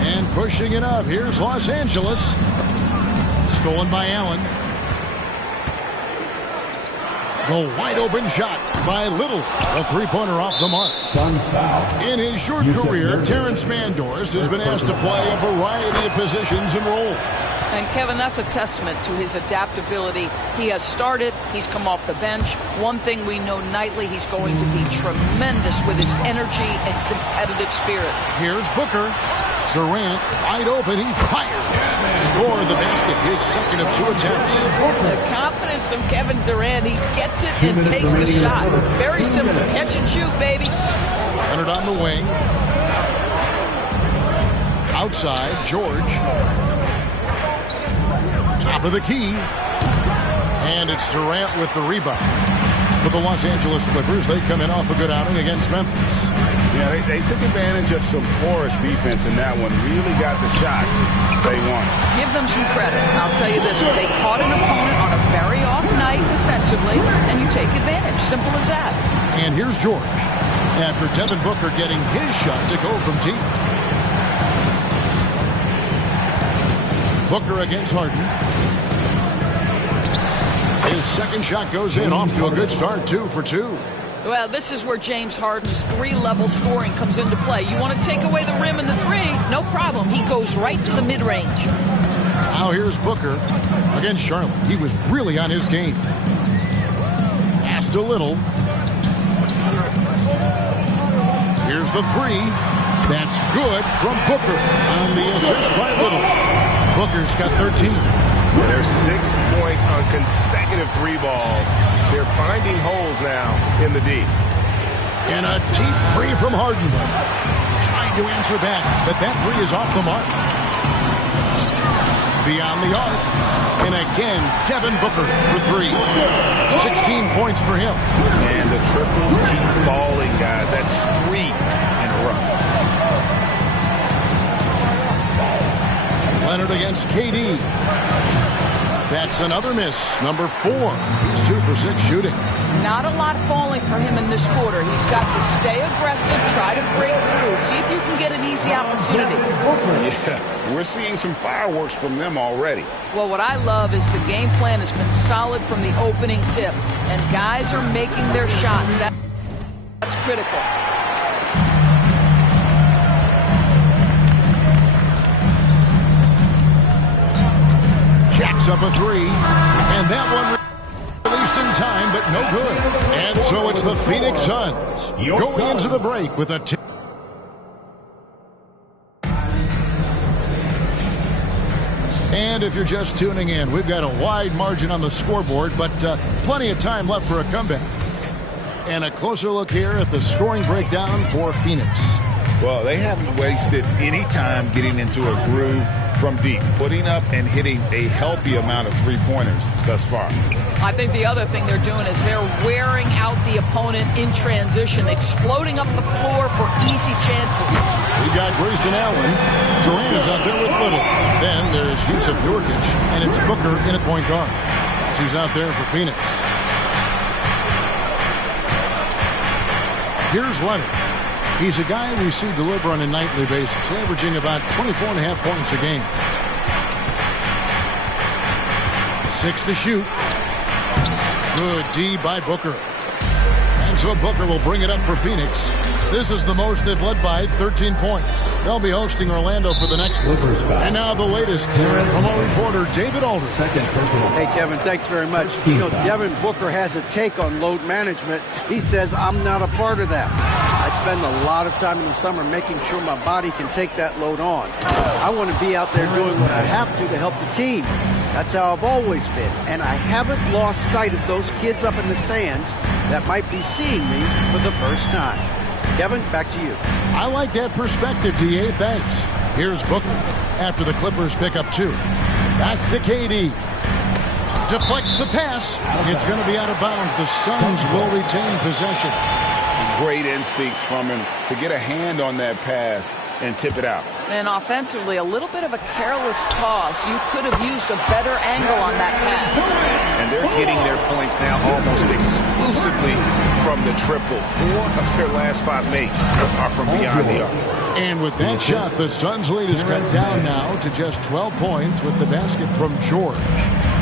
And pushing it up. Here's Los Angeles. Stolen by Allen. The wide open shot by Little. A 3-pointer off the mark. Suns foul. In his short career, Terrence Mandors has been asked to play a variety of positions and roles. And Kevin, that's a testament to his adaptability. He has started, he's come off the bench. One thing we know nightly, he's going to be tremendous with his energy and competitive spirit. Here's Booker. Durant wide open, he fires. Score the basket, his second of 2 attempts. The confidence of Kevin Durant, he gets it and takes the shot. Very simple, catch and shoot, baby. Leonard on the wing. Outside, George. Top of the key. And it's Durant with the rebound. For the Los Angeles Clippers, they come in off a good outing against Memphis. Yeah, they took advantage of some porous defense in that one. Really got the shots they wanted. Give them some credit. I'll tell you this. They caught an opponent on a very off night defensively, and you take advantage. Simple as that. And here's George. After Devin Booker getting his shot to go from deep. Booker against Harden. His second shot goes in, off to a good start, 2 for 2. Well, this is where James Harden's 3-level scoring comes into play. You want to take away the rim and the 3, no problem. He goes right to the mid-range. Now here's Booker against Charlotte. He was really on his game. Pass to Little. Here's the 3. That's good from Booker on the assist by Little. Booker's got 13. And there's 6 points on consecutive 3 balls. They're finding holes now in the D. And a deep 3 from Harden. Trying to answer back, but that 3 is off the mark. Beyond the arc. And again, Devin Booker for 3. 16 points for him. And the triples keep falling, guys. That's 3 in a row. Leonard against KD. That's another miss. Number 4. He's 2 for 6 shooting. Not a lot falling for him in this quarter. He's got to stay aggressive, try to break through, see if you can get an easy opportunity. Yeah, we're seeing some fireworks from them already. Well, what I love is the game plan has been solid from the opening tip, and guys are making their shots. That's critical. Jacks up a 3, and that one released in time, but no good. And so it's the Phoenix Suns going into the break with a 10. And if you're just tuning in, we've got a wide margin on the scoreboard, but plenty of time left for a comeback. And a closer look here at the scoring breakdown for Phoenix. Well, they haven't wasted any time getting into a groove from deep, putting up and hitting a healthy amount of 3-pointers thus far. I think the other thing they're doing is they're wearing out the opponent in transition, exploding up the floor for easy chances. We got Grayson Allen. Durant is out there with Little. Then there's Yusuf Nurkic, and it's Booker in at point guard. That's who's out there for Phoenix. Here's Leonard. He's a guy we see deliver on a nightly basis, averaging about 24.5 points a game. 6 to shoot. Good D by Booker. And so Booker will bring it up for Phoenix. This is the most they've led by, 13 points. They'll be hosting Orlando for the next one. And now the latest from our reporter, David Aldridge. Hey, Kevin, thanks very much. You know, Devin Booker has a take on load management. He says, I'm not a part of that. I spend a lot of time in the summer making sure my body can take that load on. I want to be out there doing what I have to help the team. That's how I've always been. And I haven't lost sight of those kids up in the stands that might be seeing me for the first time. Kevin, back to you. I like that perspective, D.A. Thanks. Here's Booker after the Clippers pick up 2. Back to KD. Deflects the pass. It's going to be out of bounds. The Suns will retain possession. Great instincts from him to get a hand on that pass and tip it out. And offensively, a little bit of a careless toss. You could have used a better angle on that pass. And they're getting their points now almost exclusively from the triple. 4 of their last 5 makes are from beyond the arc. And with that shot, the Suns' lead is cut down now to just 12 points with the basket from George.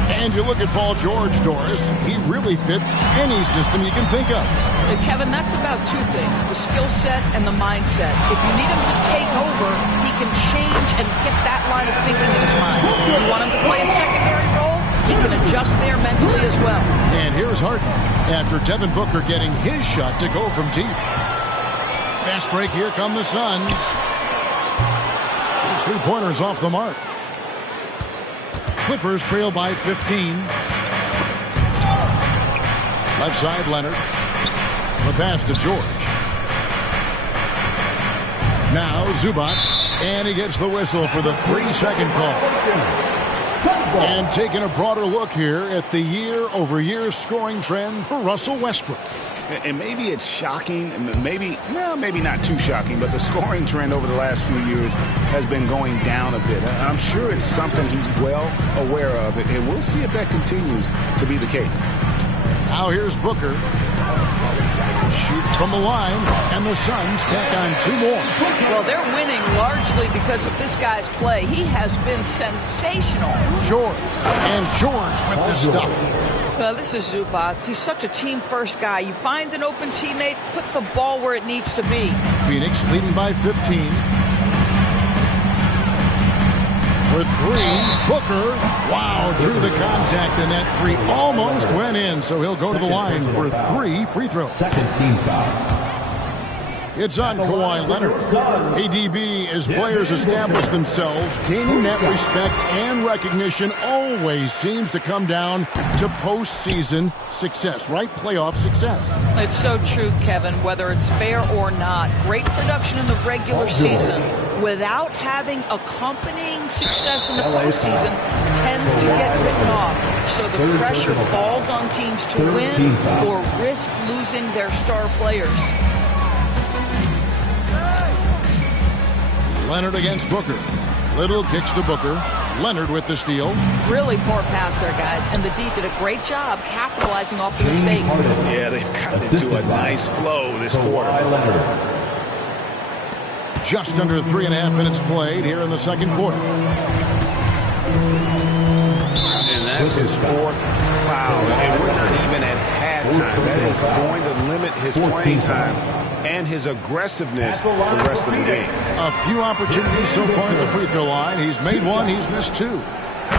And you look at Paul George, Doris, he really fits any system you can think of. Kevin, that's about 2 things, the skill set and the mindset. If you need him to take over, he can change and get that line of thinking in his mind. You want him to play a secondary role, he can adjust there mentally as well. And here's Harden after Devin Booker getting his shot to go from deep. Fast break, here come the Suns. His 3-pointers off the mark. Clippers trail by 15. Left side, Leonard. The pass to George. Now Zubac, and he gets the whistle for the 3-second call. And taking a broader look here at the year-over-year scoring trend for Russell Westbrook. And maybe it's shocking, maybe not too shocking, but the scoring trend over the last few years has been going down a bit. I'm sure it's something he's well aware of, and we'll see if that continues to be the case. Now here's Booker. Shoots from the line, and the Suns tack on 2 more. Well, they're winning largely because of this guy's play. He has been sensational. George with the stuff. Well, this is Zubac. He's such a team-first guy. You find an open teammate, put the ball where it needs to be. Phoenix leading by 15. For 3, Booker, wow, drew the contact, and that 3 almost went in, so he'll go to the line for 3 free throws. Second team foul. It's on Kawhi Leonard. ADB, as players establish themselves, gaining that respect and recognition always seems to come down to postseason success, right? Playoff success. It's so true, Kevin, whether it's fair or not. Great production in the regular season without having accompanying success in the postseason tends to get written off. So the pressure falls on teams to win or risk losing their star players. Leonard against Booker. Little kicks to Booker. Leonard with the steal. Really poor pass there, guys. And the D did a great job capitalizing off the mistake. Yeah, they've gotten into a nice flow this quarter. Just under 3.5 minutes played here in the second quarter. And that's his fourth foul. And we're not even at halftime. That is going to limit his playing time and his aggressiveness the rest of the game. A few opportunities so far at the free throw line. He's made one, he's missed two.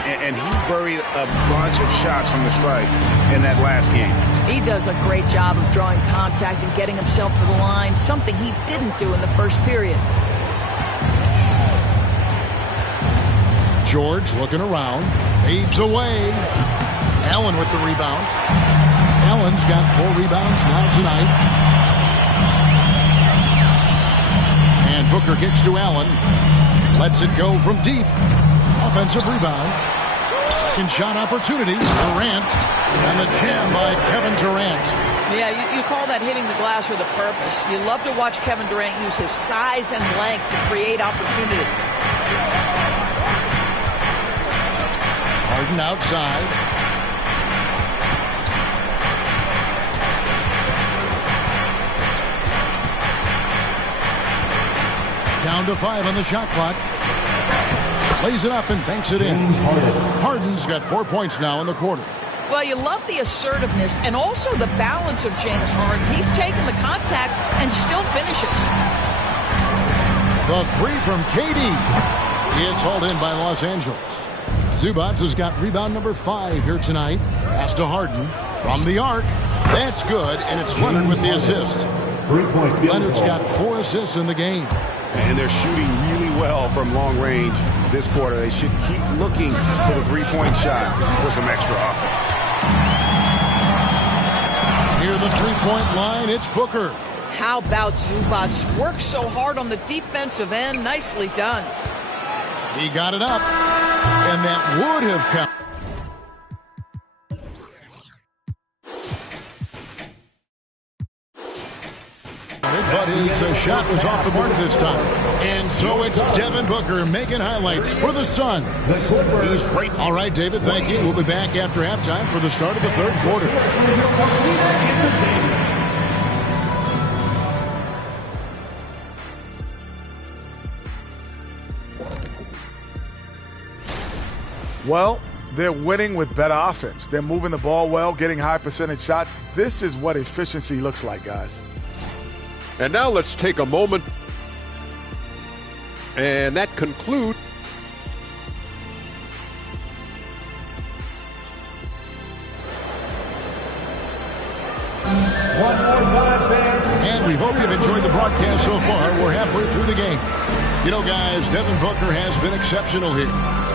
And he buried a bunch of shots from the stripe in that last game. He does a great job of drawing contact and getting himself to the line, something he didn't do in the first period. George looking around, fades away. Allen with the rebound. Allen's got 4 rebounds now tonight. And Booker kicks to Allen. Lets it go from deep. Offensive rebound. Second shot opportunity. Durant. And the jam by Kevin Durant. Yeah, you call that hitting the glass with a purpose. You love to watch Kevin Durant use his size and length to create opportunity. Harden outside. Down to 5 on the shot clock. Plays it up and banks it in. Harden's got 4 points now in the quarter. Well, you love the assertiveness and also the balance of James Harden. He's taken the contact and still finishes. The 3 from KD. It's hauled in by Los Angeles. Zubac has got rebound number 5 here tonight. Pass to Harden from the arc. That's good, and it's Leonard with the assist. Leonard's got 4 assists in the game. And they're shooting really well from long range this quarter. They should keep looking for the 3-point shot for some extra offense. Near the 3-point line, it's Booker. How about Zubac? Works so hard on the defensive end. Nicely done. He got it up, and that would have counted. But his shot was off the mark this time. And so it's Devin Booker making highlights for the Sun. He's right. All right, David, thank you. We'll be back after halftime for the start of the third quarter. Well, they're winning with better offense. They're moving the ball well, getting high percentage shots. This is what efficiency looks like, guys. And now let's take a moment. And that concludes. And we hope you've enjoyed the broadcast so far. We're halfway through the game. You know, guys, Devin Booker has been exceptional here.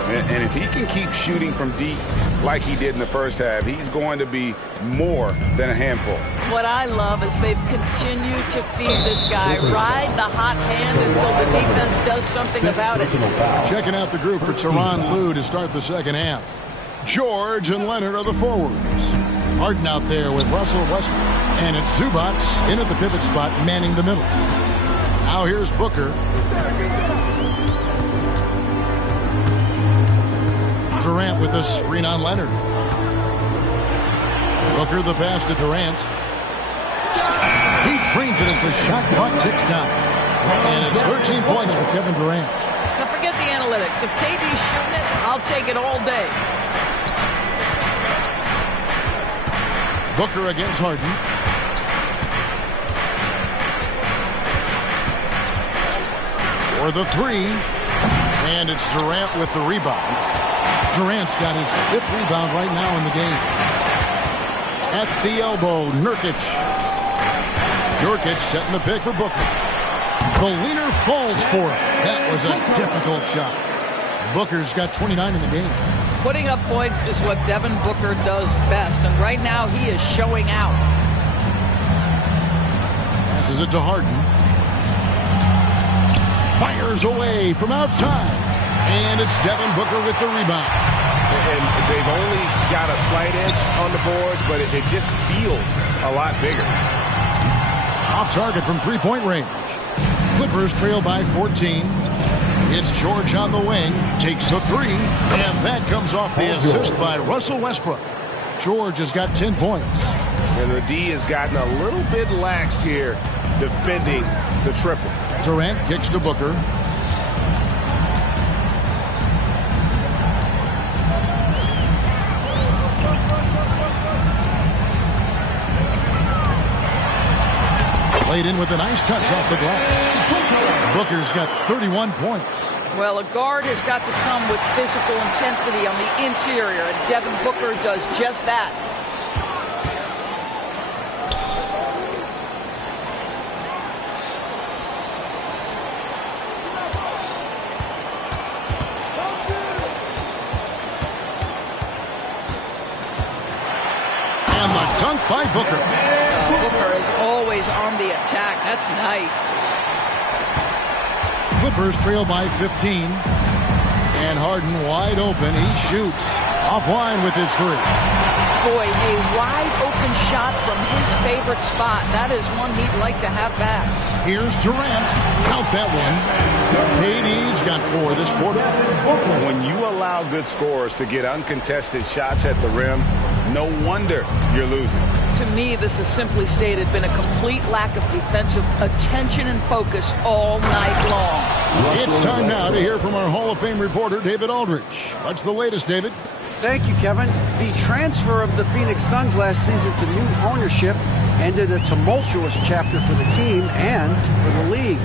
And if he can keep shooting from deep like he did in the first half, he's going to be more than a handful. What I love is they've continued to feed this guy, ride the hot hand until the defense does something about it. Checking out the group for Tyronn Lue to start the second half. George and Leonard are the forwards. Harden out there with Russell Westbrook. And it's Zubac in at the pivot spot, manning the middle. Now here's Booker. Durant with a screen on Leonard. Booker the pass to Durant. He drains it as the shot clock ticks down. And it's 13 points for Kevin Durant. Now forget the analytics. If KD's shooting it, I'll take it all day. Booker against Harden. For the 3. And it's Durant with the rebound. Durant's got his 5th rebound right now in the game. At the elbow, Nurkic. Nurkic setting the pick for Booker. The leader falls for it. That was a difficult shot. Booker's got 29 in the game. Putting up points is what Devin Booker does best, and right now he is showing out. Passes it to Harden. Fires away from outside. And it's Devin Booker with the rebound. And they've only got a slight edge on the boards, but it just feels a lot bigger. Off target from three-point range. Clippers trail by 14. It's George on the wing. Takes the three. And that comes off the assist by Russell Westbrook. George has got 10 points. And the D has gotten a little bit laxed here defending the triple. Durant kicks to Booker. Played in with a nice touch off the glass. Booker's got 31 points. Well, a guard has got to come with physical intensity on the interior, and Devin Booker does just that. And the dunk by Booker. Booker is always on the attack. That's nice. Clippers trail by 15. And Harden wide open. He shoots. Offline with his three. Boy, a wide open shot from his favorite spot. That is one he'd like to have back. Here's Durant. Count that one. KD's got 4 this quarter. When you allow good scorers to get uncontested shots at the rim, no wonder you're losing. To me, this has simply stated been a complete lack of defensive attention and focus all night long. It's time now to hear from our Hall of Fame reporter, David Aldridge. What's the latest, David? Thank you, Kevin. The transfer of the Phoenix Suns last season to new ownership ended a tumultuous chapter for the team and for the league.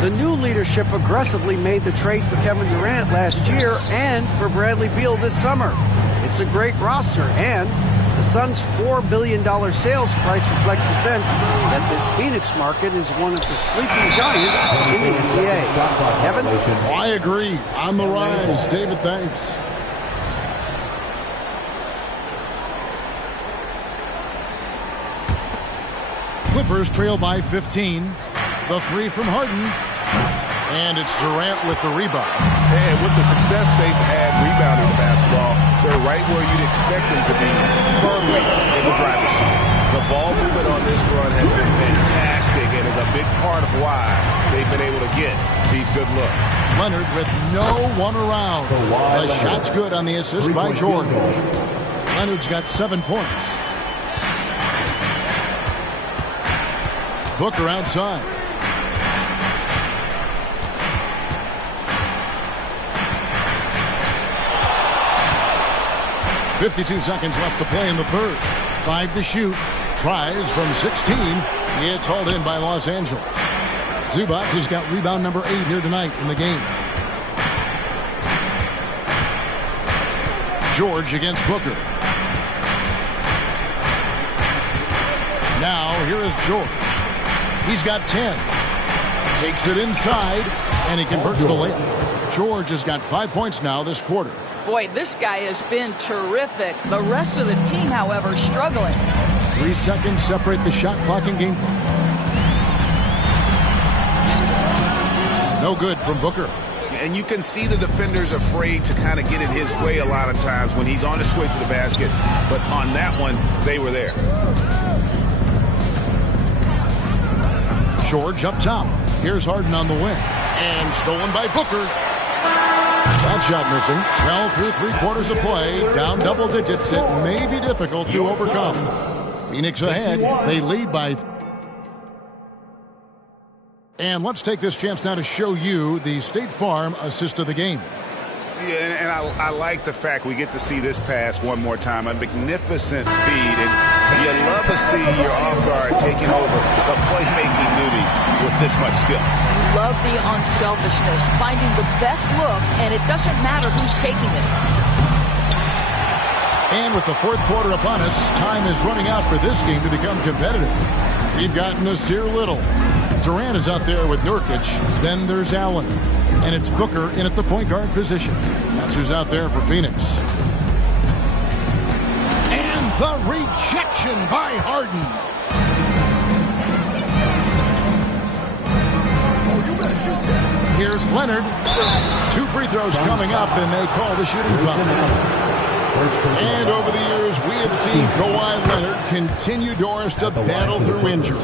The new leadership aggressively made the trade for Kevin Durant last year and for Bradley Beal this summer. It's a great roster, and the Suns' $4 billion sales price reflects the sense that this Phoenix market is one of the sleeping giants in the NBA. Kevin? I agree. On the rise. David, thanks. Clippers trail by 15. The three from Harden. And it's Durant with the rebound. And with the success they've had rebounding the basketball, they're right where you'd expect them to be, firmly in the driver's seat. The ball movement on this run has been fantastic and is a big part of why they've been able to get these good looks. Leonard with no one around. The shot's good on the assist by George. Leonard's got 7 points. Booker outside. .52 seconds left to play in the third. 5 to shoot. Tries from 16. It's hauled in by Los Angeles. Zubac has got rebound number 8 here tonight in the game. George against Booker. Now here is George. He's got 10. Takes it inside, and he converts the layup. George has got 5 points now this quarter. Boy, this guy has been terrific. The rest of the team, however, struggling. 3 seconds separate the shot clock and game clock. No good from Booker. And you can see the defenders afraid to kind of get in his way a lot of times when he's on his way to the basket. But on that one, they were there. George up top. Here's Harden on the wing. And stolen by Booker. That shot missing. Well, through 3/4 of play, down double digits. It may be difficult to overcome. Phoenix ahead. They lead by... And let's take this chance now to show you the State Farm assist of the game. Yeah, and I like the fact we get to see this pass one more time. A magnificent feed. And you love to see your off guard taking over the playmaking duties with this much skill. You love the unselfishness, finding the best look, and it doesn't matter who's taking it. And with the fourth quarter upon us, time is running out for this game to become competitive. We've got Nasir Little, Durant is out there with Nurkic. Then there's Allen. And it's Booker in at the point guard position. That's who's out there for Phoenix. And the rejection by Harden. Here's Leonard. 2 free throws coming up, and they call the shooting foul. And over the years, we have seen Kawhi Leonard continue, Doris, to battle through injuries.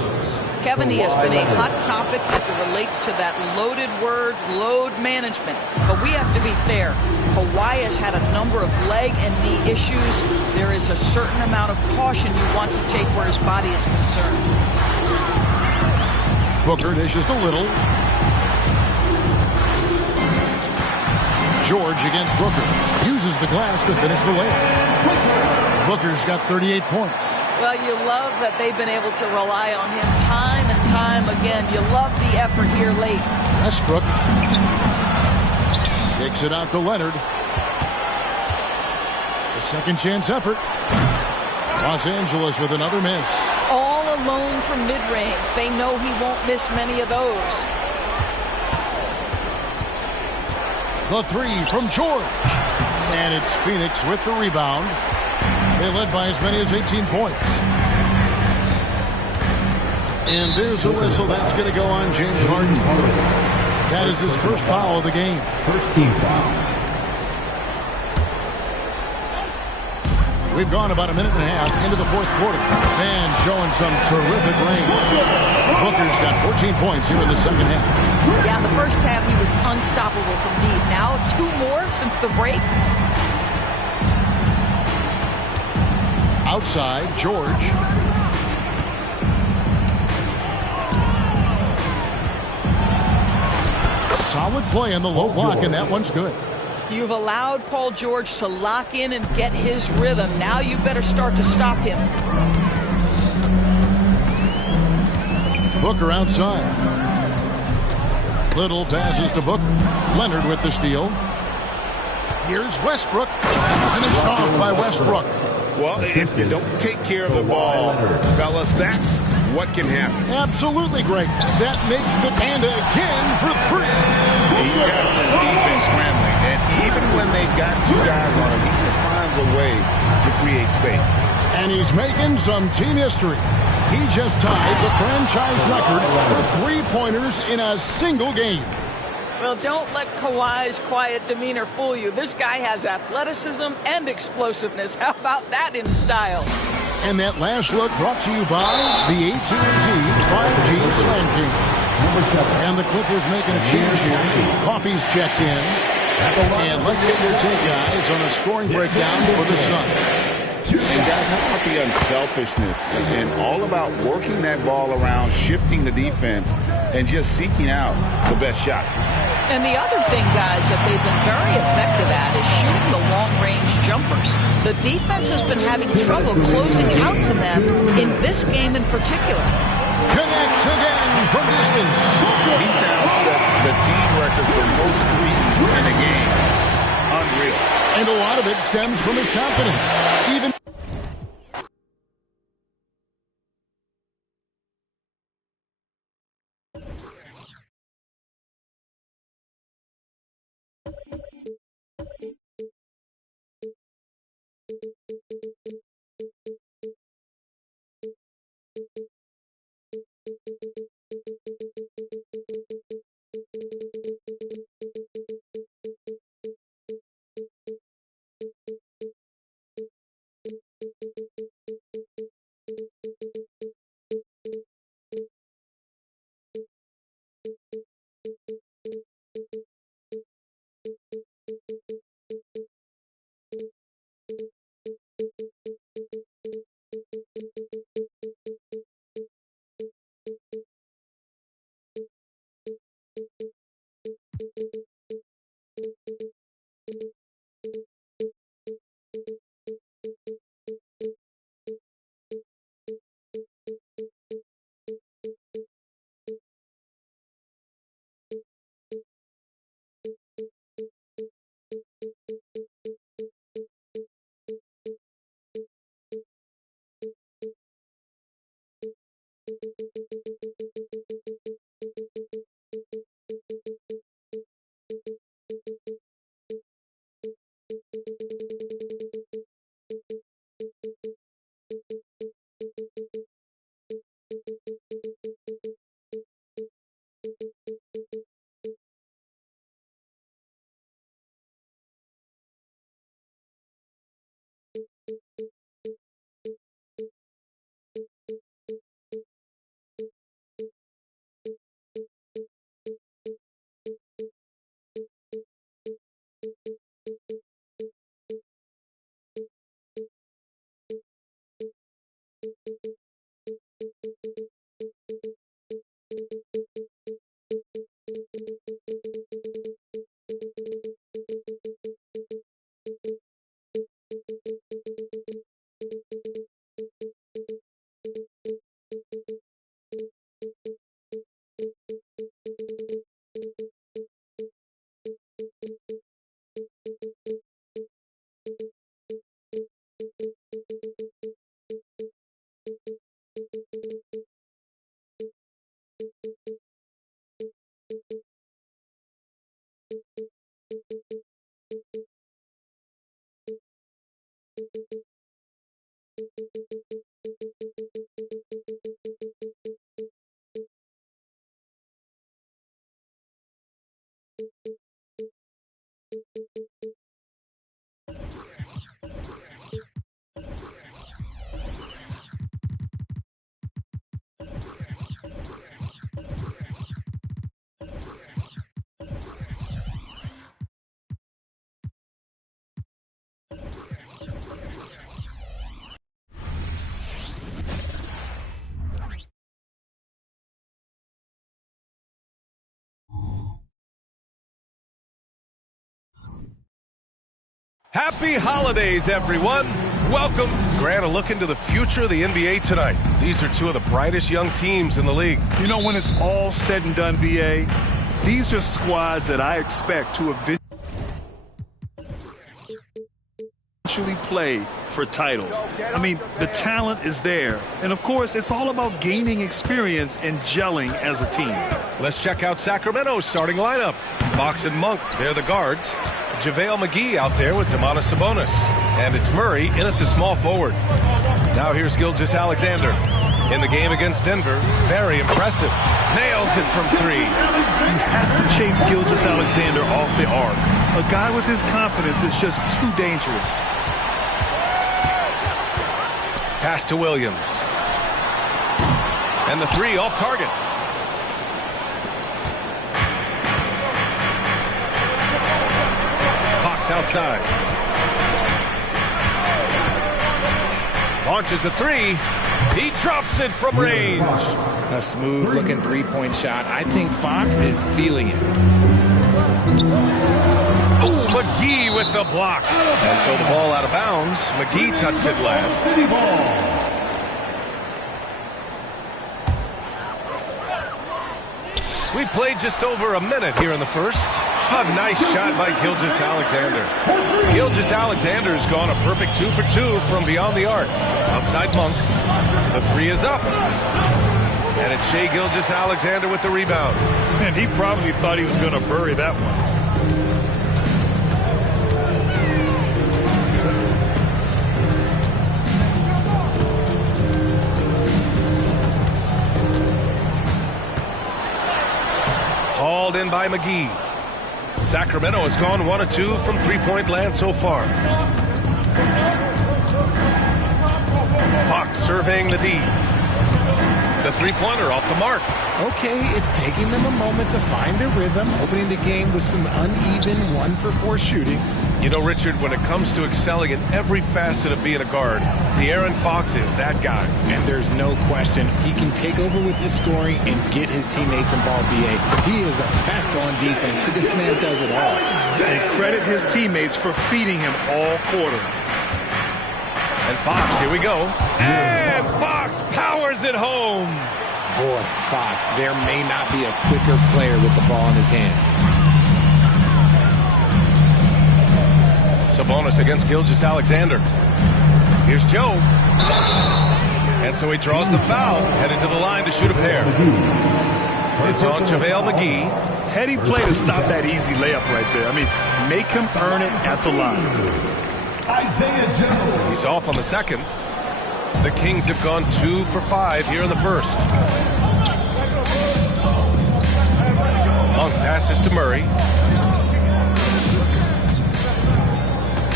Kevin, he has been a hot topic as it relates to that loaded word, load management. But we have to be fair. Kawhi has had a number of leg and knee issues. There is a certain amount of caution you want to take where his body is concerned. Booker dishes to Little. George against Booker. Uses the glass to finish the layup. Booker's got 38 points. Well, you love that they've been able to rely on him time and time again. You love the effort here late. Westbrook takes it out to Leonard. A second chance effort. Los Angeles with another miss. All alone from mid-range. They know he won't miss many of those. The 3 from George. And it's Phoenix with the rebound. They led by as many as 18 points. And there's a whistle. That's going to go on James Harden. That is his first foul of the game. First team foul. We've gone about a minute and a half into the fourth quarter. And showing some terrific range. Booker's got 14 points here in the second half. Yeah, in the first half he was unstoppable from deep. Now 2 more since the break. Outside, George. Solid play on the low block, and that one's good. You've allowed Paul George to lock in and get his rhythm. Now you better start to stop him. Booker outside. Little passes to Booker. Leonard with the steal. Here's Westbrook. Finished off by Westbrook. Well, if you don't take care of the ball, fellas, that's what can happen. Absolutely, Greg. That makes the Panda again for 3. He's got his defense scrambling, and even when they've got 2 guys on him, he just finds a way to create space. And he's making some team history. He just tied the franchise record for 3-pointers in a single game. Well, don't let Kawhi's quiet demeanor fool you. This guy has athleticism and explosiveness. How about that in style? And that last look brought to you by the AT&T 5G Slam King. And the Clippers making a change here. Coffey's checked in. And let's get your take, guys, on a scoring breakdown for the Suns. And guys, how about the unselfishness and all about working that ball around, shifting the defense, and just seeking out the best shot. And the other thing, guys, that they've been very effective at is shooting the long-range jumpers. The defense has been having trouble closing out to them in this game in particular. Connects again from distance. He's now set the team record for most threes in a game. Unreal. And a lot of it stems from his confidence. Even Happy holidays, everyone. Welcome. Grant, a look into the future of the NBA tonight. These are two of the brightest young teams in the league. You know, when it's all said and done, BA, these are squads that I expect to eventually play for titles. I mean, the talent is there. And, of course, it's all about gaining experience and gelling as a team. Let's check out Sacramento's starting lineup. Fox and Monk, they're the guards. JaVale McGee out there with Domantas Sabonis. And it's Murray in at the small forward. Now here's Gilgeous-Alexander. In the game against Denver, very impressive. Nails it from three. You have to chase Gilgeous-Alexander off the arc. A guy with his confidence is just too dangerous. Pass to Williams. And the three off target. Fox outside. Launches a three. He drops it from range. A smooth-looking three-point shot. I think Fox is feeling it. Oh, McGee with the block. And so the ball out of bounds. McGee tucks it last. We played just over a minute here in the first. A nice shot by Gilgeous-Alexander. Gilgeous-Alexander's gone a perfect 2 for 2 from beyond the arc. Outside Monk. The three is up. And it's Shai Gilgeous-Alexander with the rebound. And he probably thought he was going to bury that one. Hauled in by McGee. Sacramento has gone 1 of 2 from three-point land so far. Fox surveying the D. The three-pointer off the mark. Okay, it's taking them a moment to find their rhythm, opening the game with some uneven 1-for-4 shooting. You know, Richard, when it comes to excelling in every facet of being a guard, De'Aaron Fox is that guy. And there's no question he can take over with his scoring and get his teammates involved, BA. He is a pest on defense. This man does it all. And credit his teammates for feeding him all quarter. And Fox, here we go. And Fox powers it home. Boy, Fox, there may not be a quicker player with the ball in his hands. Sabonis against Gilgeous-Alexander. Here's Joe. And so he draws the foul, headed to the line to shoot a pair. It's on JaVale McGee. Heady play to stop that easy layup right there. I mean, make him earn it at the line. Isaiah Joe. He's off on the second. The Kings have gone 2 for 5 here in the first. Monk passes to Murray.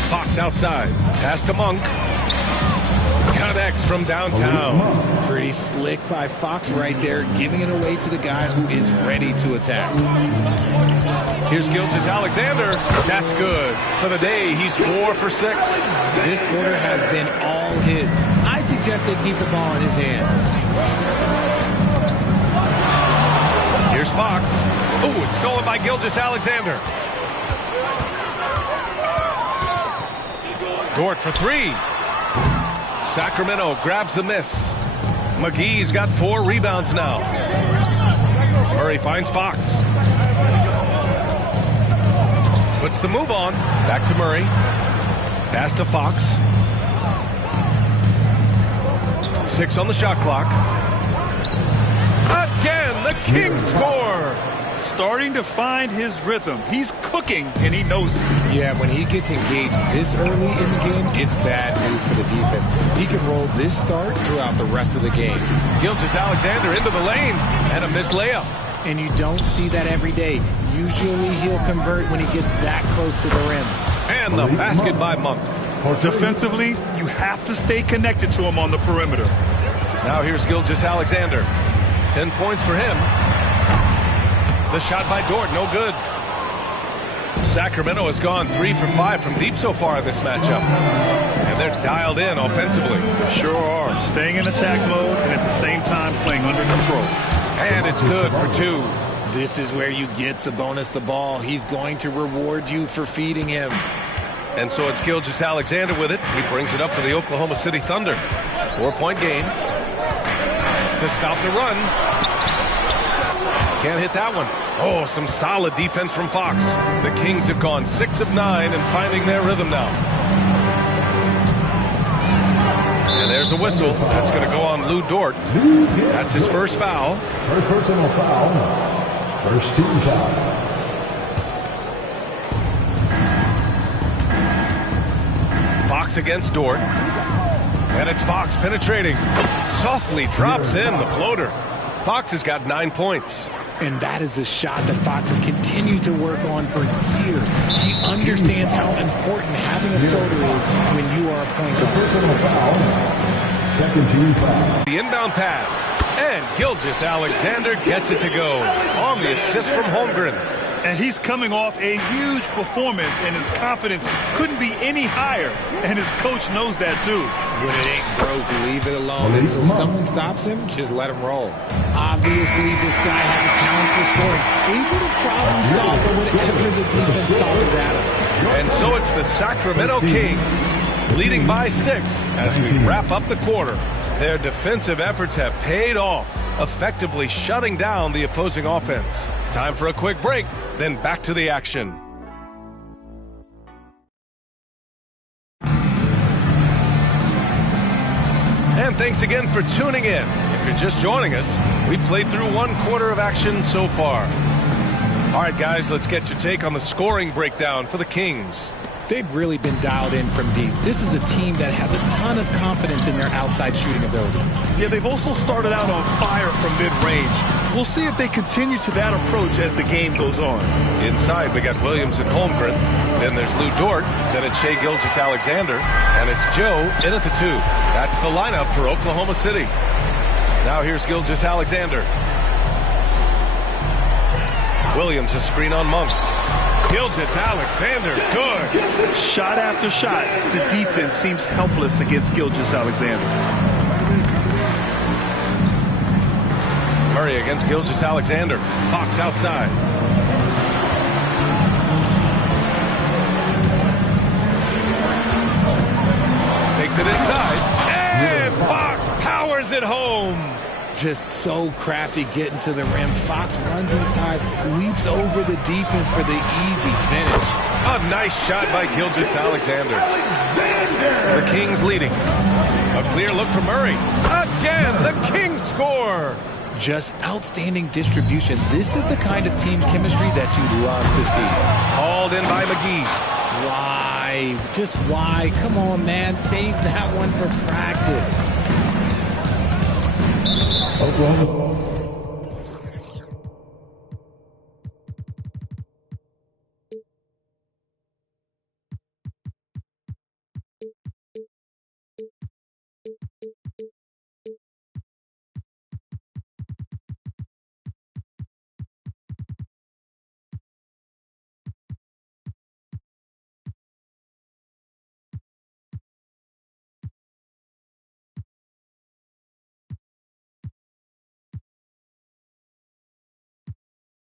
Fox outside. Pass to Monk. Connects from downtown. Pretty slick by Fox right there, giving it away to the guy who is ready to attack. Here's Gilgeous-Alexander. That's good. For the day, he's 4 for 6. This quarter has been all his. I suggest they keep the ball in his hands. Here's Fox. Oh, it's stolen by Gilgeous-Alexander. Dort for 3. Sacramento grabs the miss. McGee's got 4 rebounds now. Murray finds Fox. Puts the move on. Back to Murray. Pass to Fox. 6 on the shot clock. Again, the Kings score. Starting to find his rhythm. He's cooking, and he knows it. Yeah, when he gets engaged this early in the game, it's bad news for the defense. He can roll this start throughout the rest of the game. Gilgeous-Alexander into the lane and a missed layup. And you don't see that every day. Usually he'll convert when he gets that close to the rim. And the basket by Monk. Defensively, you have to stay connected to him on the perimeter. Now here's Gilgeous-Alexander. 10 points for him. The shot by Dort, no good. Sacramento has gone 3 for 5 from deep so far in this matchup. And they're dialed in offensively. Sure are. Staying in attack mode and at the same time playing under control. And it's good for 2. This is where you get Sabonis the ball. He's going to reward you for feeding him. And so it's Gilgeous-Alexander with it. He brings it up for the Oklahoma City Thunder. 4-point game. To stop the run. Can't hit that one. Oh, some solid defense from Fox. The Kings have gone 6 of 9 and finding their rhythm now. And there's a whistle. That's going to go on Lou Dort. That's his first foul. First personal foul. First team foul. Fox against Dort. And it's Fox penetrating. Softly drops in the floater. Fox has got 9 points. And that is a shot that Fox has continued to work on for years. He understands how important having a floater is when you are a point guard. Personal foul. Second team foul. The inbound pass. And Gilgeous-Alexander gets it to go on the assist from Holmgren. And he's coming off a huge performance, and his confidence couldn't be any higher. And his coach knows that, too. When it ain't broke, leave it alone until someone stops him. Just let him roll. Obviously, this guy has a talent for scoring. Able to problem solve for whatever the defense tosses at him. And so it's the Sacramento Kings leading by 6 as we wrap up the quarter. Their defensive efforts have paid off, effectively shutting down the opposing offense. Time for a quick break, then back to the action. And thanks again for tuning in. If you're just joining us, we played through 1 quarter of action so far. All right, guys, let's get your take on the scoring breakdown for the Kings. They've really been dialed in from deep. This is a team that has a ton of confidence in their outside shooting ability. Yeah, they've also started out on fire from mid-range. We'll see if they continue to that approach as the game goes on. Inside, we got Williams and Holmgren. Then there's Lou Dort. Then it's Shai Gilgeous-Alexander. And it's Joe in at the 2. That's the lineup for Oklahoma City. Now here's Gilgeous-Alexander. Williams a screen on Monk. Gilgeous-Alexander, good. Shot after shot, the defense seems helpless against Gilgeous-Alexander. Murray against Gilgeous-Alexander. Fox outside. Takes it inside. And Fox powers it home. Just so crafty getting to the rim. Fox runs inside, leaps over the defense for the easy finish. A nice shot by Gilgeous-Alexander. The Kings leading. A clear look for Murray. Again, the Kings score. Just outstanding distribution. This is the kind of team chemistry that you love to see. Called in by McGee. Wide why? Just why? Come on, man. Save that one for practice. Oklahoma.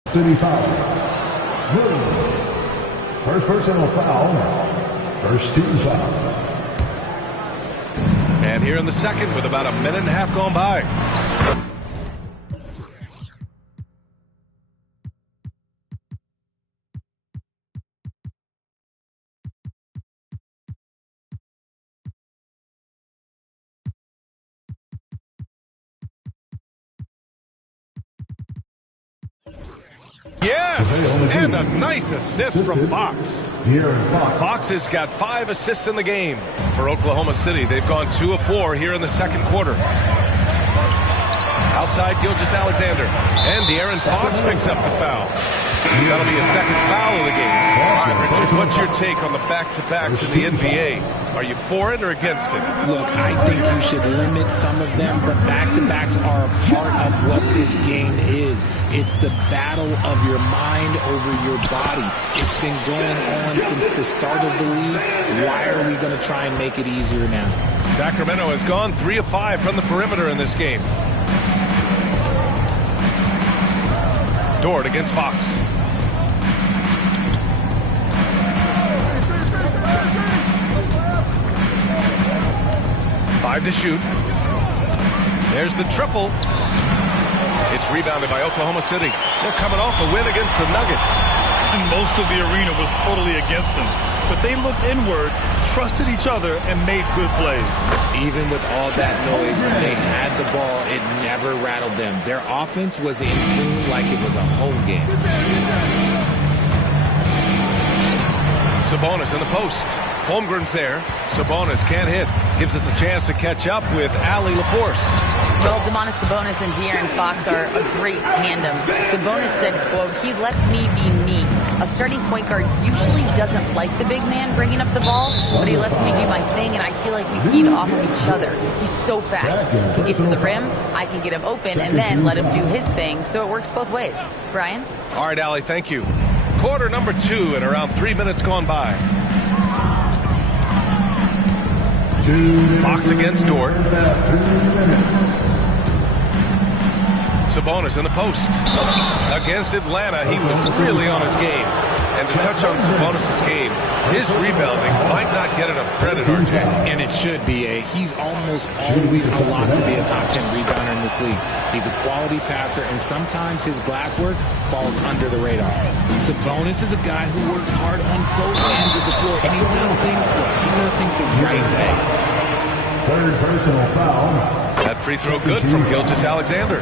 City foul. First personal foul. First team foul. And here in the second with about a minute and a half gone by. Yes, and a nice assist from Fox. Fox has got 5 assists in the game for Oklahoma City. They've gone 2 of 4 here in the second quarter. Outside Gilgeous-Alexander, and De'Aaron Fox picks up the foul. That'll be a second foul of the game. All right, Richard, what's your take on the back-to-backs in the NBA? Are you for it or against it? Look, I think you should limit some of them, but back-to-backs are a part of what this game is. It's the battle of your mind over your body. It's been going on since the start of the league. Why are we going to try and make it easier now? Sacramento has gone 3 of 5 from the perimeter in this game. Dort against Fox. 5 to shoot. There's the triple. It's rebounded by Oklahoma City. They're coming off a win against the Nuggets. And most of the arena was totally against them. But they looked inward, trusted each other, and made good plays. Even with all that noise, when they had the ball, it never rattled them. Their offense was in tune like it was a home game. Sabonis in the post. Holmgren's there. Sabonis can't hit. Gives us a chance to catch up with Allie LaForce. Well, Domantas Sabonis and De'Aaron Fox are a great tandem. Sabonis said, quote, "He lets me be me. A starting point guard usually doesn't like the big man bringing up the ball, but he lets me do my thing, and I feel like we feed off of each other. He's so fast. He can get to the rim, I can get him open, and then let him do his thing, so it works both ways." Brian? All right, Allie, thank you. Quarter number 2 and around 3 minutes gone by. Fox against Dort. Sabonis in the post. Against Atlanta, he was really on his game. And to touch on Sabonis' game, his rebounding might not get enough credit, RJ. And it should be. He's almost always a lock to be a top 10 rebounder in this league. He's a quality passer, and sometimes his glass work falls under the radar. Sabonis is a guy who works hard on both ends of the floor, and he does things the right way. Third personal foul. That free throw good from Gilgeous-Alexander.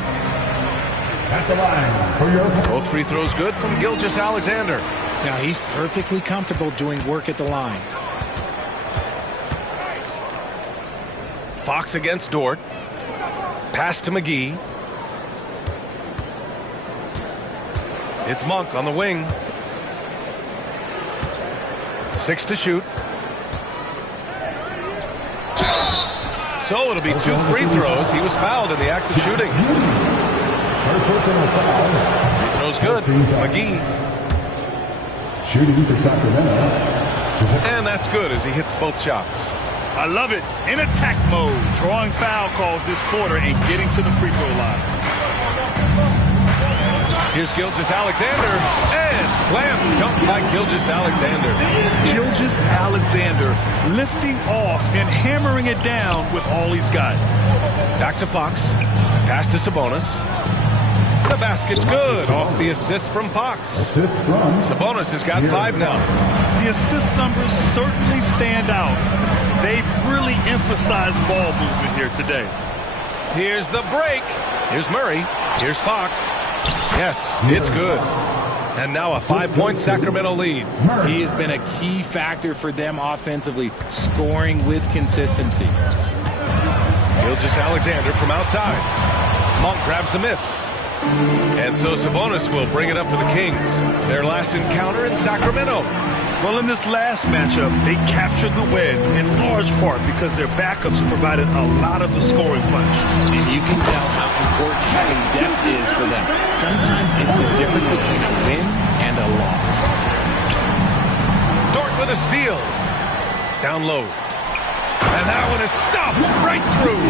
At the line for your... Both free throws good from Gilgeous-Alexander. Now he's perfectly comfortable doing work at the line. Fox against Dort. Pass to McGee. It's Monk on the wing. 6 to shoot. So it'll be 2 free throws. He was fouled in the act of shooting. First personal foul. Free throw's good. McGee. Shooting for Sacramento. And that's good as he hits both shots. I love it. In attack mode, drawing foul calls this quarter and getting to the free throw line. Here's Gilgeous-Alexander, and slam dunk by Gilgeous-Alexander. Gilgeous-Alexander lifting off and hammering it down with all he's got. Back to Fox. Pass to Sabonis. The basket's good off the assist from Fox. Assist from Sabonis has got 5 now. The assist numbers certainly stand out. They've really emphasized ball movement here today. Here's the break. Here's Murray. Here's Fox. Yes, it's good. And now a 5-point Sacramento lead. He has been a key factor for them offensively, scoring with consistency. Gilgeous-Alexander from outside. Monk grabs the miss. And so Sabonis will bring it up for the Kings. Their last encounter in Sacramento. Well, in this last matchup, they captured the win in large part because their backups provided a lot of the scoring punch. And you can tell how important having depth is for them. Sometimes it's the difference between a win and a loss. Dort with a steal. Down low. And that one is stuffed right through.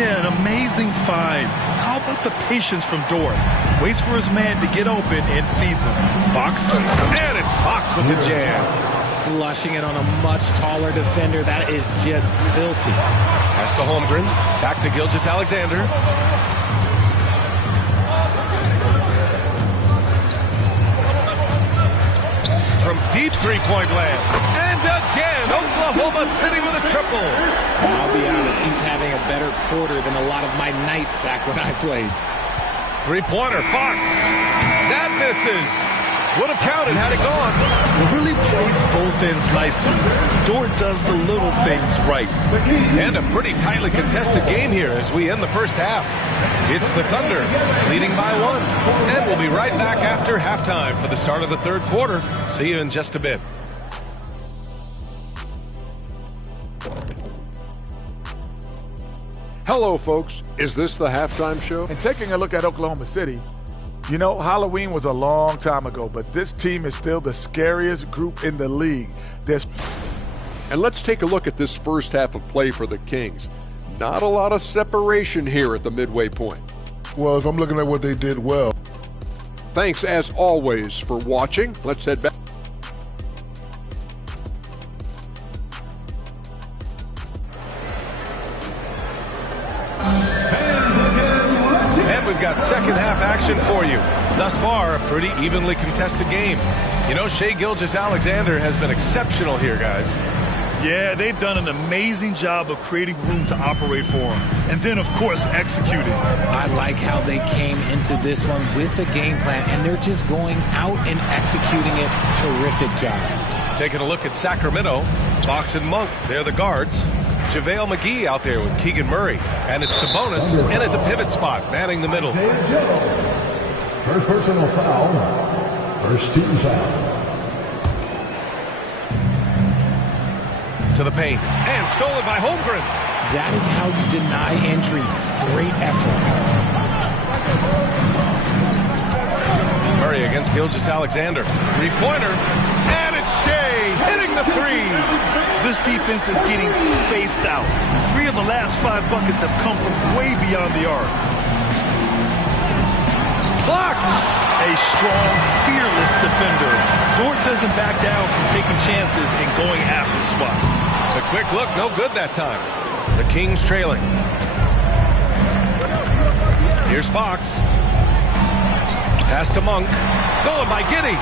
Yeah, an amazing find. How about the patience from Dort? Waits for his man to get open and feeds him. Fox, and it's Fox with the jam. Flushing it on a much taller defender. That is just filthy. Pass to Holmgren. Back to Gilgeous-Alexander. From deep three-point land. And again, Oklahoma City with a triple. I'll be honest, he's having a better quarter than a lot of my nights back when I played. Three-pointer, Fox. That misses. Would have counted had it gone. He really plays both ends nicely. Dort does the little things right. And a pretty tightly contested game here as we end the first half. It's the Thunder leading by 1. And we'll be right back after halftime for the start of the third quarter. See you in just a bit. Hello, folks. Is this the halftime show? And taking a look at Oklahoma City, you know, Halloween was a long time ago, but this team is still the scariest group in the league. And let's take a look at this first half of play for the Kings. Not a lot of separation here at the midway point. Well, if I'm looking at what they did well. Thanks, as always, for watching. Let's head back. We've got second half action for you. Thus far, a pretty evenly contested game. You know, Shai Gilgeous-Alexander has been exceptional here, guys. Yeah, they've done an amazing job of creating room to operate for him. And then, of course, executing. I like how they came into this one with a game plan, and they're just going out and executing it. Terrific job. Taking a look at Sacramento, Fox and Monk, they're the guards. JaVale McGee out there with Keegan Murray. And it's Sabonis in at the pivot spot, manning the middle. First personal foul. First team foul. To the paint. And stolen by Holmgren. That is how you deny entry. Great effort. Murray against Gilgeous-Alexander. Three-pointer. And it's Shai hitting the three. This defense is getting spaced out. 3 of the last 5 buckets have come from way beyond the arc. Blocked. A strong, fearless defender. Dort doesn't back down from taking chances and going after spots. The quick look, no good that time. The Kings trailing. Here's Fox. Pass to Monk. Stolen by Giddey.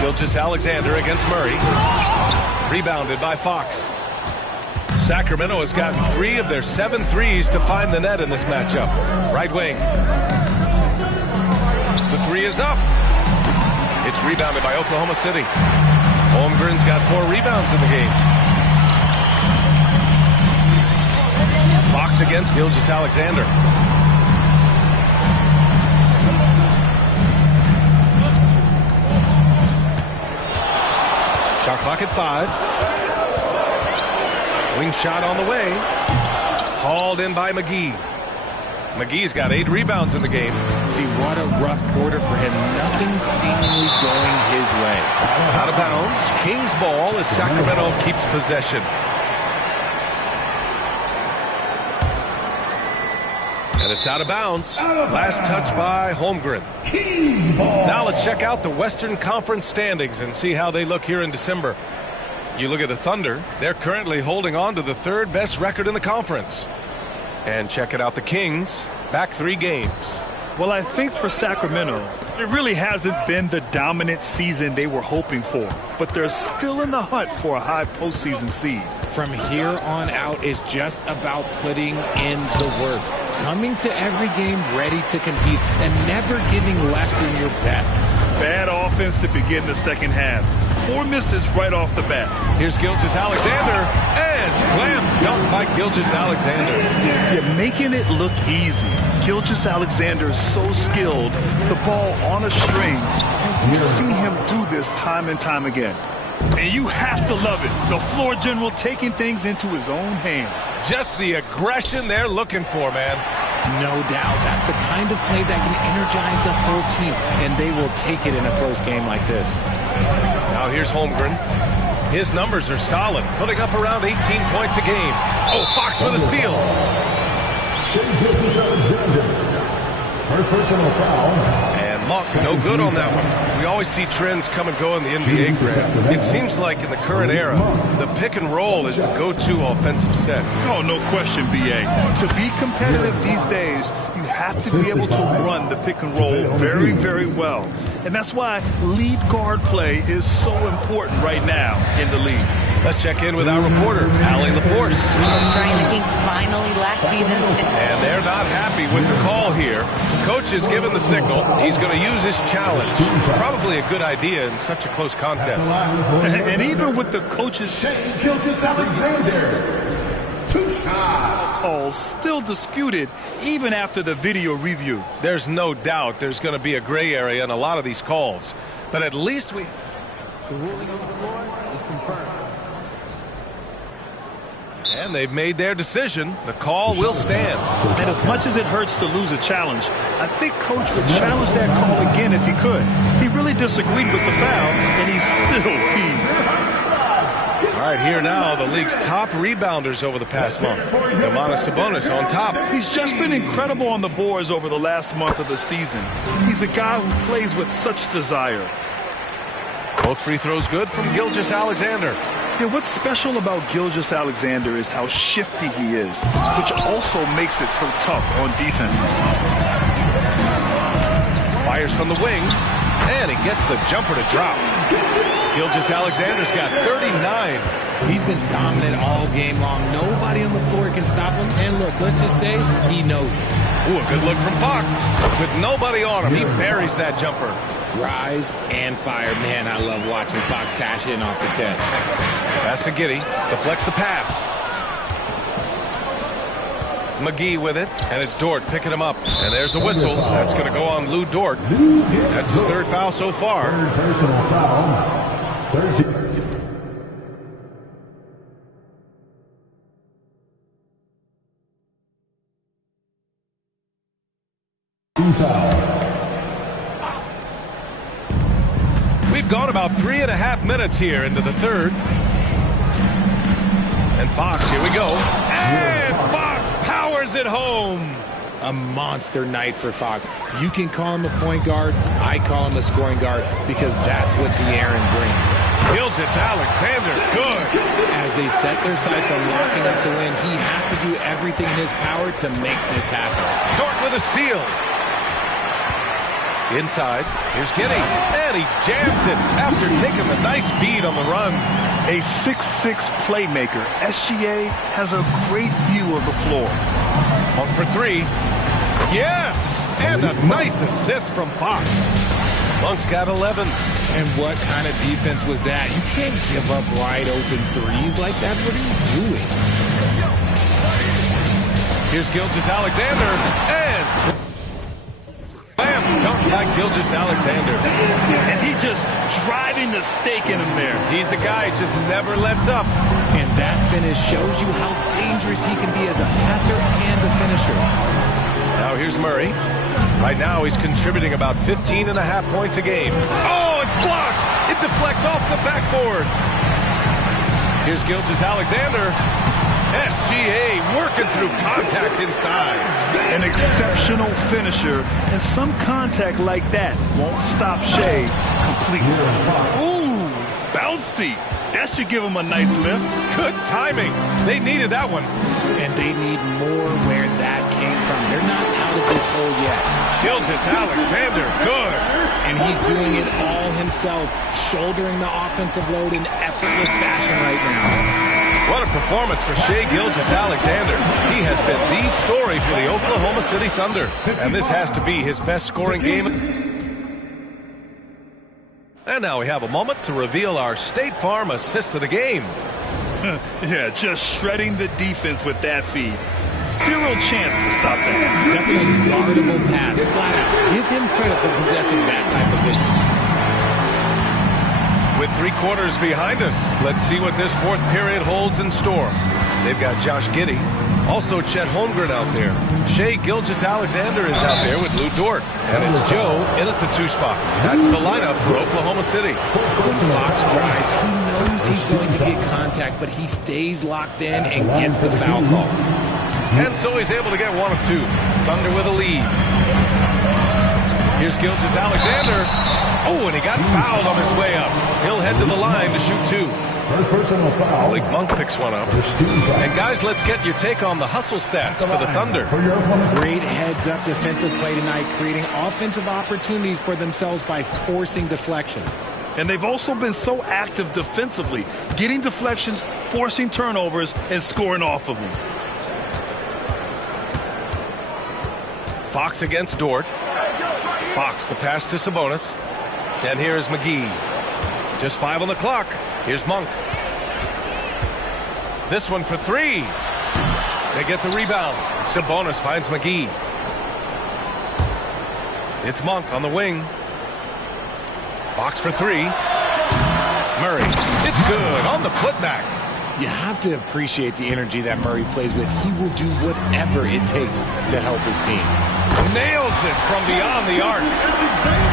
Gilgeous-Alexander against Murray. Rebounded by Fox. Sacramento has gotten 3 of their 7 threes to find the net in this matchup. Right wing. The three is up. It's rebounded by Oklahoma City. Holmgren's got 4 rebounds in the game. Fox against Gilgeous-Alexander. Shot clock at 5. Wing shot on the way. Hauled in by McGee. McGee's got 8 rebounds in the game. See, what a rough quarter for him. Nothing seemingly going his way. Out of bounds. Kings ball as Sacramento keeps possession. And it's out of bounds. Last touch by Holmgren. Now let's check out the Western Conference standings and see how they look here in December. You look at the Thunder. They're currently holding on to the 3rd best record in the conference. And check it out, the Kings, back 3 games. Well, I think for Sacramento, it really hasn't been the dominant season they were hoping for. But they're still in the hunt for a high postseason seed. From here on out, it's just about putting in the work. coming to every game ready to compete and never giving less than your best. Bad offense to begin the second half. 4 misses right off the bat. Here's Gilgeous-Alexander, and slam dunk by Gilgeous-Alexander. You're making it look easy. Gilgeous-Alexander is so skilled, the ball on a string. And you see him do this time and time again. And you have to love it. The floor general taking things into his own hands. Just the aggression they're looking for, man. No doubt. That's the kind of play that can energize the whole team, and they will take it in a close game like this. Now here's Holmgren. His numbers are solid, putting up around 18 points a game. Oh, Fox with a steal. First personal foul. And luck, no good on that one. We always see trends come and go in the NBA, Grant. It seems like in the current era, the pick and roll is the go-to offensive set. Oh, no question, B.A. To be competitive these days, you have to be able to run the pick and roll very, very well. And that's why lead guard play is so important right now in the league. Let's check in with our reporter, Allie LaForce. Brian, the Kings finally last season's... And they're not happy with the call here. Coach has given the signal. He's going to use his challenge. Probably a good idea in such a close contest. And even with the coach's... Gilgeous-Alexander. 2 shots. All still disputed even after the video review. There's no doubt there's going to be a gray area in a lot of these calls. But at least we... The ruling on the floor is confirmed. And they've made their decision. The call will stand. And as much as it hurts to lose a challenge, I think Coach would challenge that call again if he could. He really disagreed with the foul, and he's still heaved. All right, here now, the league's top rebounders over the past month. Domantas Sabonis on top. He's just been incredible on the boards over the last month of the season. He's a guy who plays with such desire. Both free throws good from Gilgeous-Alexander. Yeah, what's special about Gilgeous-Alexander is how shifty he is, which also makes it so tough on defenses. Fires from the wing, and he gets the jumper to drop. Gilgeous-Alexander's got 39. He's been dominant all game long. Nobody on the floor can stop him. And look, let's just say he knows it. Ooh, a good look from Fox. With nobody on him, he buries that jumper. Rise and fire. Man, I love watching Fox cash in off the catch. Pass to Giddey. Deflects the pass. McGee with it, and it's Dort picking him up. And there's a whistle. That's going to go on Lou Dort. That's his 3rd foul so far. Third personal foul. 13. Foul. We've gone about 3.5 minutes here into the 3rd. And Fox, here we go. And Fox powers it home. A monster night for Fox. You can call him a point guard. I call him a scoring guard because that's what De'Aaron brings. Gilgeous-Alexander, good. As they set their sights on locking up the win, he has to do everything in his power to make this happen. Dort with a steal. Inside, here's Giddey, and he jams it after taking a nice feed on the run. A 6'6" playmaker, SGA has a great view of the floor. 1 for 3. Yes! And a nice assist from Fox. Monk's got 11. And what kind of defense was that? You can't give up wide open threes like that. What are you doing? Here's Gilgeous-Alexander, and slam dunk by Gilgeous-Alexander. And he just driving the stake in him there. He's a guy who just never lets up. And that finish shows you how dangerous he can be as a passer and a finisher. Now here's Murray. Right now he's contributing about 15.5 points a game. Oh, it's blocked! It deflects off the backboard. Here's Gilgeous-Alexander. SGA working through contact inside. An exceptional finisher, and some contact like that won't stop Shea completely. Ooh, bouncy. That should give him a nice lift. Good timing. They needed that one. And they need more where that came from. They're not out of this hole yet. Gilgeous-Alexander, good. And he's doing it all himself, shouldering the offensive load in effortless fashion right now. What a performance for Shai Gilgeous-Alexander. He has been the story for the Oklahoma City Thunder, and this has to be his best scoring game. And now we have a moment to reveal our State Farm assist of the game. Yeah, just shredding the defense with that feed. Zero chance to stop that. That's an unguardable pass, flat out. Give him credit for possessing that type of vision. With 3 quarters behind us, let's see what this fourth period holds in store. They've got Josh Giddey, also Chet Holmgren out there. Shai Gilgeous-Alexander is out there with Lou Dort. And it's Joe in at the 2 spot. That's the lineup for Oklahoma City. When Fox drives, he knows he's going to get contact, but he stays locked in and gets the foul call. And so he's able to get 1 of 2. Thunder with a lead. Here's Gilgeous-Alexander. Oh, and he got fouled on his way up. He'll head to the line to shoot 2. First personal foul. Malik Monk picks one up. And guys, let's get your take on the hustle stats for the Thunder. Great heads-up defensive play tonight, creating offensive opportunities for themselves by forcing deflections. And they've also been so active defensively, getting deflections, forcing turnovers, and scoring off of them. Fox against Dort. Fox, the pass to Sabonis. And here's McGee. Just 5 on the clock. Here's Monk. This one for 3. They get the rebound. Sabonis finds McGee. It's Monk on the wing. Fox for 3. Murray. It's good on the putback. You have to appreciate the energy that Murray plays with. He will do whatever it takes to help his team. Nails it from beyond the arc.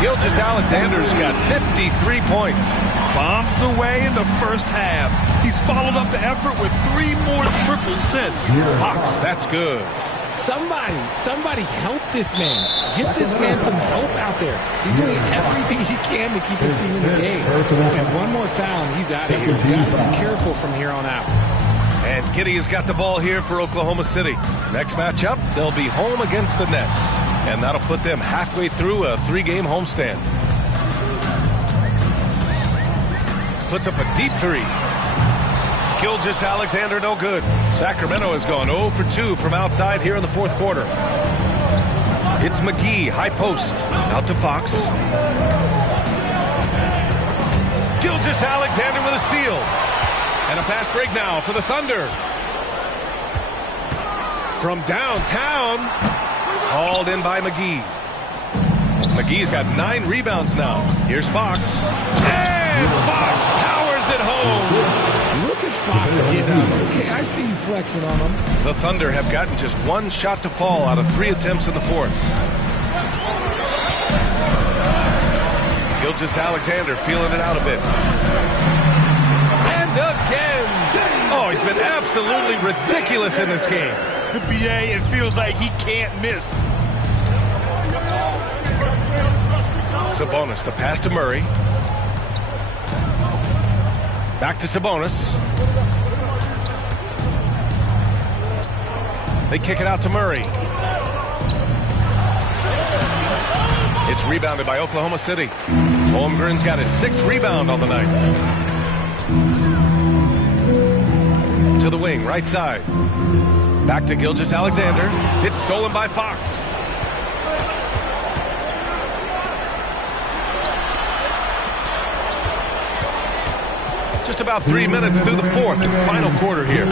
Gilgeous-Alexander's got 53 points. Bombs away in the first half. He's followed up the effort with 3 more triples since. Fox, that's good. Somebody help this man. Get this man some help out there. He's doing everything he can to keep his team in the game. And 1 more foul and he's out of here. You've got to be careful from here on out. And Giddey has got the ball here for Oklahoma City. Next matchup, they'll be home against the Nets. And that'll put them halfway through a 3-game homestand. Puts up a deep 3. Gilgeous-Alexander no good. Sacramento has gone 0 for 2 from outside here in the 4th quarter. It's McGee, high post. Out to Fox. Gilgeous-Alexander with a steal. And a fast break now for the Thunder. From downtown. Hauled in by McGee. McGee's got 9 rebounds now. Here's Fox. And Fox powers it home. Look at Fox get up. Okay, I see you flexing on him. The Thunder have gotten just 1 shot to fall out of 3 attempts in the 4th. Gilgeous-Alexander feeling it out a bit. And again. Oh, he's been absolutely ridiculous in this game. BA, it feels like he can't miss. Sabonis, the pass to Murray. Back to Sabonis. They kick it out to Murray. It's rebounded by Oklahoma City. Holmgren's got his 6th rebound on the night. To the wing, right side. Back to Gilgeous-Alexander. It's stolen by Fox. Just about 3 minutes through the 4th and final quarter here.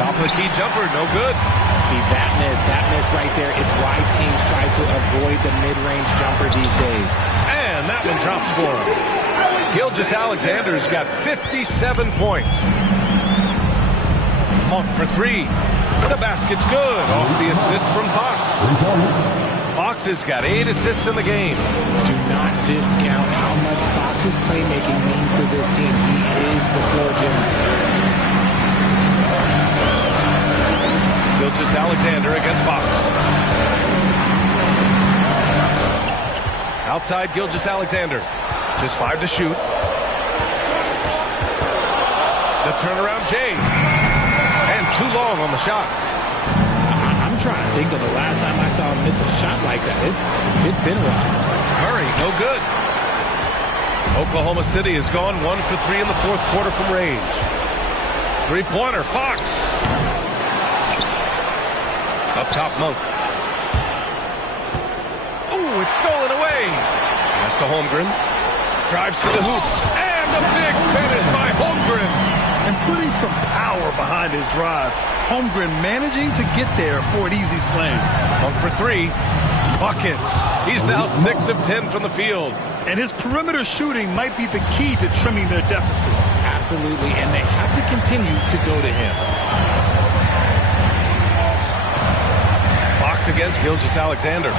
Top of the key jumper, no good. See, that miss right there. It's why teams try to avoid the mid-range jumper these days. And that one drops for him. Gilgeous-Alexander's got 57 points. Monk for 3. The basket's good off the assist from Fox. Fox has got 8 assists in the game. Do not discount how much Fox's playmaking means to this team. He is the floor general. Gilgeous-Alexander against Fox. Outside Gilgeous-Alexander. Just 5 to shoot. The turnaround Jay. And too long on the shot. I'm trying to think of the last time I saw him miss a shot like that. It's been a while. Murray, no good. Oklahoma City has gone 1 for 3 in the 4th quarter from range. Three-pointer, Fox. Up top, Monk. Ooh, it's stolen away. Pass to Holmgren. Drives to the hoop. And the big finish by Holmgren. And putting some power behind his drive. Holmgren managing to get there for an easy slam. Monk for three. Buckets. He's now 6 of 10 from the field. And his perimeter shooting might be the key to trimming their deficit. Absolutely, and they have to continue to go to him. Fox against Gilgeous-Alexander.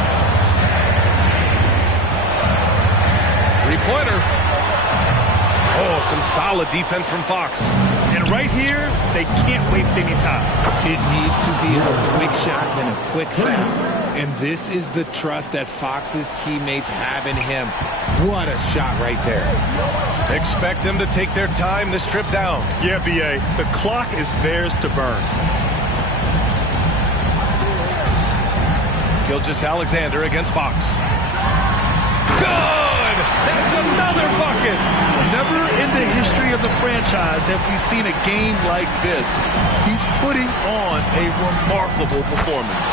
Three-pointer. Oh, some solid defense from Fox. And right here, they can't waste any time. It needs to be a quick shot, then a quick foul. And this is the trust that Fox's teammates have in him. What a shot right there. Expect them to take their time this trip down. Yeah, B.A., the clock is theirs to burn. Gilgeous-Alexander against Fox. Good! That's another bucket! Never in the history of the franchise have we seen a game like this. He's putting on a remarkable performance.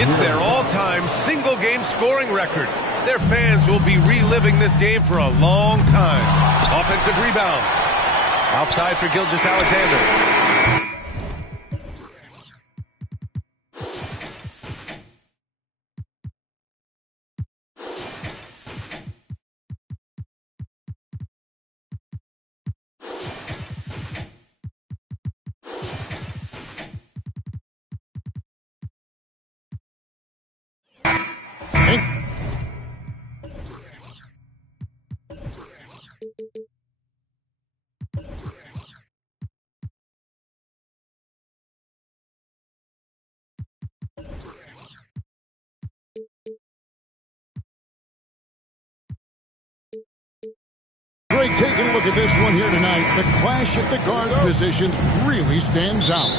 It's their all-time single-game scoring record. Their fans will be reliving this game for a long time. Offensive rebound. Outside for Gilgeous-Alexander. Greg, taking a look at this one here tonight. The clash at the guard positions really stands out.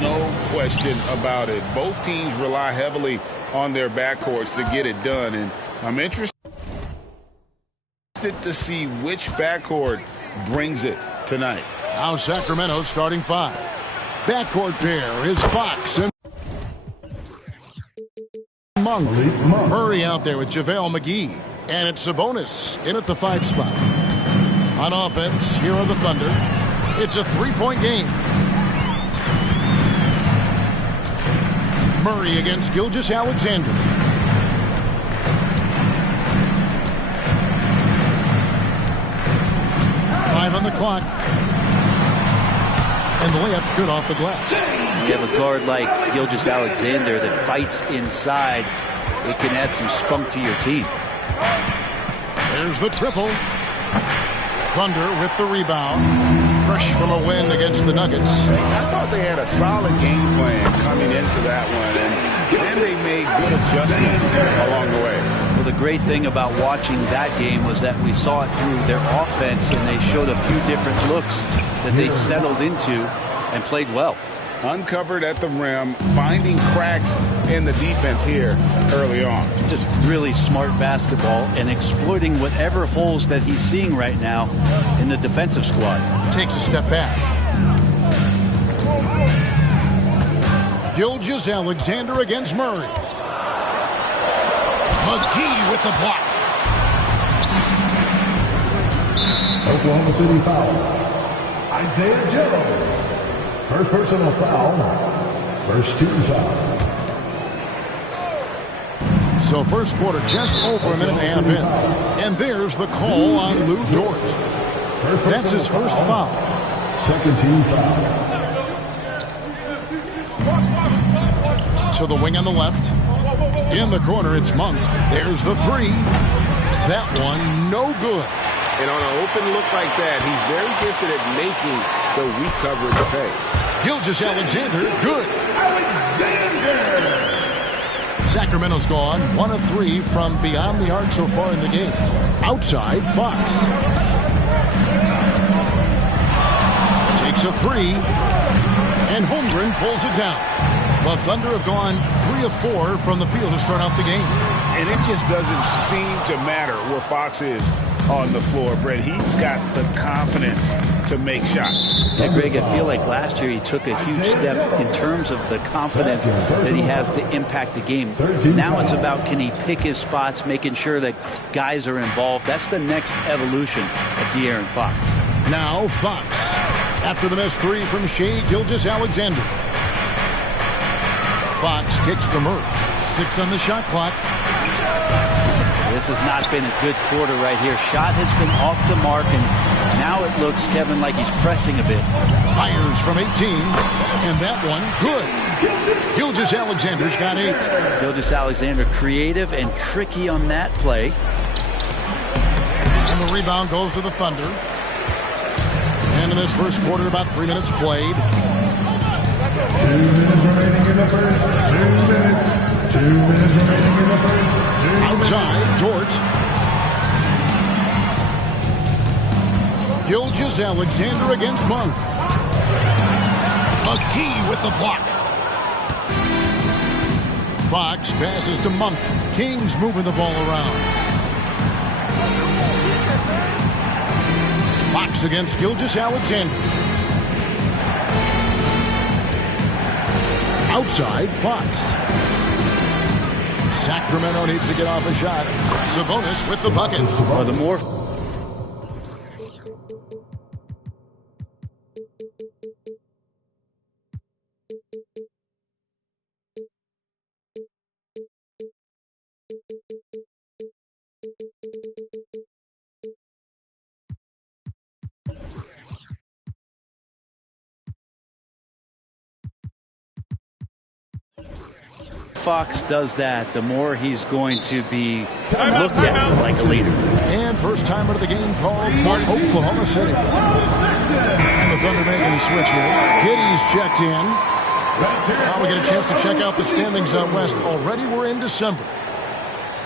No question about it. Both teams rely heavily on their backcourts to get it done, and I'm interested to see which backcourt brings it tonight. Now Sacramento starting five. Backcourt pair is Fox and Monk. Murray out there with JaVale McGee. And it's Sabonis in at the 5 spot. On offense, here are the Thunder. It's a 3-point game. Murray against Gilgeous-Alexander. Five on the clock. And the layup's good off the glass. You have a guard like Gilgeous-Alexander that fights inside. It can add some spunk to your team. There's the triple. Thunder with the rebound. Fresh from a win against the Nuggets. I thought they had a solid game plan coming into that one, and then they made good adjustments along the way. Well, the great thing about watching that game was that we saw it through their offense, and they showed a few different looks that they settled into and played well. Uncovered at the rim, finding cracks in the defense here early on. Just really smart basketball and exploiting whatever holes that he's seeing right now in the defensive squad. Takes a step back. Gilgeous-Alexander against Murray. McGee with the block. Oklahoma City foul. Isaiah Joe. First personal foul. First team foul. So first quarter just over a minute and a half in. And there's the call on Lou Dort. That's his first foul. Second team foul. To the wing on the left. In the corner, it's Monk. There's the three. That one, no good. And on an open look like that, he's very gifted at making the weak coverage pay. Gilgeous-Alexander, good. Sacramento's gone 1 of 3 from beyond the arc so far in the game. Outside, Fox. Takes a three. And Holmgren pulls it down. The Thunder have gone 3 of 4 from the field to start out the game. And it just doesn't seem to matter where Fox is on the floor, Brett. He's got the confidence to make shots. Yeah, Greg, I feel like last year he took a huge step in terms of the confidence that he has to impact the game. Now it's about, can he pick his spots, making sure that guys are involved. That's the next evolution of De'Aaron Fox. Now Fox, after the missed three from Shai Gilgeous-Alexander. Fox kicks to Murray. 6 on the shot clock. This has not been a good quarter right here. Shot has been off the mark, and now it looks, Kevin, like he's pressing a bit. Fires from 18, and that one good. Gilgeous-Alexander's got 8. Gilgeous-Alexander creative and tricky on that play. And the rebound goes to the Thunder. And in this first quarter, about 3 minutes played. 2 minutes remaining in the first. 2 minutes. 2 minutes remaining in the first. Outside, Dort. Gilgeous-Alexander against Monk. McGee with the block. Fox passes to Monk. Kings moving the ball around. Fox against Gilgeous-Alexander. Outside, Fox. Sacramento needs to get off a shot. Sabonis with the bucket. Or the more. Fox does that, the more he's going to be looked at like a leader. And first time out of the game called for Oklahoma City. And the Thunder making a switch here. Giddey's checked in. Now we get a chance to check out the standings out west. Already we're in December.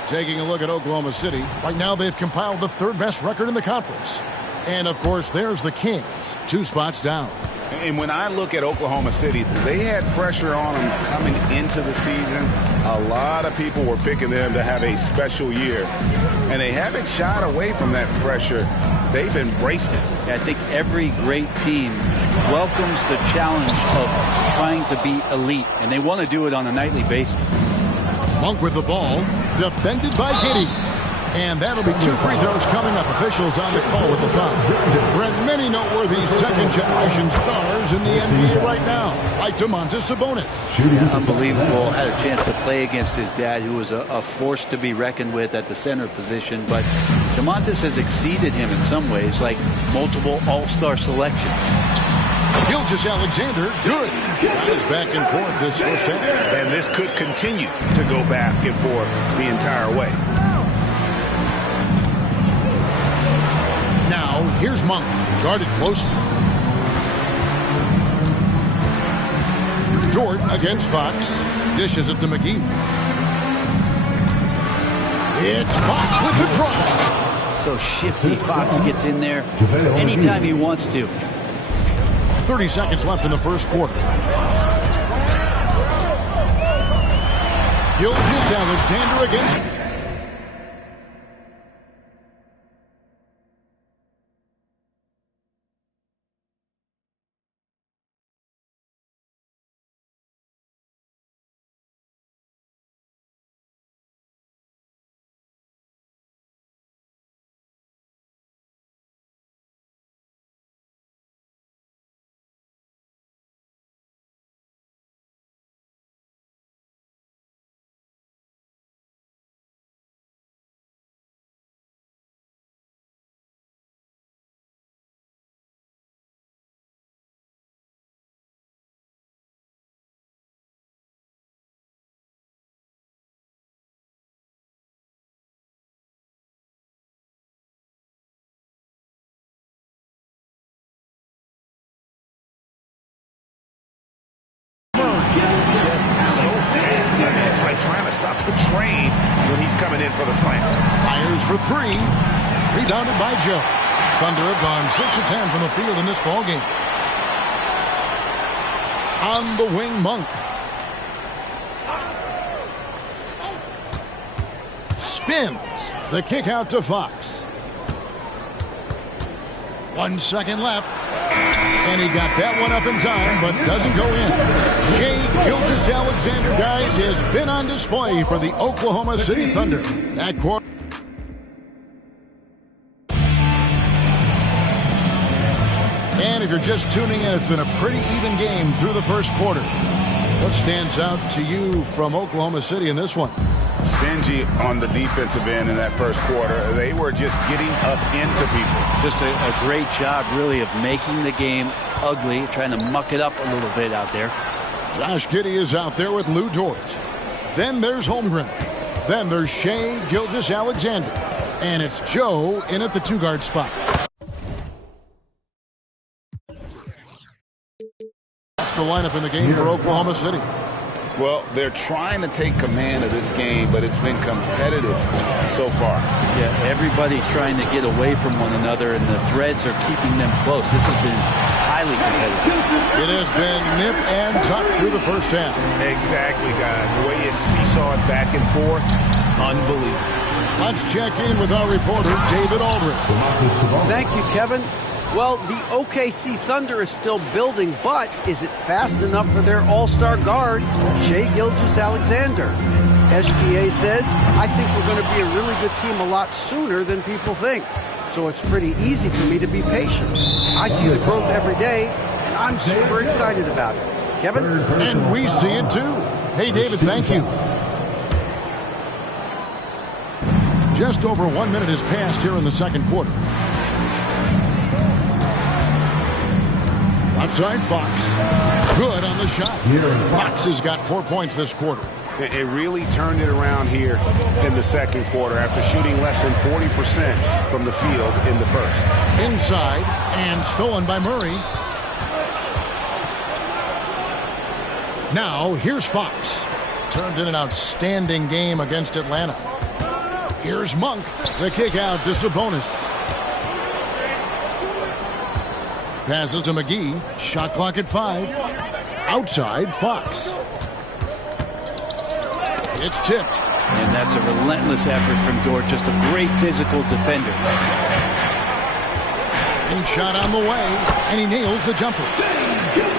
Taking a look at Oklahoma City. Right now they've compiled the 3rd best record in the conference. And of course there's the Kings, 2 spots down. And when I look at Oklahoma City, they had pressure on them coming into the season. A lot of people were picking them to have a special year. And they haven't shied away from that pressure. They've embraced it. I think every great team welcomes the challenge of trying to be elite. And they want to do it on a nightly basis. Monk with the ball, defended by Giddey. And that'll be 2 free throws coming up. Officials on the call with the foul. Brent, many noteworthy second-generation stars in the NBA right now, like Domantas Sabonis. Unbelievable. Had a chance to play against his dad, who was a force to be reckoned with at the center position. But Domantas has exceeded him in some ways, like multiple all-star selections. Gilgeous-Alexander, good. That is back and forth this first half. And this could continue to go back and forth the entire way. Now, here's Monk, guarded closely. Dort against Fox. Dishes it to McGee. It's Fox with the drive. So shifty. Fox gets in there anytime he wants to. 30 seconds left in the first quarter. Gilgeous-Alexander against... Just so fast. I mean, it's like trying to stop a train when he's coming in for the slam. Fires for 3. Rebounded by Joe. Thunder have gone 6 of 10 from the field in this ball game. On the wing, Monk. Spins. The kick out to Fox. 1 second left. And he got that one up in time, but doesn't go in. Shai Gilgeous-Alexander, guys, has been on display for the Oklahoma City Thunder. That quarter. And if you're just tuning in, it's been a pretty even game through the first quarter. What stands out to you from Oklahoma City in this one? Stingy on the defensive end in that first quarter. They were just getting up into people. Just a great job, really, of making the game ugly, trying to muck it up a little bit out there. Josh Giddey is out there with Lou Dort. Then there's Holmgren. Then there's Shai Gilgeous-Alexander. And it's Joe in at the 2-guard spot. That's the lineup in the game for Oklahoma City. Well, they're trying to take command of this game, but it's been competitive so far. Yeah, everybody trying to get away from one another, and the threads are keeping them close. This has been highly competitive. It has been nip and tuck through the first half. Exactly, guys. The way it's seesawed back and forth, unbelievable. Let's check in with our reporter, David Aldridge. Thank you, Kevin. Well, the OKC Thunder is still building, but is it fast enough for their all-star guard, Shai Gilgeous-Alexander? SGA says, I think we're going to be a really good team a lot sooner than people think. So it's pretty easy for me to be patient. I see the growth every day, and I'm super excited about it. Kevin? And we see it too. Hey, David, thank you. Just over 1 minute has passed here in the second quarter. Left side, Fox. Good on the shot. Fox has got 4 points this quarter. It really turned it around here in the second quarter after shooting less than 40% from the field in the first. Inside and stolen by Murray. Now, here's Fox. Turned in an outstanding game against Atlanta. Here's Monk. The kick out to Sabonis. Passes to McGee. Shot clock at 5. Outside, Fox. It's tipped. And that's a relentless effort from Dort. Just a great physical defender. And shot on the way. And he nails the jumper.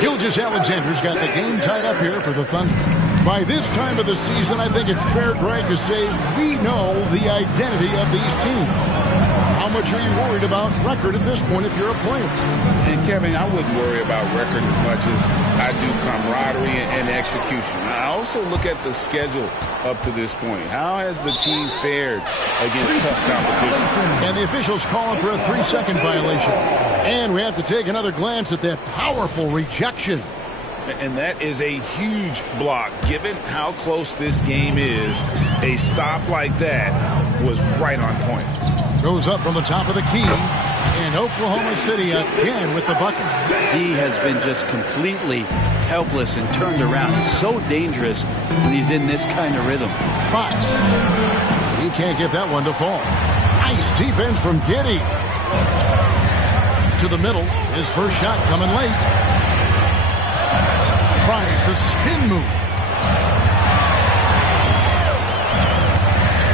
Gilgeous-Alexander's got the game tied up here for the Thunder. By this time of the season, I think it's fair, Greg, to say we know the identity of these teams. How much are you worried about record at this point if you're a player? And, Kevin, I wouldn't worry about record as much as I do camaraderie and execution. I also look at the schedule up to this point. How has the team fared against tough competition? And the officials calling for a 3-second violation. And we have to take another glance at that powerful rejection. And that is a huge block. Given how close this game is, a stop like that was right on point. Goes up from the top of the key. And Oklahoma City again with the bucket. D has been just completely helpless and turned around. He's so dangerous when he's in this kind of rhythm. Fox. He can't get that one to fall. Nice defense from Giddey. To the middle. His first shot coming late. Tries the spin move.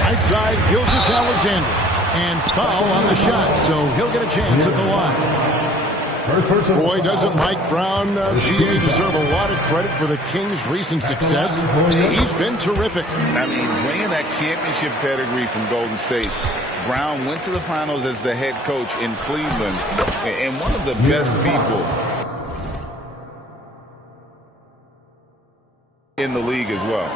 Right side, Gilgeous-Alexander. And foul on the shot, so he'll get a chance at the line. Boy, doesn't Mike Brown, GA, deserve a lot of credit for the Kings' recent success. He's been terrific. I mean, bringing that championship pedigree from Golden State. Brown went to the finals as the head coach in Cleveland, and one of the best people in the league as well.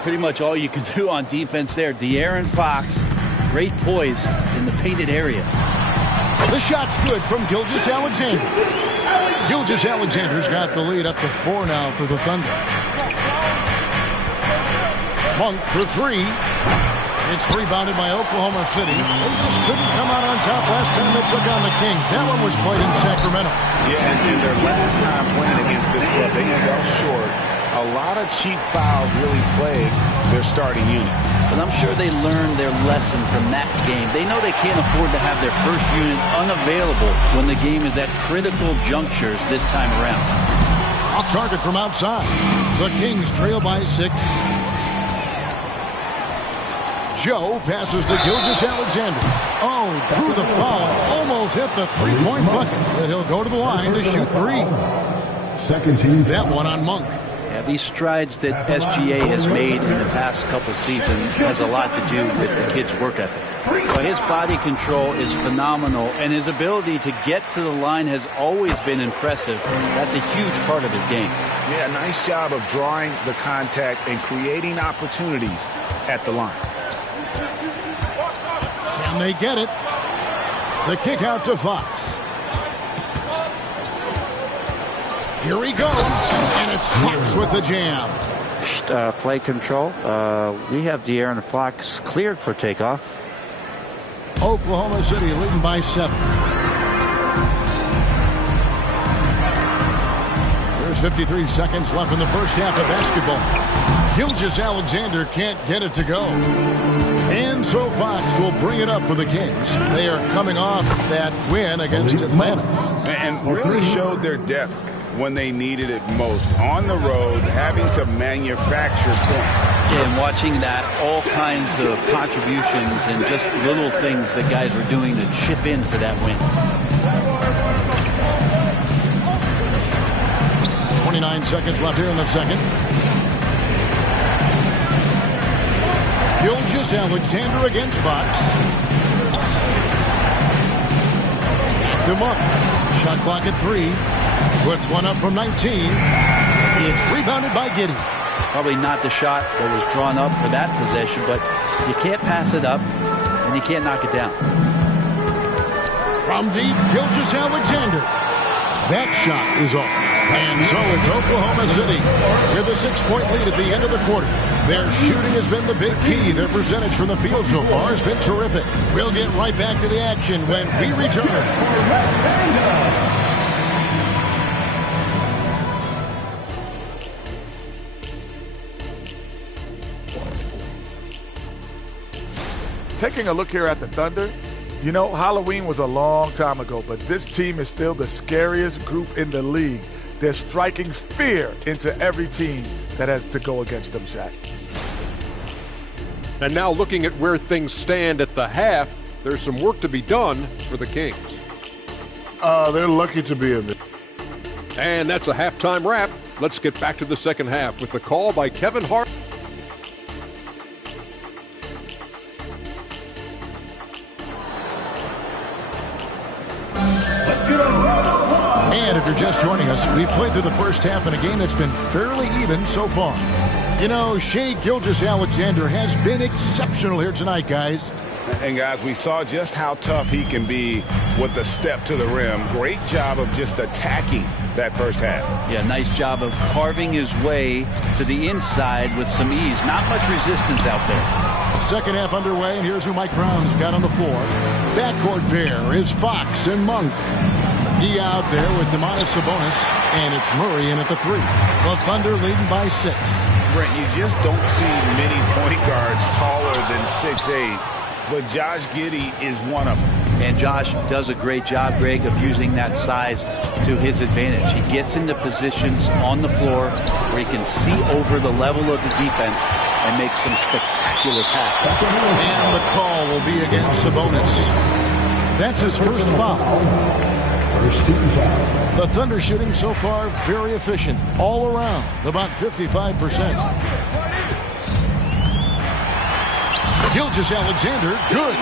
Pretty much all you can do on defense there. De'Aaron Fox, great poise in the painted area. The shot's good from Gilgeous-Alexander. Gilgeous-Alexander's got the lead up to 4 now for the Thunder. Monk for 3. It's rebounded by Oklahoma City. They just couldn't come out on top last time they took on the Kings. That one was played in Sacramento. Yeah, and their last time playing against this club, they fell short. A lot of cheap fouls really plagued their starting unit. But I'm sure they learned their lesson from that game. They know they can't afford to have their first unit unavailable when the game is at critical junctures this time around. Off target from outside. The Kings trail by 6. Joe passes to Gilgeous-Alexander. Oh, threw the foul. Almost hit the three-point bucket. But he'll go to the line to shoot three. Second team. That one on Monk. Yeah, these strides that SGA has made in the past couple seasons has a lot to do with the kid's work ethic. But his body control is phenomenal, and his ability to get to the line has always been impressive. That's a huge part of his game. Yeah, nice job of drawing the contact and creating opportunities at the line. Can they get it? The kick out to Fox. Here he goes, and it's Fox with the jam. Play control. We have De'Aaron Fox cleared for takeoff. Oklahoma City leading by 7. There's 53 seconds left in the first half of basketball. Gilgeous-Alexander can't get it to go. And so Fox will bring it up for the Kings. They are coming off that win against Atlanta. And really showed their depth when they needed it most. On the road, having to manufacture points. Yeah, and watching that, all kinds of contributions and just little things that guys were doing to chip in for that win. 29 seconds left here in the second. Gilgeous-Alexander against Fox. Back to Monk. Shot clock at 3. Puts one up from 19. It's rebounded by Giddey. Probably not the shot that was drawn up for that possession, but you can't pass it up, and you can't knock it down. From deep, Gilgeous-Alexander. That shot is off. And so it's Oklahoma City with a 6-point lead at the end of the quarter. Their shooting has been the big key. Their percentage from the field so far has been terrific. We'll get right back to the action when we return. Taking a look here at the Thunder, you know, Halloween was a long time ago, but this team is still the scariest group in the league. They're striking fear into every team that has to go against them, Shaq. And now looking at where things stand at the half, there's some work to be done for the Kings. They're lucky to be in there. And that's a halftime wrap. Let's get back to the second half with the call by Kevin Hart. And if you're just joining us, we played through the first half in a game that's been fairly even so far. You know, Shai Gilgeous-Alexander has been exceptional here tonight, guys. And guys, we saw just how tough he can be with the step to the rim. Great job of just attacking that first half. Yeah, nice job of carving his way to the inside with some ease. Not much resistance out there. Second half underway, and here's who Mike Brown's got on the floor. Backcourt pair is Fox and Monk. McGee out there with Domantas Sabonis, and it's Murray in at the 3. The Thunder leading by 6. Brent, you just don't see many point guards taller than 6'8", but Josh Giddey is one of them. And Josh does a great job, Greg, of using that size to his advantage. He gets into positions on the floor where he can see over the level of the defense and make some spectacular passes. And the call will be against Sabonis. That's his first foul. First team foul. The Thunder shooting so far very efficient all around, about 55%. Gilgeous-Alexander, good.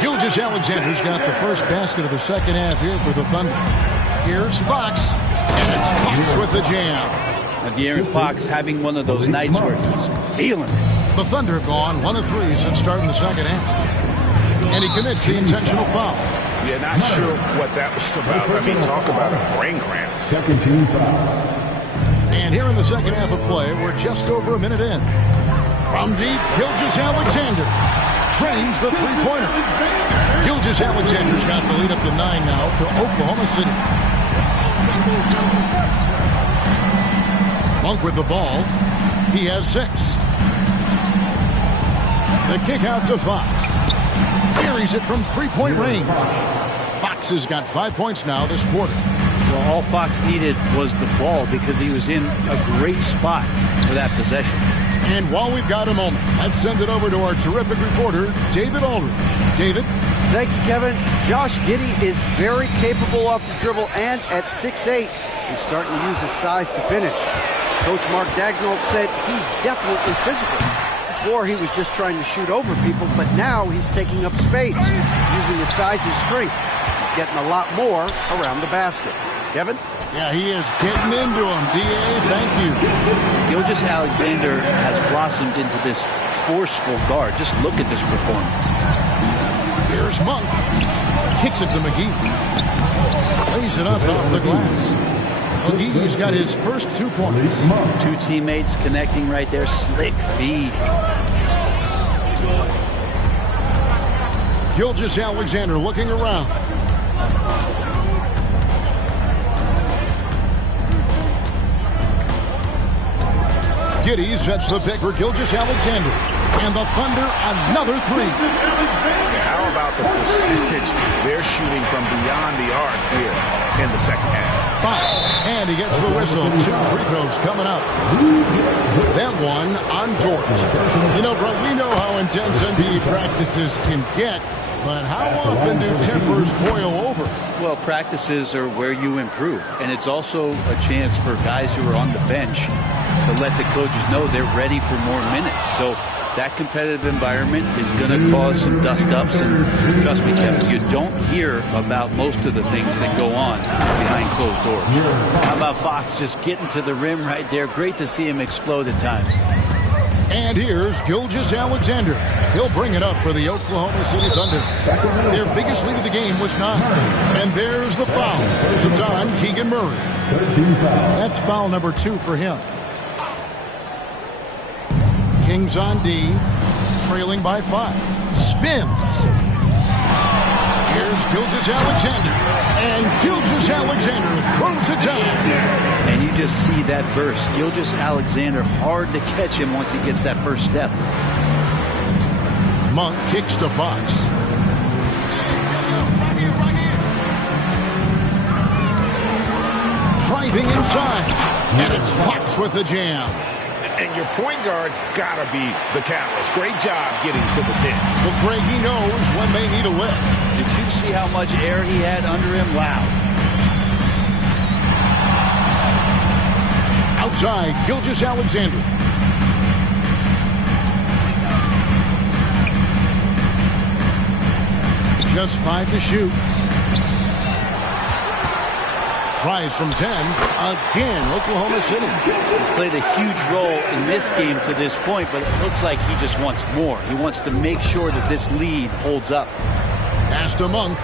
Gilgeous-Alexander's got the first basket of the second half here for the Thunder. Here's Fox, and it's Fox with the jam. And De'Aaron Fox having one of those nights where he's feeling it. The Thunder have gone 1 of 3 since starting the second half. And he commits the intentional foul. Yeah, not sure what that was about. I mean, talk about a brain cramp. Second team foul. And here in the second half of play, we're just over a minute in. From deep, Gilgeous-Alexander trains the three-pointer. Gilgeous-Alexander's got the lead up to 9 now for Oklahoma City. Monk with the ball. He has 6. The kick out to Fox. Carries it from three-point range. Fox has got 5 points now this quarter. Well, all Fox needed was the ball because he was in a great spot for that possession. And while we've got a moment, let's send it over to our terrific reporter, David Aldridge. David? Thank you, Kevin. Josh Giddey is very capable off the dribble, and at 6'8", he's starting to use his size to finish. Coach Mark Daigneault said he's definitely physical. Before, he was just trying to shoot over people, but now he's taking up space, using his size and strength. He's getting a lot more around the basket. Kevin? Yeah, he is getting into him. D.A., thank you. Gilgeous-Alexander has blossomed into this forceful guard. Just look at this performance. Here's Monk. Kicks it to McGee. Lays it up off the glass. McGee's got his first 2 points. Two teammates connecting right there. Slick feed. Gilgeous-Alexander looking around. Giddey sets the pick for Gilgeous-Alexander. And the Thunder, another 3. How about the percentage they're shooting from beyond the arc here in the second half? Fox, and he gets the whistle. 2 free throws coming up. That one on Dort. You know, bro, we know how intense NBA practices can get, but how often do tempers boil over? Well, practices are where you improve, and it's also a chance for guys who are on the bench to let the coaches know they're ready for more minutes. So that competitive environment is going to cause some dust-ups, and trust me, Kevin, you don't hear about most of the things that go on behind closed doors. How about Fox just getting to the rim right there? Great to see him explode at times. And here's Gilgeous-Alexander. He'll bring it up for the Oklahoma City Thunder. Their biggest lead of the game was 9. And there's the foul. It's on Keegan Murray. That's foul number 2 for him. Kings on D, trailing by 5. Spins. Here's Gilgeous-Alexander. And Gilgeous-Alexander throws it down. And you just see that burst. Gilgeous-Alexander, hard to catch him once he gets that first step. Monk kicks to Fox. Driving inside. And it's Fox with the jam. And your point guard's got to be the catalyst. Great job getting to the 10. Well, Greg, he knows when they need a lift. Did you see how much air he had under him? Wow. Outside, Gilgeous-Alexander. Just 5 to shoot. Tries from 10. Again, Oklahoma City. He's played a huge role in this game to this point, but it looks like he just wants more. He wants to make sure that this lead holds up. Pass to Monk.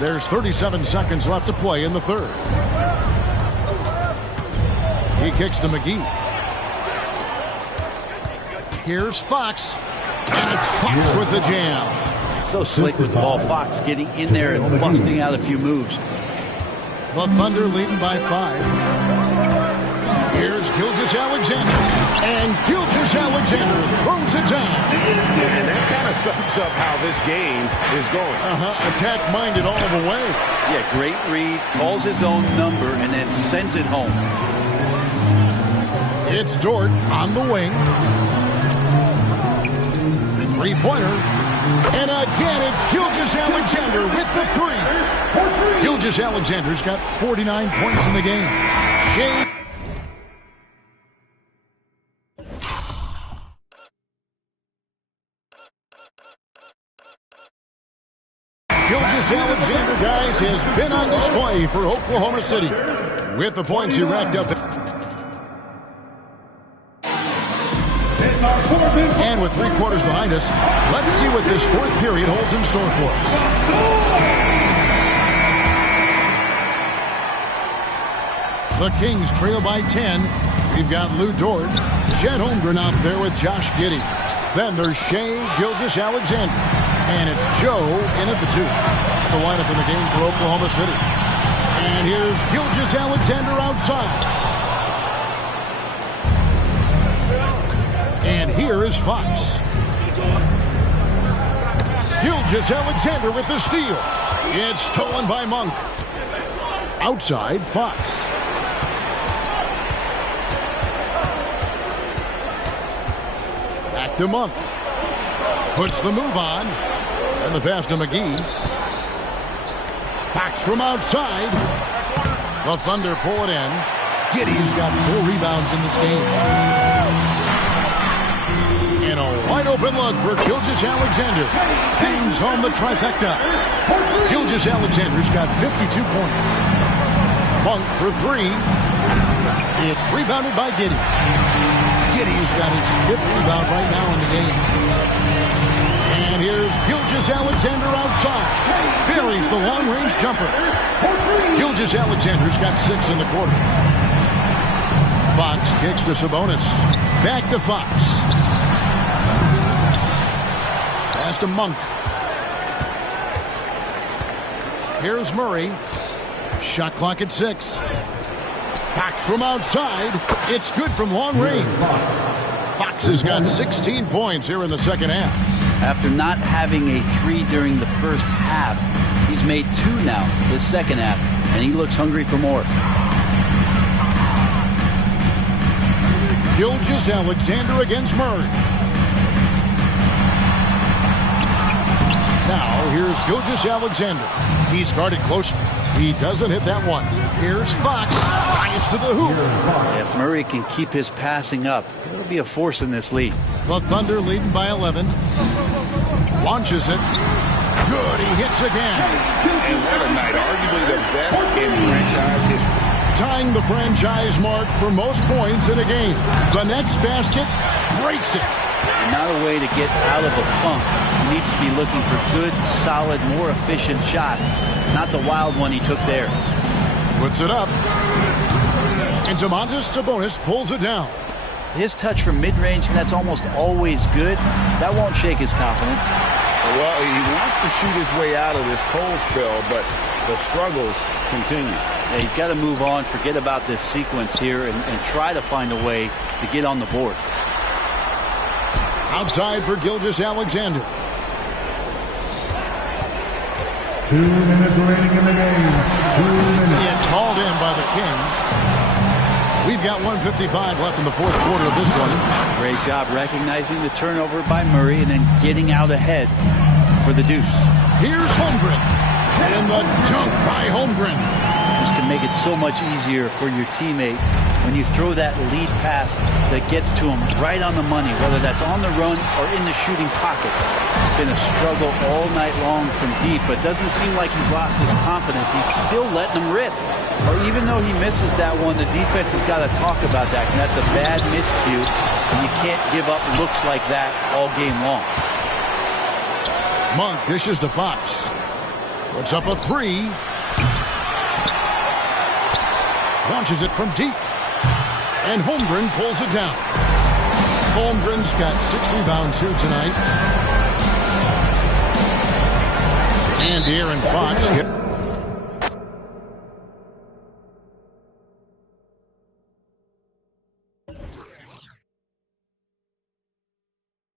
There's 37 seconds left to play in the third. He kicks to McGee. Here's Fox. And it's Fox with the jam. So slick with the ball. Fox getting in there and busting out a few moves. The Thunder leading by 5. Here's Gilgeous-Alexander. And Gilgeous-Alexander throws it down. And that kind of sums up how this game is going. Attack-minded all the way. Yeah, great read. Calls his own number and then sends it home. It's Dort on the wing. 3-pointer. And again, it's Gilgeous-Alexander with the 3. Gilgeous-Alexander's got 49 points in the game. Shea. Gilgeous-Alexander, guys, has been on display for Oklahoma City. With the points he racked up. And with 3 quarters behind us, let's see what this 4th period holds in store for us. The Kings trail by 10. We've got Lou Dort, Chet Holmgren out there with Josh Giddey. Then there's Shea Gilgeous-Alexander. And it's Joe in at the 2. That's the lineup in the game for Oklahoma City. And here's Gilgeous-Alexander outside. And here is Fox. Gilgeous-Alexander with the steal. It's stolen by Monk. Outside, Fox. Back to Monk. Puts the move on. And the pass to McGee. Fox from outside. The Thunder pull it in. Giddey's got 4 rebounds in this game. And a wide open look for Gilgeous-Alexander. Hangs home the trifecta. Gilgeous-Alexander's got 52 points. Monk for 3. It's rebounded by Giddey. Giddey's got his 5th rebound right now in the game. And here's Gilgeous-Alexander outside. Buries the long-range jumper. Gilgeous-Alexander's got 6 in the quarter. Fox kicks to Sabonis. Back to Fox. Pass to Monk. Here's Murray. Shot clock at 6. Fox from outside. It's good from long range. Fox has got 16 points here in the second half. After not having a 3 during the first half, he's made 2 now the second half, and he looks hungry for more. Gilgeous-Alexander against Murray. Now here's Gilgeous-Alexander. He's guarded close. He doesn't hit that one. Here's Fox. Flies to the hoop. If Murray can keep his passing up, it'll be a force in this league. The Thunder leading by 11. Launches it. Good. He hits again. And what a night. Arguably the best in franchise history. Tying the franchise mark for most points in a game. The next basket breaks it. And not a way to get out of a funk. He needs to be looking for good, solid, more efficient shots. Not the wild one he took there. Puts it up. And Domantas Sabonis pulls it down. His touch from mid-range, and that's almost always good. That won't shake his confidence. Well, he wants to shoot his way out of this cold spell, but the struggles continue. Yeah, he's got to move on, forget about this sequence here, and try to find a way to get on the board. Outside for Gilgeous-Alexander. 2 minutes remaining in the game. 2 minutes. It's hauled in by the Kings. We've got 1:55 left in the fourth quarter of this one. Great job recognizing the turnover by Murray and then getting out ahead for the deuce. Here's Holmgren. And the dunk by Holmgren. This can make it so much easier for your teammate when you throw that lead pass that gets to him right on the money, whether that's on the run or in the shooting pocket. It's been a struggle all night long from deep, but doesn't seem like he's lost his confidence. He's still letting them rip. Or even though he misses that one, the defense has got to talk about that, and that's a bad miscue, and you can't give up looks like that all game long. Monk dishes to Fox. Puts up a 3. Launches it from deep. And Holmgren pulls it down. Holmgren's got 6 rebounds here tonight. And De'Aaron Fox